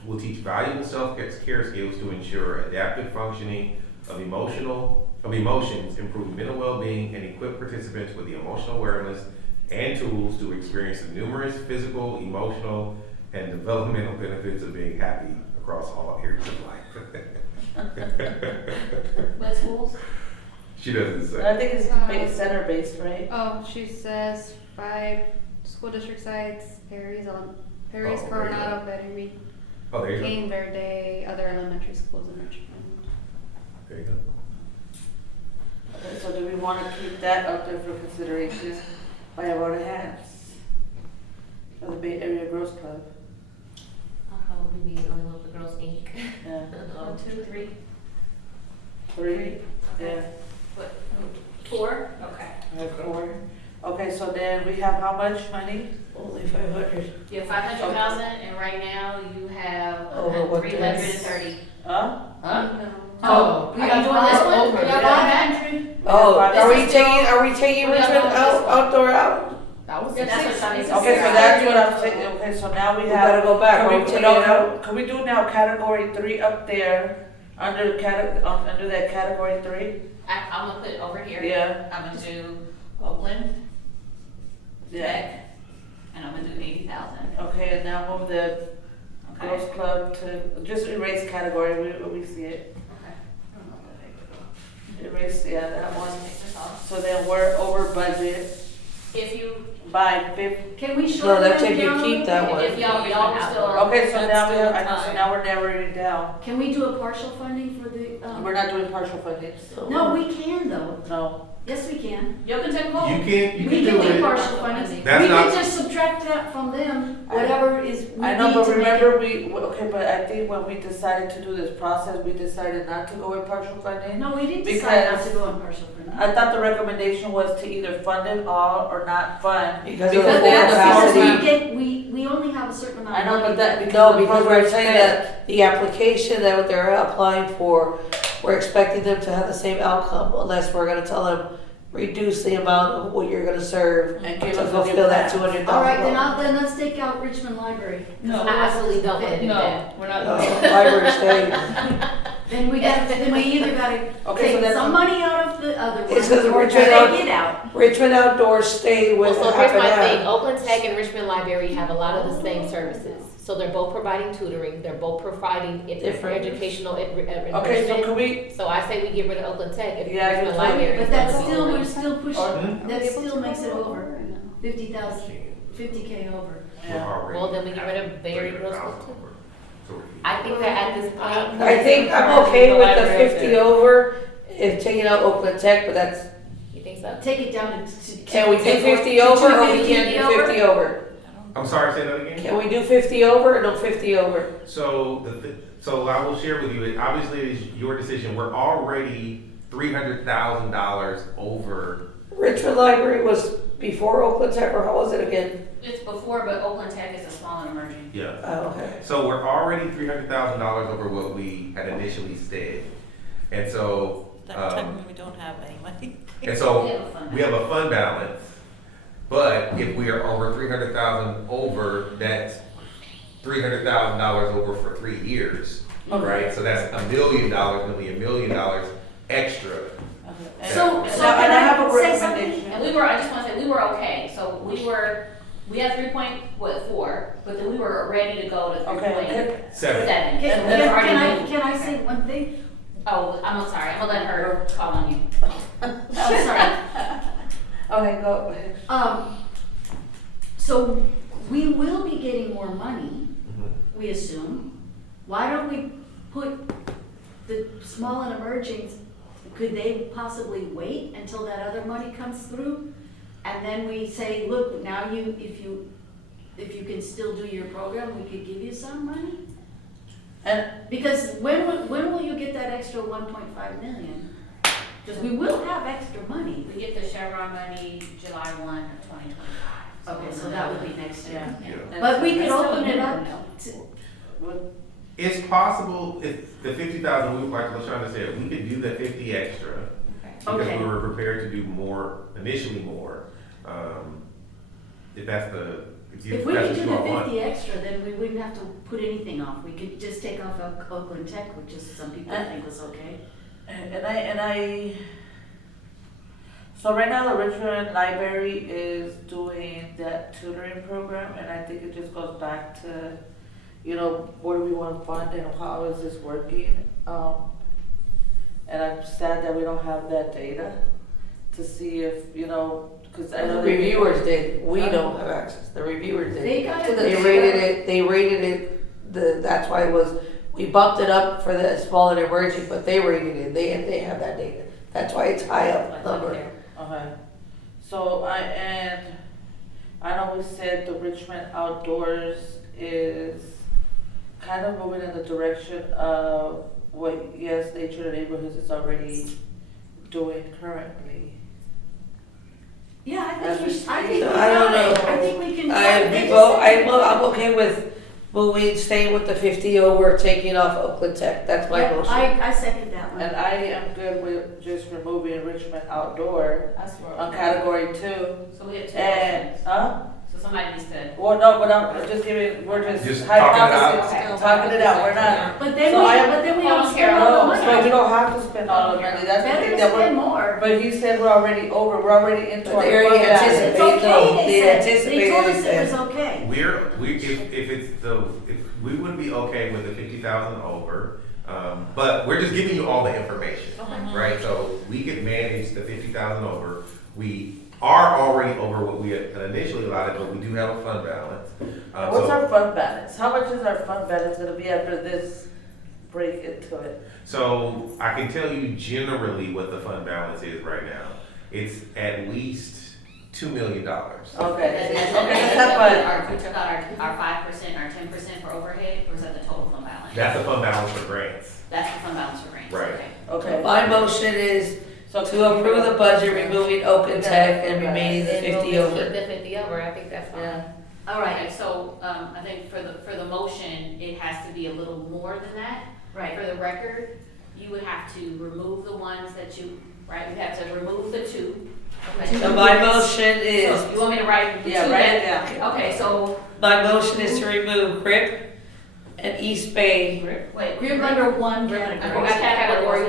will teach valuable self-care skills to ensure adaptive functioning of emotions, improve mental well-being, and equip participants with the emotional awareness and tools to experience the numerous physical, emotional, and developmental benefits of being happy across all areas of life. What schools? She doesn't say. I think it's center-based, right? Oh, she says 5 school district sites, Perry's, Oh, there you Coronado, Bettery, Oh, there you go. Cane Verde, other elementary schools in Richmond. There you go. Okay, so do we wanna keep that up there for consideration by a vote of hands? For the Bay Area Girls Club? I'll probably be the only one for Girls Inc. Yeah. 1, 2, 3. 3? Yeah. What, 4? Okay. I have 4. Okay, so then we have how much money? Only 500. You have 500,000, and right now you have Over what 330. Huh? Huh? Oh, Are you doing this one? over, You got yeah. 500? Oh, Yeah, are this we is still- taking, we Richmond don't know this one. outdoor out? That's what Shawnee's Okay, so that's what I'm saying, okay, so now we We have. gotta go back. Are we Can taking no, it out? Can we do now category 3 up there, under under that category 3? I'm gonna put it over here. Yeah. I'm gonna do Oakland, Yeah. Tech, and I'm gonna do 80,000. Okay, and now move the Okay. Girls Club to, just erase category, we see it. Okay. I don't know what I did. Erase, yeah, that one. Take this off. So then we're over budget. If you by 50. Can we No, shorten that's that if you down a keep little that bit? one. If y'all were still. Okay, so now we have, I know, That's so still now we're narrowing it down. Can we do a partial funding for the, We're not doing partial funding. No, we can though. No. Yes, we can. You can take a vote. You We can can do do it. partial funding. That's We not- can just subtract that from them, whatever is, we I know, need but to make remember it. okay, but I think when we decided to do this process, we decided not to go with partial funding. No, we didn't decide not Because- to go on partial funding. I thought the recommendation was to either fund it all or not fund. Because of Because the they full have the Because capacity. we only have a certain amount I of know, money. but that, because No, the because program we're saying spent. that the application that what they're applying for, we're expecting them to have the same outcome unless we're gonna tell them, reduce the amount of what you're gonna serve And to give us a fulfill new that plan. $200,000. All right, then let's take out Richmond Library. No, I absolutely don't wanna do that. we're not. Library stays. Then we either gotta Okay, so take that's- some money out of the other one, It's 'cause or Richmond take out- it out. Richmond Outdoors stayed Well, with so half here's and my thing, half. Oakland Tech and Richmond Library have a lot of the same services. So they're both providing tutoring, they're both providing Different. educational Okay, so enrichment. can we, So I say we get rid of Oakland Tech if Yeah, I do Richmond too. Library. But is that's gonna be still, over. we're still pushing, Or- that still makes it over, 50K over. Well, then we get rid of Berry Grove School too. So I think that at this point. I think I'm okay with the 50 over, if taking out Oakland Tech, but that's, You think so? Take it down to. can we do take 50 to over or we 250 can't do 50 over? I'm sorry, say that again? Can we do 50 over or no 50 over? So so I will share with you, it obviously it is your decision, we're already $300,000 over. Richmond Library was before Oakland Tech, or how was it again? It's before, but Oakland Tech is a small and emerging. Yeah. Oh, okay. So we're already $300,000 over what we had initially said. And so, we don't have any money. and so We have a fund we have a fund balance. But if we are over 300,000 over, that's $300,000 over for 3 years, right? So that's $1 million, gonna be $1 million extra. So, And so I- and I have a can I say something? recommendation. And I just wanna say, we were okay, so we had 3.4, but then we were ready to go to 3.7. 7. And Can then already moved. can I say one thing? Oh, I'm sorry, I'm gonna let her call on you. I'm sorry. Okay, go ahead. So we will be getting more money, Mhm. we assume. Why don't we put the small and emergings, could they possibly wait until that other money comes through? And then we say, look, now if you can still do your program, we could give you some money? And Because when will you get that extra 1.5 million? Because we will have extra money. We get the Chevron money July 1 of 2025. Okay, so that would be next year. Yeah. But we could That's still open a it up minimum, to, It's possible if the 50,000, we like LaShonda said, we could do the 50 extra. Because Okay. we were prepared to do more, initially more. If that's if we that's could what do you the all want. 50 extra, then we wouldn't have to put anything off. We could just take off Oakland Tech, which is, some people think was okay. so right now the Richmond Library is doing that tutoring program, and I think it just goes back to, where do we want to fund and how is this working? And I'm sad that we don't have that data to see if, because I know The they- reviewers did, we don't have access, the reviewers did. They got it. They rated it, that's why it was, we bumped it up for the small and emerging, but they rated it, they have that data. That's why it's high up Like number. there. Okay, so I know we said the Richmond Outdoors is kind of moving in the direction of what, yes, Nature and Neighborhoods is already doing currently. Yeah, I As think we we, I speak. think we I don't got it. know. I think we can. I'm okay with moving, staying with the 50 over, taking off Oakland Tech, that's my Yeah, motion. I second that one. And I am good with just removing Richmond Outdoor That's where. on category 2. So we have 2 And, options. So somebody needs to. well, no, but I'm just giving, we're Just just talking it out. hypothesis, talking it out, we're not. But then So I am- we Hold don't on, spend all No, the so we money. don't have to spend all the money, that's the Better thing to that we're. spend more. But he said we're already over, we're already into But our they already fund balance. anticipated. It's okay, They they said. They anticipated, told they us it said. was okay. If we would be okay with the 50,000 over, but we're just giving you all the information, right? So we could manage the 50,000 over. We are already over what we had initially allotted, but we do have a fund balance. What's So- our fund balance? How much is our fund balance gonna be after this break into it? So I can tell you generally what the fund balance is right now. It's at least $2 million. Okay, And okay, that's that's fine. we took out our 5%, our 10% for overhead, or is that the total fund balance? That's the fund balance for grants. That's the fund balance for grants, Right. okay. Okay. My motion is So to approve the budget, removing open tech and remaining the And we'll 50 just keep over. the 50 over, I think that's fine. Yeah. All right, so, I think for the motion, it has to be a little more than that. Right. For the record, you would have to remove the ones that you, right, you have to remove the two. Okay. So my motion So is, you want me to write the two Yeah, write it that? down. Okay, so, my motion is to remove Grip and East Bay, wait. Group under one I category. forgot category.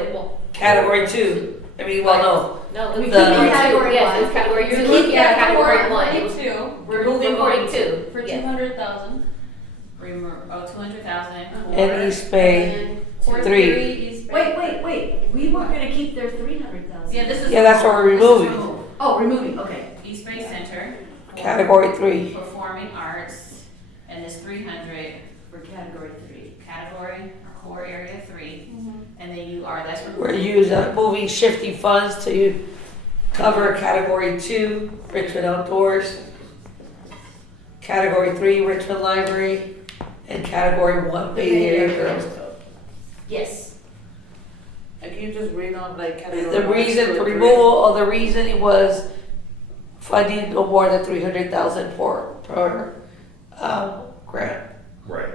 category 2. I mean, well, No, We we keep The- category category two, yes, one. it's category, you're So looking keep at category category one. Removing 42. For Yes. 200,000. Remove, 200,000. no. And East Bay, 3. Wait, we weren't gonna keep their 300,000. Yeah, this is. Yeah, that's what we're this is removing. removed. Oh, removing, okay. East Bay Center. Category 3. Performing arts, and this 300, For category 3. category, or core area 3. And then you are, that's. We're using, moving, shifting funds to cover category 2, Richmond Outdoors, category 3, Richmond Library, and category 1, Bay Area Girls Club. Yes. And can you just read on like category? The 1, reason 2, for and 3? removal, or the reason it was funding no more than 300,000 per grant, Right.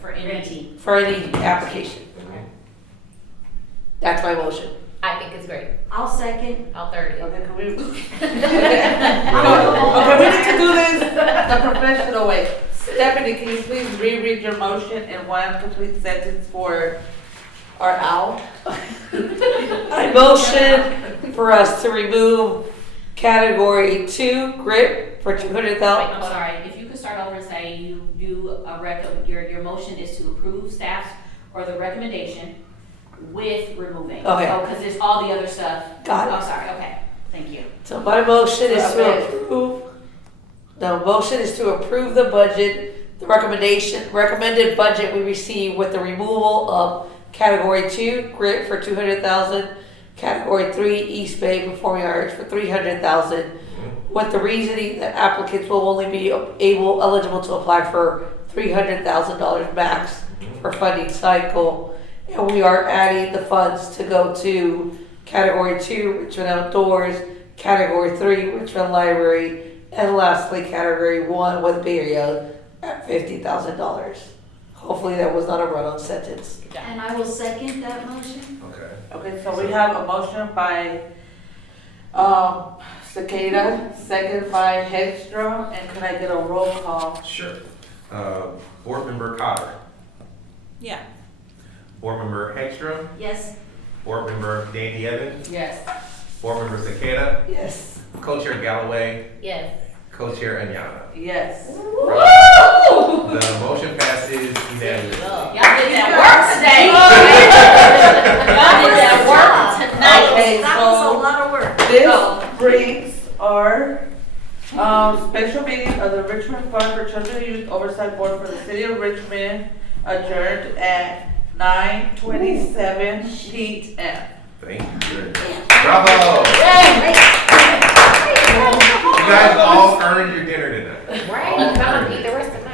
For any. Grantee. for any application. That's my motion. I think it's great. I'll second. I'll third it. Okay, can we? I'll- Okay, we need to do this the professional way. Stephanie, can you please reread your motion in one complete sentence for our owl? I motion for us to remove category 2, grip, for Wait, 200,000. I'm sorry, if you could start over and say your motion is to approve staff or the recommendation with removing. Okay. So, cause it's all the other stuff. Got it. I'm sorry, okay, thank you. So my motion is to Okay. approve, the motion is to approve the budget, the recommended budget we received with the removal of category 2, grit for 200,000, category 3, East Bay Performing Arts for 300,000, with the reasoning that applicants will only be eligible to apply for $300,000 max for funding cycle. And we are adding the funds to go to category 2, Richmond Outdoors, category 3, Richmond Library, and lastly, category 1 with Bay Area at $50,000. Hopefully that was not a run-on sentence. And I will second that motion. Okay. Okay, so we have a motion by, Cicada, second by Hedstrom, and can I get a roll call? Sure. Board Member Cotter, Yeah. Board Member Hegstrom, Yes. Board Member Danny Evans, Yes. Board Member Cicada, Yes. Co-Chair Galloway, Yes. Co-Chair Anyana. Yes. The motion passes unanimously. Y'all did that work today. Y'all did that work tonight. Okay, That was a so lot of work. this brings our, special meeting of the Richmond Fund for Children and Youth Oversight Board for the City of Richmond adjourned at 9:27 p.m. Thank you. Bravo! You guys all earned your dinner tonight. Right.